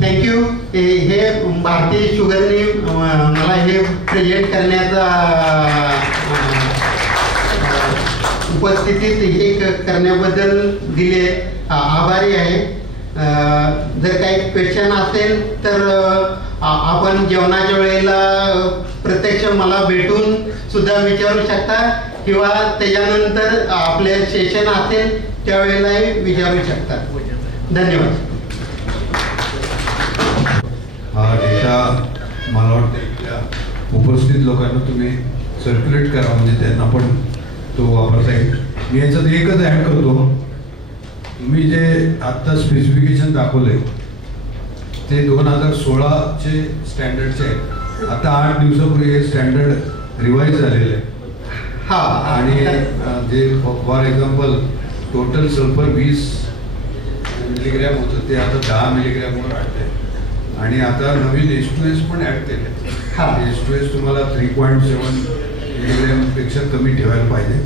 थँक्यू. हे भारतीय शुगरने मला हे प्रेझेंट करण्याचा उपस्थितीत हे करण्याबद्दल दिले आभारी आहे. जर काही क्वेश्चन असेल तर आपण जेवणाच्या वेळेला प्रत्यक्ष मला भेटून सुद्धा विचारू शकता किंवा त्याच्यानंतर आपले सेशन असेल त्यावेळेलाही विचारू शकता. धन्यवाद. हा डेटा मला वाटतं इथल्या उपस्थित लोकांना तुम्ही सर्क्युलेट करा म्हणजे त्यांना पण तो वापरता येईल. मी याच्यात एकच ॲड करतो. तुम्ही जे आत्ता स्पेसिफिकेशन दाखवले ते 2016चे स्टँडर्डचे आहेत. आता 8 दिवसापूर्वी हे स्टँडर्ड रिवाईज झालेलं आहे. आणि J for example total sulphur 20 milligram होतं ते आता 10 मिलीग्रॅमवर आणते. आणि आता नवीन H2S पण ॲड केले. H2S तुम्हाला 3.7 मिलीग्रॅमपेक्षा कमी ठेवायला पाहिजे.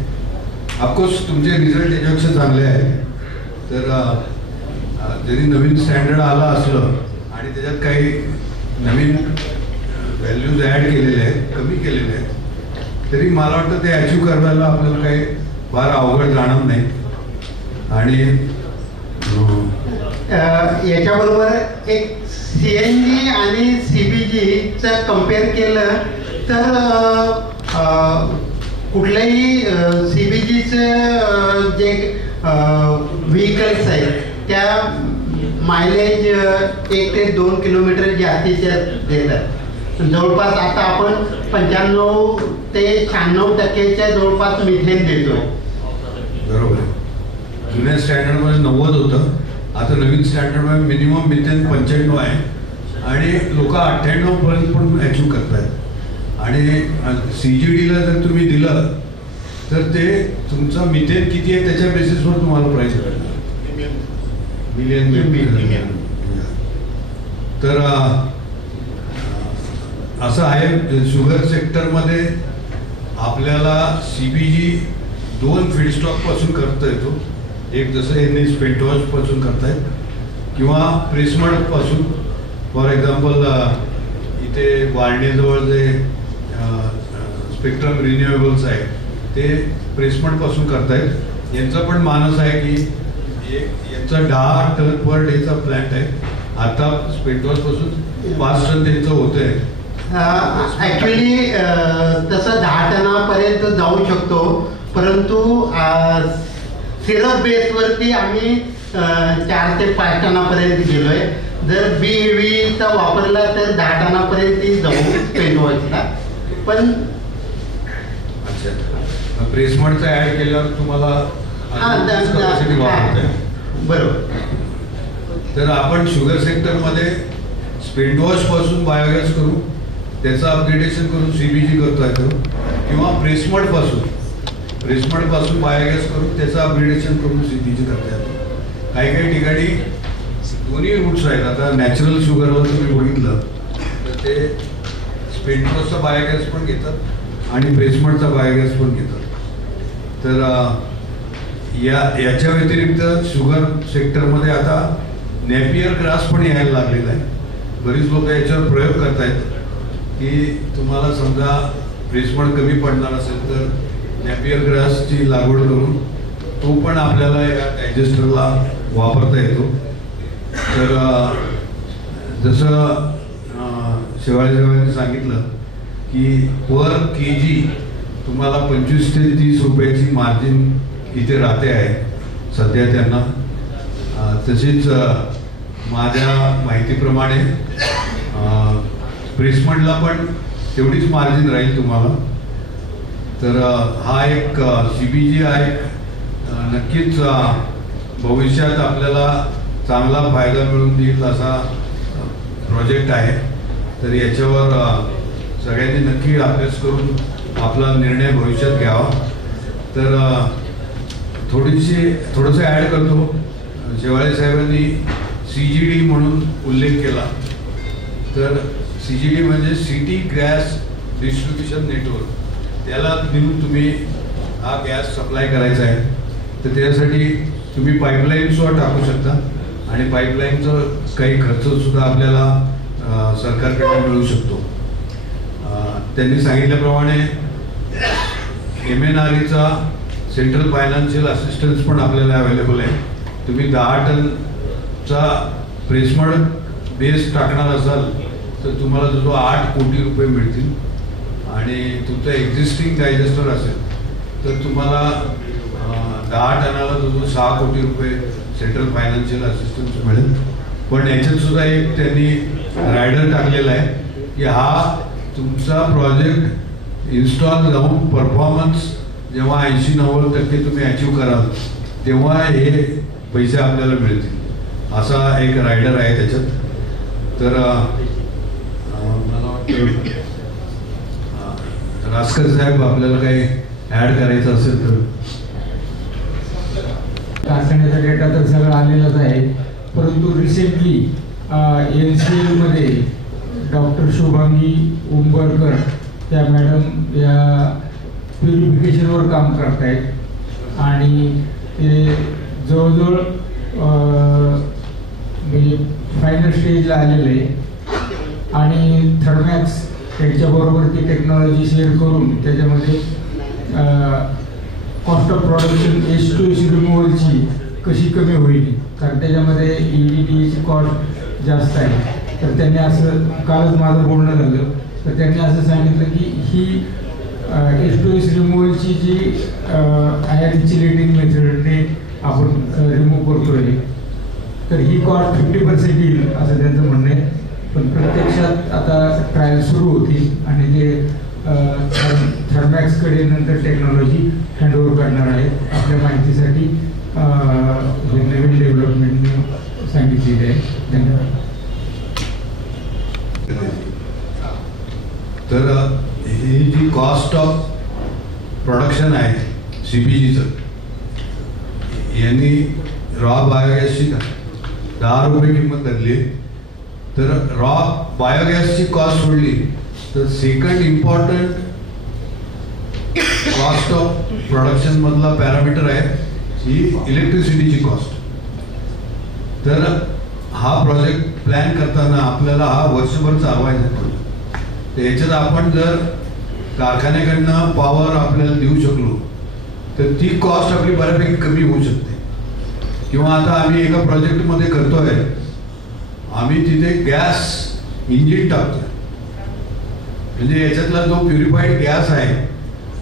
ऑफकोर्स तुमचे रिझल्ट याच्यापेक्षा चांगले आहेत. तर जरी नवीन स्टँडर्ड आला असलं आणि त्याच्यात काही नवीन व्हॅल्यूज ॲड केलेले आहेत कमी केलेले आहेत तरी मला वाटतं ते अचीव करायला आपल्याला काही फार अवघड जाणार नाही. आणि याच्याबरोबर एक CNG आणि CBGचं कम्पेअर केलं तर कुठल्याही CBGचं जे व्हेकल्स आहेत त्या मायलेज 1 ते 2 किलोमीटर जास्तीच्या देतात. जवळपास आता आपण 95 ते 96% जवळपास मिथेन देतोय. बरोबर आहे. जुन्या स्टँडर्डमध्ये 90 होतं. आता नवीन स्टँडर्डमध्ये मिनिमम मिथेन 95 आहे आणि लोक 98 पर्यंत पण अचीव करतायत. आणि CGDला जर तुम्ही दिलं तर ते तुमचा मिथेन किती आहे त्याच्या बेसिसवर तुम्हाला प्राइस मिळणार, मिलियन. तर असं आहे शुगर सेक्टरमध्ये आपल्याला CBG 2 फीडस्टॉक पासून करता येतो. एक जसं यांनी स्पेंटॉज पासून करतायत किंवा प्रेसमड पासून. फॉर एक्झाम्पल इथे वारणेजवळ जे स्पेक्ट्रम रिन्युएबल्स आहे ते प्रेसमड पासून करतायत. यांचा पण मानस आहे की यांचा 10 टन पर डेचा प्लॅन्ट आहे. आता स्पेंटॉज पासून 5 टन त्यांचं होत आहे. ऍक्च्युली तसं 10 टनापर्यंत जाऊ शकतो, परंतु सिरप बेसवरती आम्ही 4 ते 5 टनापर्यंत गेलोय. जर BEVचा वापरला तर 10 टनापर्यंत जाऊ स्पेंटॉजला. पण प्रेसमडचा ऍड केल्यावर तुम्हाला कॅपॅसिटी वापरता. बरोबर. तर आपण शुगर सेक्टरमध्ये स्पेंटॉज पासून बायोगॅस करू, त्याचं अपग्रेडेशन करून CBG करता येतो किंवा प्रेसमड पासून बायोगॅस करून त्याचं अपग्रेडेशन करून CBG करता येतो. काही ठिकाणी दोन्ही रूट्स आहेत. आता नॅचरल शुगरवर तुम्ही बघितलं तर ते स्पेंटॉजचा बायोगॅस पण घेतात आणि प्रेसमडचा बायोगॅस पण घेतात. तर याच्या व्यतिरिक्त शुगर सेक्टरमध्ये आता नेपियर ग्रास पण यायला लागलेला आहे. बरीच लोक याच्यावर प्रयोग करतायत की तुम्हाला समजा प्रेसमड कमी पडणार असेल तर नेपियर ग्रासची लागवड करून तो पण आपल्याला या डायजेस्टरला वापरता येतो. तर जसं शेवाळे साहेबांनी सांगितलं की पर KG तुम्हाला 25 ते 30 रुपयाची मार्जिन इथे राहते आहे सध्या त्यांना. तसेच माझ्या माहितीप्रमाणे प्रेसमडला पण तेवढीच मार्जिन राहील तुम्हाला. तर हा एक CBG हा एक नक्कीच भविष्यात आपल्याला चांगला फायदा मिळून देईल असा प्रोजेक्ट आहे. तर याच्यावर सगळ्यांनी नक्की अभ्यास करून आपला निर्णय भविष्यात घ्यावा. तर थोडंसं ॲड करतो. शेवाळे साहेबांनी CGD म्हणून उल्लेख केला. तर CGD म्हणजे सिटी गॅस डिस्ट्रीब्युशन नेटवर्क. त्याला देऊन तुम्ही हा गॅस सप्लाय करायचा आहे. तर त्यासाठी तुम्ही पाईपलाईन्सवर टाकू शकता आणि पाईपलाईनचं काही खर्चसुद्धा आपल्याला सरकारकडे मिळू शकतो. त्यांनी सांगितल्याप्रमाणे MNREचा सेंट्रल फायनान्शियल असिस्टन्स पण आपल्याला अवेलेबल आहे. तुम्ही 10 टनचा प्रेसमड बेस टाकणार असाल तर तुम्हाला जो 8 कोटी रुपये मिळतील आणि तुमचं एक्झिस्टिंग डायजेस्टर असेल तर तुम्हाला 10 टनाला जो 6 कोटी रुपये सेंट्रल फायनान्शियल असिस्टन्स मिळेल. पण याच्यात सुद्धा एक त्यांनी रायडर टाकलेला आहे की हा तुमचा प्रोजेक्ट इन्स्टॉल जाऊन परफॉर्मन्स जेव्हा 80-90% तुम्ही अचीव कराल तेव्हा हे पैसे आपल्याला मिळतील असा एक रायडर आहे त्याच्यात. तर मला वाटतं रासकर साहेब आपल्याला काही ॲड करायचं असेल तर. कारखान्याचा डेटा तर सगळं आलेलाच आहे, परंतु रिसेंटली NCL मध्ये डॉक्टर शुभांगी उंबरकर त्या मॅडम या प्युरिफिकेशनवर काम करतायत आणि ते जवळजवळ म्हणजे फायनल स्टेजला आलेलं आहे. आणि थर्मॅक्स त्यांच्याबरोबर ती टेक्नॉलॉजी शेअर करून त्याच्यामध्ये कॉस्ट ऑफ प्रोडक्शन H2S रिमूव्हलची कशी कमी होईल, कारण त्याच्यामध्ये EDTची कॉस्ट जास्त आहे. तर त्यांनी असं कालच माझं बोलणं झालं तर त्यांनी असं सांगितलं की ही H2S रिमूव्हलची जी आयन चिलेटिंग मेथडने आपण रिमूव्ह करतोय तर ही कॉस्ट 50% येईल असं त्यांचं म्हणणं आहे. पण प्रत्यक्षात आता ट्रायल सुरू होती आणि ते थर्मॅक्सकडे नंतर टेक्नॉलॉजी हँडओव्हर करणार आहेत. आपल्या माहितीसाठी हे नवीन डेव्हलपमेंटने सांगितलेली आहे. धन्यवाद. तर ही जी कॉस्ट ऑफ प्रोडक्शन आहे CBGचं यांनी रॉ बायोगॅसची 10 रुपये किंमत धरली. तर रॉ बायोगॅसची कॉस्ट सोडली तर second important cost of production मधला पॅरामीटर आहे ही इलेक्ट्रिसिटीची कॉस्ट. तर हा प्रोजेक्ट प्लॅन करताना आपल्याला हा वर्षभर चालवायचा प्रोजेक्ट. तर याच्यात आपण जर कारखान्याकडनं पॉवर आपल्याला देऊ शकलो तर ती कॉस्ट आपली बऱ्यापैकी कमी होऊ शकते. किंवा आता आम्ही एका प्रोजेक्टमध्ये करतोय, आम्ही तिथे गॅस इंजिन टाकतोय. म्हणजे याच्यातला जो प्युरिफाईड गॅस आहे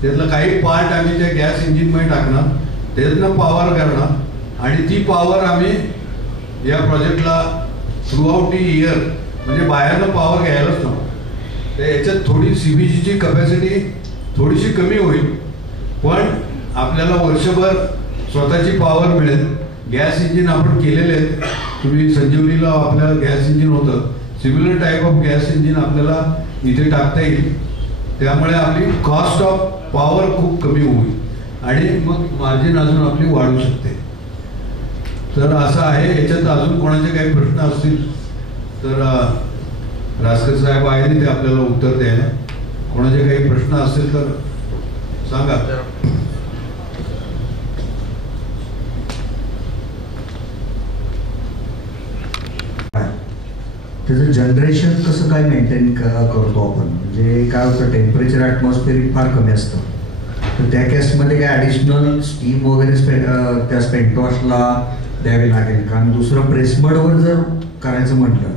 त्यातला काही पार्ट आम्ही त्या गॅस इंजिनमध्ये टाकणार, त्यातनं पॉवर करणार आणि ती पॉवर आम्ही या प्रोजेक्टला थ्रू आउट इयर म्हणजे बाहेरनं पॉवर घ्यायलाच नको. तर याच्यात थोडी CBGची कपॅसिटी थोडीशी कमी होईल, पण आपल्याला वर्षभर स्वतःची पॉवर मिळेल. गॅस इंजिन आपण केलेले आहेत, तुम्ही संजीवनीला आपल्याला गॅस इंजिन होतं, similar type of gas engine आपल्याला इथे टाकता येईल. त्यामुळे आपली कॉस्ट ऑफ पॉवर खूप कमी होईल आणि मग मार्जिन अजून आपली वाढू शकते. तर असं आहे. याच्यात अजून कोणाचे काही प्रश्न असतील तर रासकर साहेब आहेत ते आपल्याला उत्तर द्यायला. कोणाचे काही प्रश्न असतील तर सांगा. त्याचं जनरेशन कसं काय मेंटेन करतो आपण? म्हणजे काय होतं, टेम्परेचर ॲटमॉस्फिअरिक फार कमी असतं, तर त्या केसमध्ये काय ॲडिशनल स्टीम वगैरे त्या स्पेंटवॉशला द्यावी लागेल. कारण दुसरं प्रेसमडवर जर करायचं म्हटलं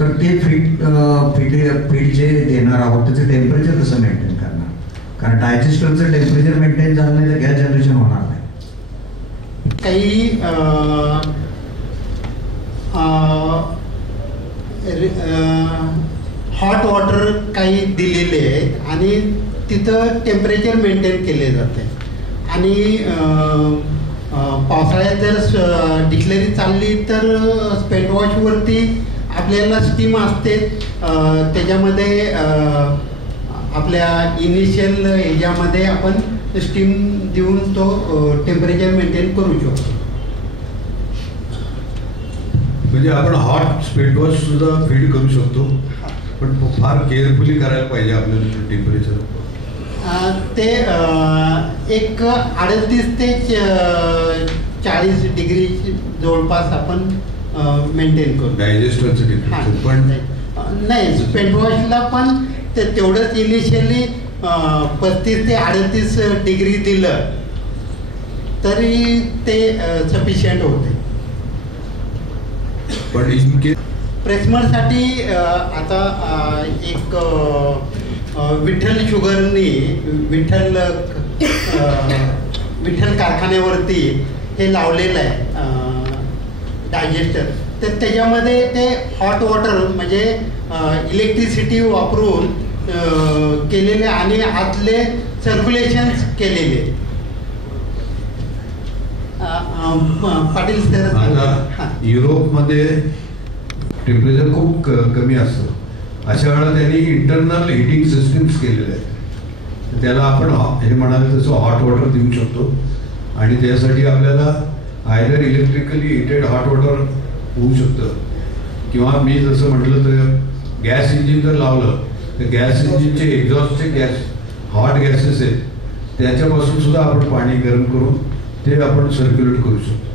तर ते फीड जे देणार आहोत त्याचं टेम्परेचर कसं मेंटेन करणार? कारण डायजेस्टरचं टेम्परेचर मेंटेन झालं नाही तर गॅस जनरेशन होणार नाही. काही हॉट वॉटर काही दिलेले आहेत आणि तिथं टेम्परेचर मेंटेन केले जाते. आणि पावसाळ्यात जर डिक्लेरी चालली तर स्पेंट वॉशवरती आपल्याला स्टीम असते, त्याच्यामध्ये आपल्या इनिशियल ह्याच्यामध्ये आपण स्टीम देऊन तो टेम्परेचर मेंटेन करू शकतो. म्हणजे आपण हॉट स्पेंट वॉश सुद्धा फीड करू शकतो, पण फार केअरफुली करायला पाहिजे आपल्याला टेम्परेचर. ते एक 38 ते 40 डिग्री जवळपास आपण मेंटेन करू. डायजेस्टरचं टेम्परेचर पण नाही, स्पेंट वॉशला पण तेवढंच इनिशियली 35 ते 38 डिग्री दिलं तरी ते सफिशियंट होते. पण इनके प्रेसमरसाठी आता एक विठ्ठल शुगरनी विठ्ठल कारखान्यावरती हे लावलेलं आहे डायजेस्टर. तर त्याच्यामध्ये ते हॉट वॉटर म्हणजे इलेक्ट्रिसिटी वापरून केलेले आणि आतले सर्क्युलेशन्स केलेले. पाटील सर, आता युरोपमध्ये टेम्परेचर खूप कमी असतं, अशा वेळेला त्यांनी इंटरनल हिटिंग सिस्टीम्स केलेले आहेत. त्याला आपण हे म्हणाले तसं हॉट वॉटर देऊ शकतो आणि त्यासाठी आपल्याला either electrically heated hot water होऊ शकतं किंवा मी जसं म्हटलं तर गॅस इंजिन जर लावलं तर गॅस इंजिनचे एक्झॉस्टचे गॅस हॉट गॅसेस आहेत त्याच्यापासून सुद्धा आपण पाणी गरम करून ते आपण सर्क्युलेट करू शकतो.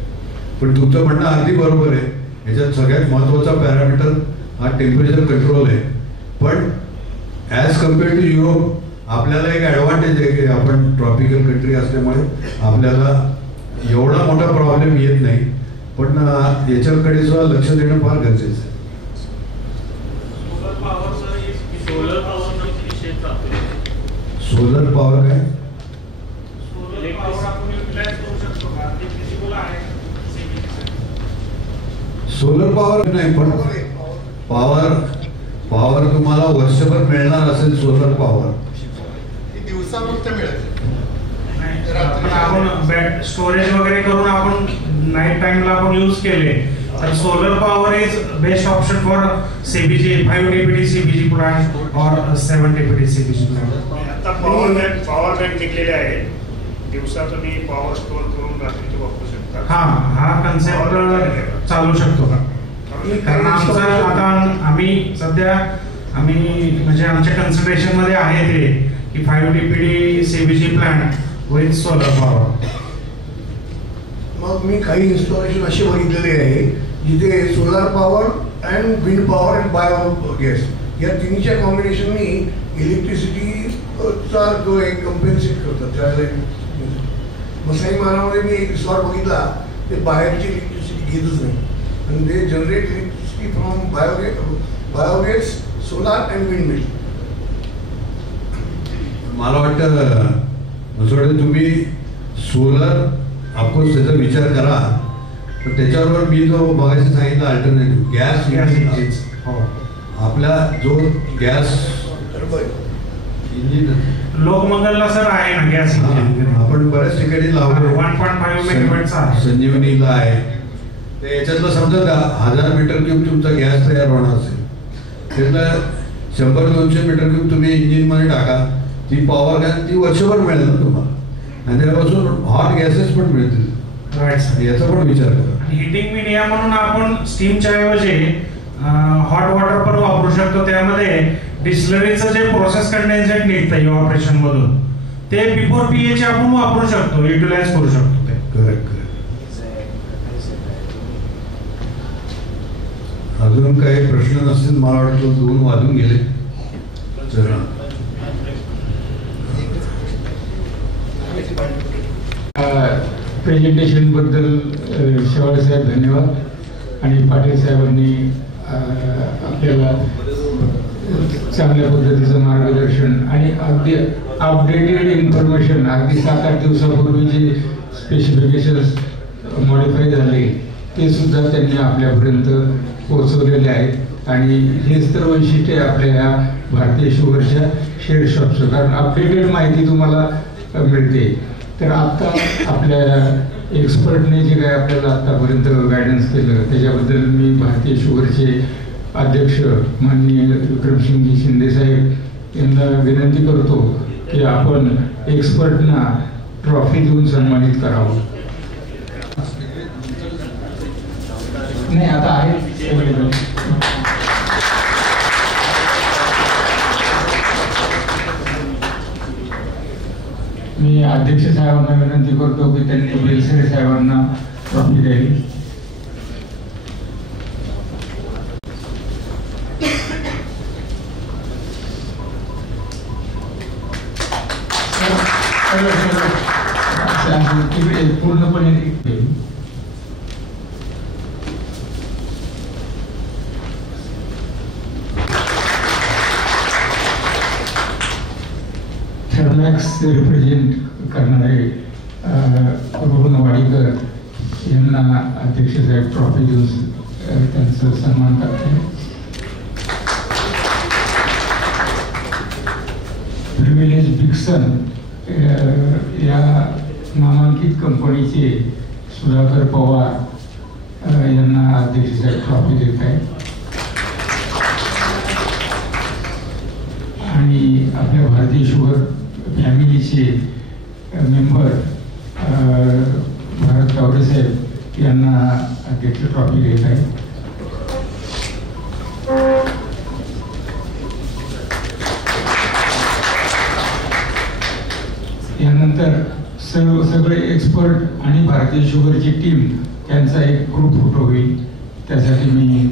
पण तुमचं म्हणणं अगदी बरोबर आहे, याच्यात सगळ्यात महत्त्वाचा पॅरामीटर हा टेम्परेचर कंट्रोल आहे. पण ॲज कम्पेअर टू युरोप आपल्याला एक ॲडव्हान्टेज आहे की आपण ट्रॉपिकल कंट्री असल्यामुळे आपल्याला एवढा मोठा प्रॉब्लेम येत नाही, पण याच्याकडे सुद्धा लक्ष देणं फार गरजेचं आहे. सोलर पॉवर काय? सोलर पॉवर नाही, पण पॉवर तुम्हाला वर्षभर मिळणार असेल सोलर पॉवर. दिवसा फक्त मिळेल. आपण स्टोरेज वगैरे करून आपण नाईट टाइमला आपण यूज केले तर solar power is best option for CBG 5 DPD CBG plant और 7 DPD CBG प्लांट. आता पॉवर बँक निघलेले आहेत दिवसा तुम्ही पॉवर स्टोअर करून रात्री ते वापरू शकता. हा कन्सेप्ट चालू शकतो का? कारण आमचं आता आम्ही सध्या म्हणजे आमच्या कन्सिडरेशन मध्ये आहे ते की 5 DPD CBG plant with solar power. मग मी काही इन्स्टॉलेशन असे बघितलेले आहे जिथे solar power and wind power and biogas या तिन्हीच्या कॉम्बिनेशननी इलेक्ट्रिसिटीचा जो एक कम्पेन्सेट करतात त्यावेळेला. मसाई मानामध्ये मी एक रिसॉर्ट बघितला ते बाहेरची इलेक्ट्रिसिटी घेतच नाही आणि ते generate electricity from biogas solar and wind mill. मला वाटतं असं तुम्ही सोलर ऑफकोर्स त्याचा विचार करा, पण त्याच्याबरोबर मी जो बघायचं सांगितलं अल्टरनेटिव्ह गॅस आपला जो गॅस इंजिन लोकमंगलला सर आहे ना गॅस इंजिन, आपण बऱ्याच ठिकाणी लावतो. 1.5 मेगावॅटचा संजीवनीला आहे. तर याच्यातलं समजा 1000 मीटर क्यूब तुमचा गॅस तयार होणार असेल, त्यातलं 100-200 मीटर क्यूब तुम्ही इंजिन मध्ये टाका, ती पॉवर गॅस ती वर्षभर मिळेल ना तुम्हाला, आणि त्यापासून हॉट गॅसेस पण मिळतील. याचा पण विचार करा. हिटिंग मीडिया म्हणून आपण स्टीमच्या ऐवजी हॉट वॉटर पण वापरू शकतो. त्यामध्ये डिस्टिलरीचं जे प्रोसेस कंडेन्सेट निघतं इव्हॅपोरेशन मधून ते बिफोर पीएच आपण वापरू शकतो, युटिलाइज करू शकतो ते. करेक्ट. अजून काही प्रश्न नसतील मला वाटतं 2 वाजून गेले. प्रेझेंटेशन बद्दल शेवाळे साहेब धन्यवाद. आणि पाटील साहेबांनी आपल्याला चांगल्या पद्धतीचं मार्गदर्शन आणि अगदी अपडेटेड इन्फॉर्मेशन, अगदी 7-8 दिवसापूर्वी जे स्पेसिफिकेशन्स मॉडिफाय झाले ते सुद्धा त्यांनी आपल्यापर्यंत पोहोचवलेले आहेत. आणि हेच तर वैशिष्ट्य आहे आपल्या ह्या भारतीय शुगरच्या शेअर शॉपचं, कारण अपडेटेड माहिती तुम्हाला मिळते. तर आत्ता आपल्या एक्सपर्टने जे काय आपल्याला आत्तापर्यंत गायडन्स केलं त्याच्याबद्दल मी भारतीय शुगरचे अध्यक्ष माननीय विक्रमसिंगजी शिंदे साहेब यांना विनंती करतो की आपण एक्सपर्टना ट्रॉफी देऊन सन्मानित करावं. नाही आता आहे. मी अध्यक्ष साहेबांना विनंती करतो की त्यांनी बेलसरे साहेबांना ट्रॉफी द्यावी. पूर्णपणे थर्मॅक्स रिप्रेझेंट करणारे रोहन वाडीकर यांना अध्यक्ष साहेब ट्रॉफी देऊन त्यांचा सन्मान करते. प्रिव्हिलेज बिक्सन या नामांकित कंपनीचे सुधाकर पवार यांना अध्यक्ष साहेब ट्रॉफी देत आहे. आणि आपल्या भारतीय शुगर फॅमिलीचे मेंबर भारत तावरे साहेब यांना अध्यक्ष ट्रॉफी देत आहे. यानंतर सगळे एक्सपर्ट आणि भारतीय शुगरची टीम यांचा एक ग्रुप फोटो होईल. त्यासाठी मी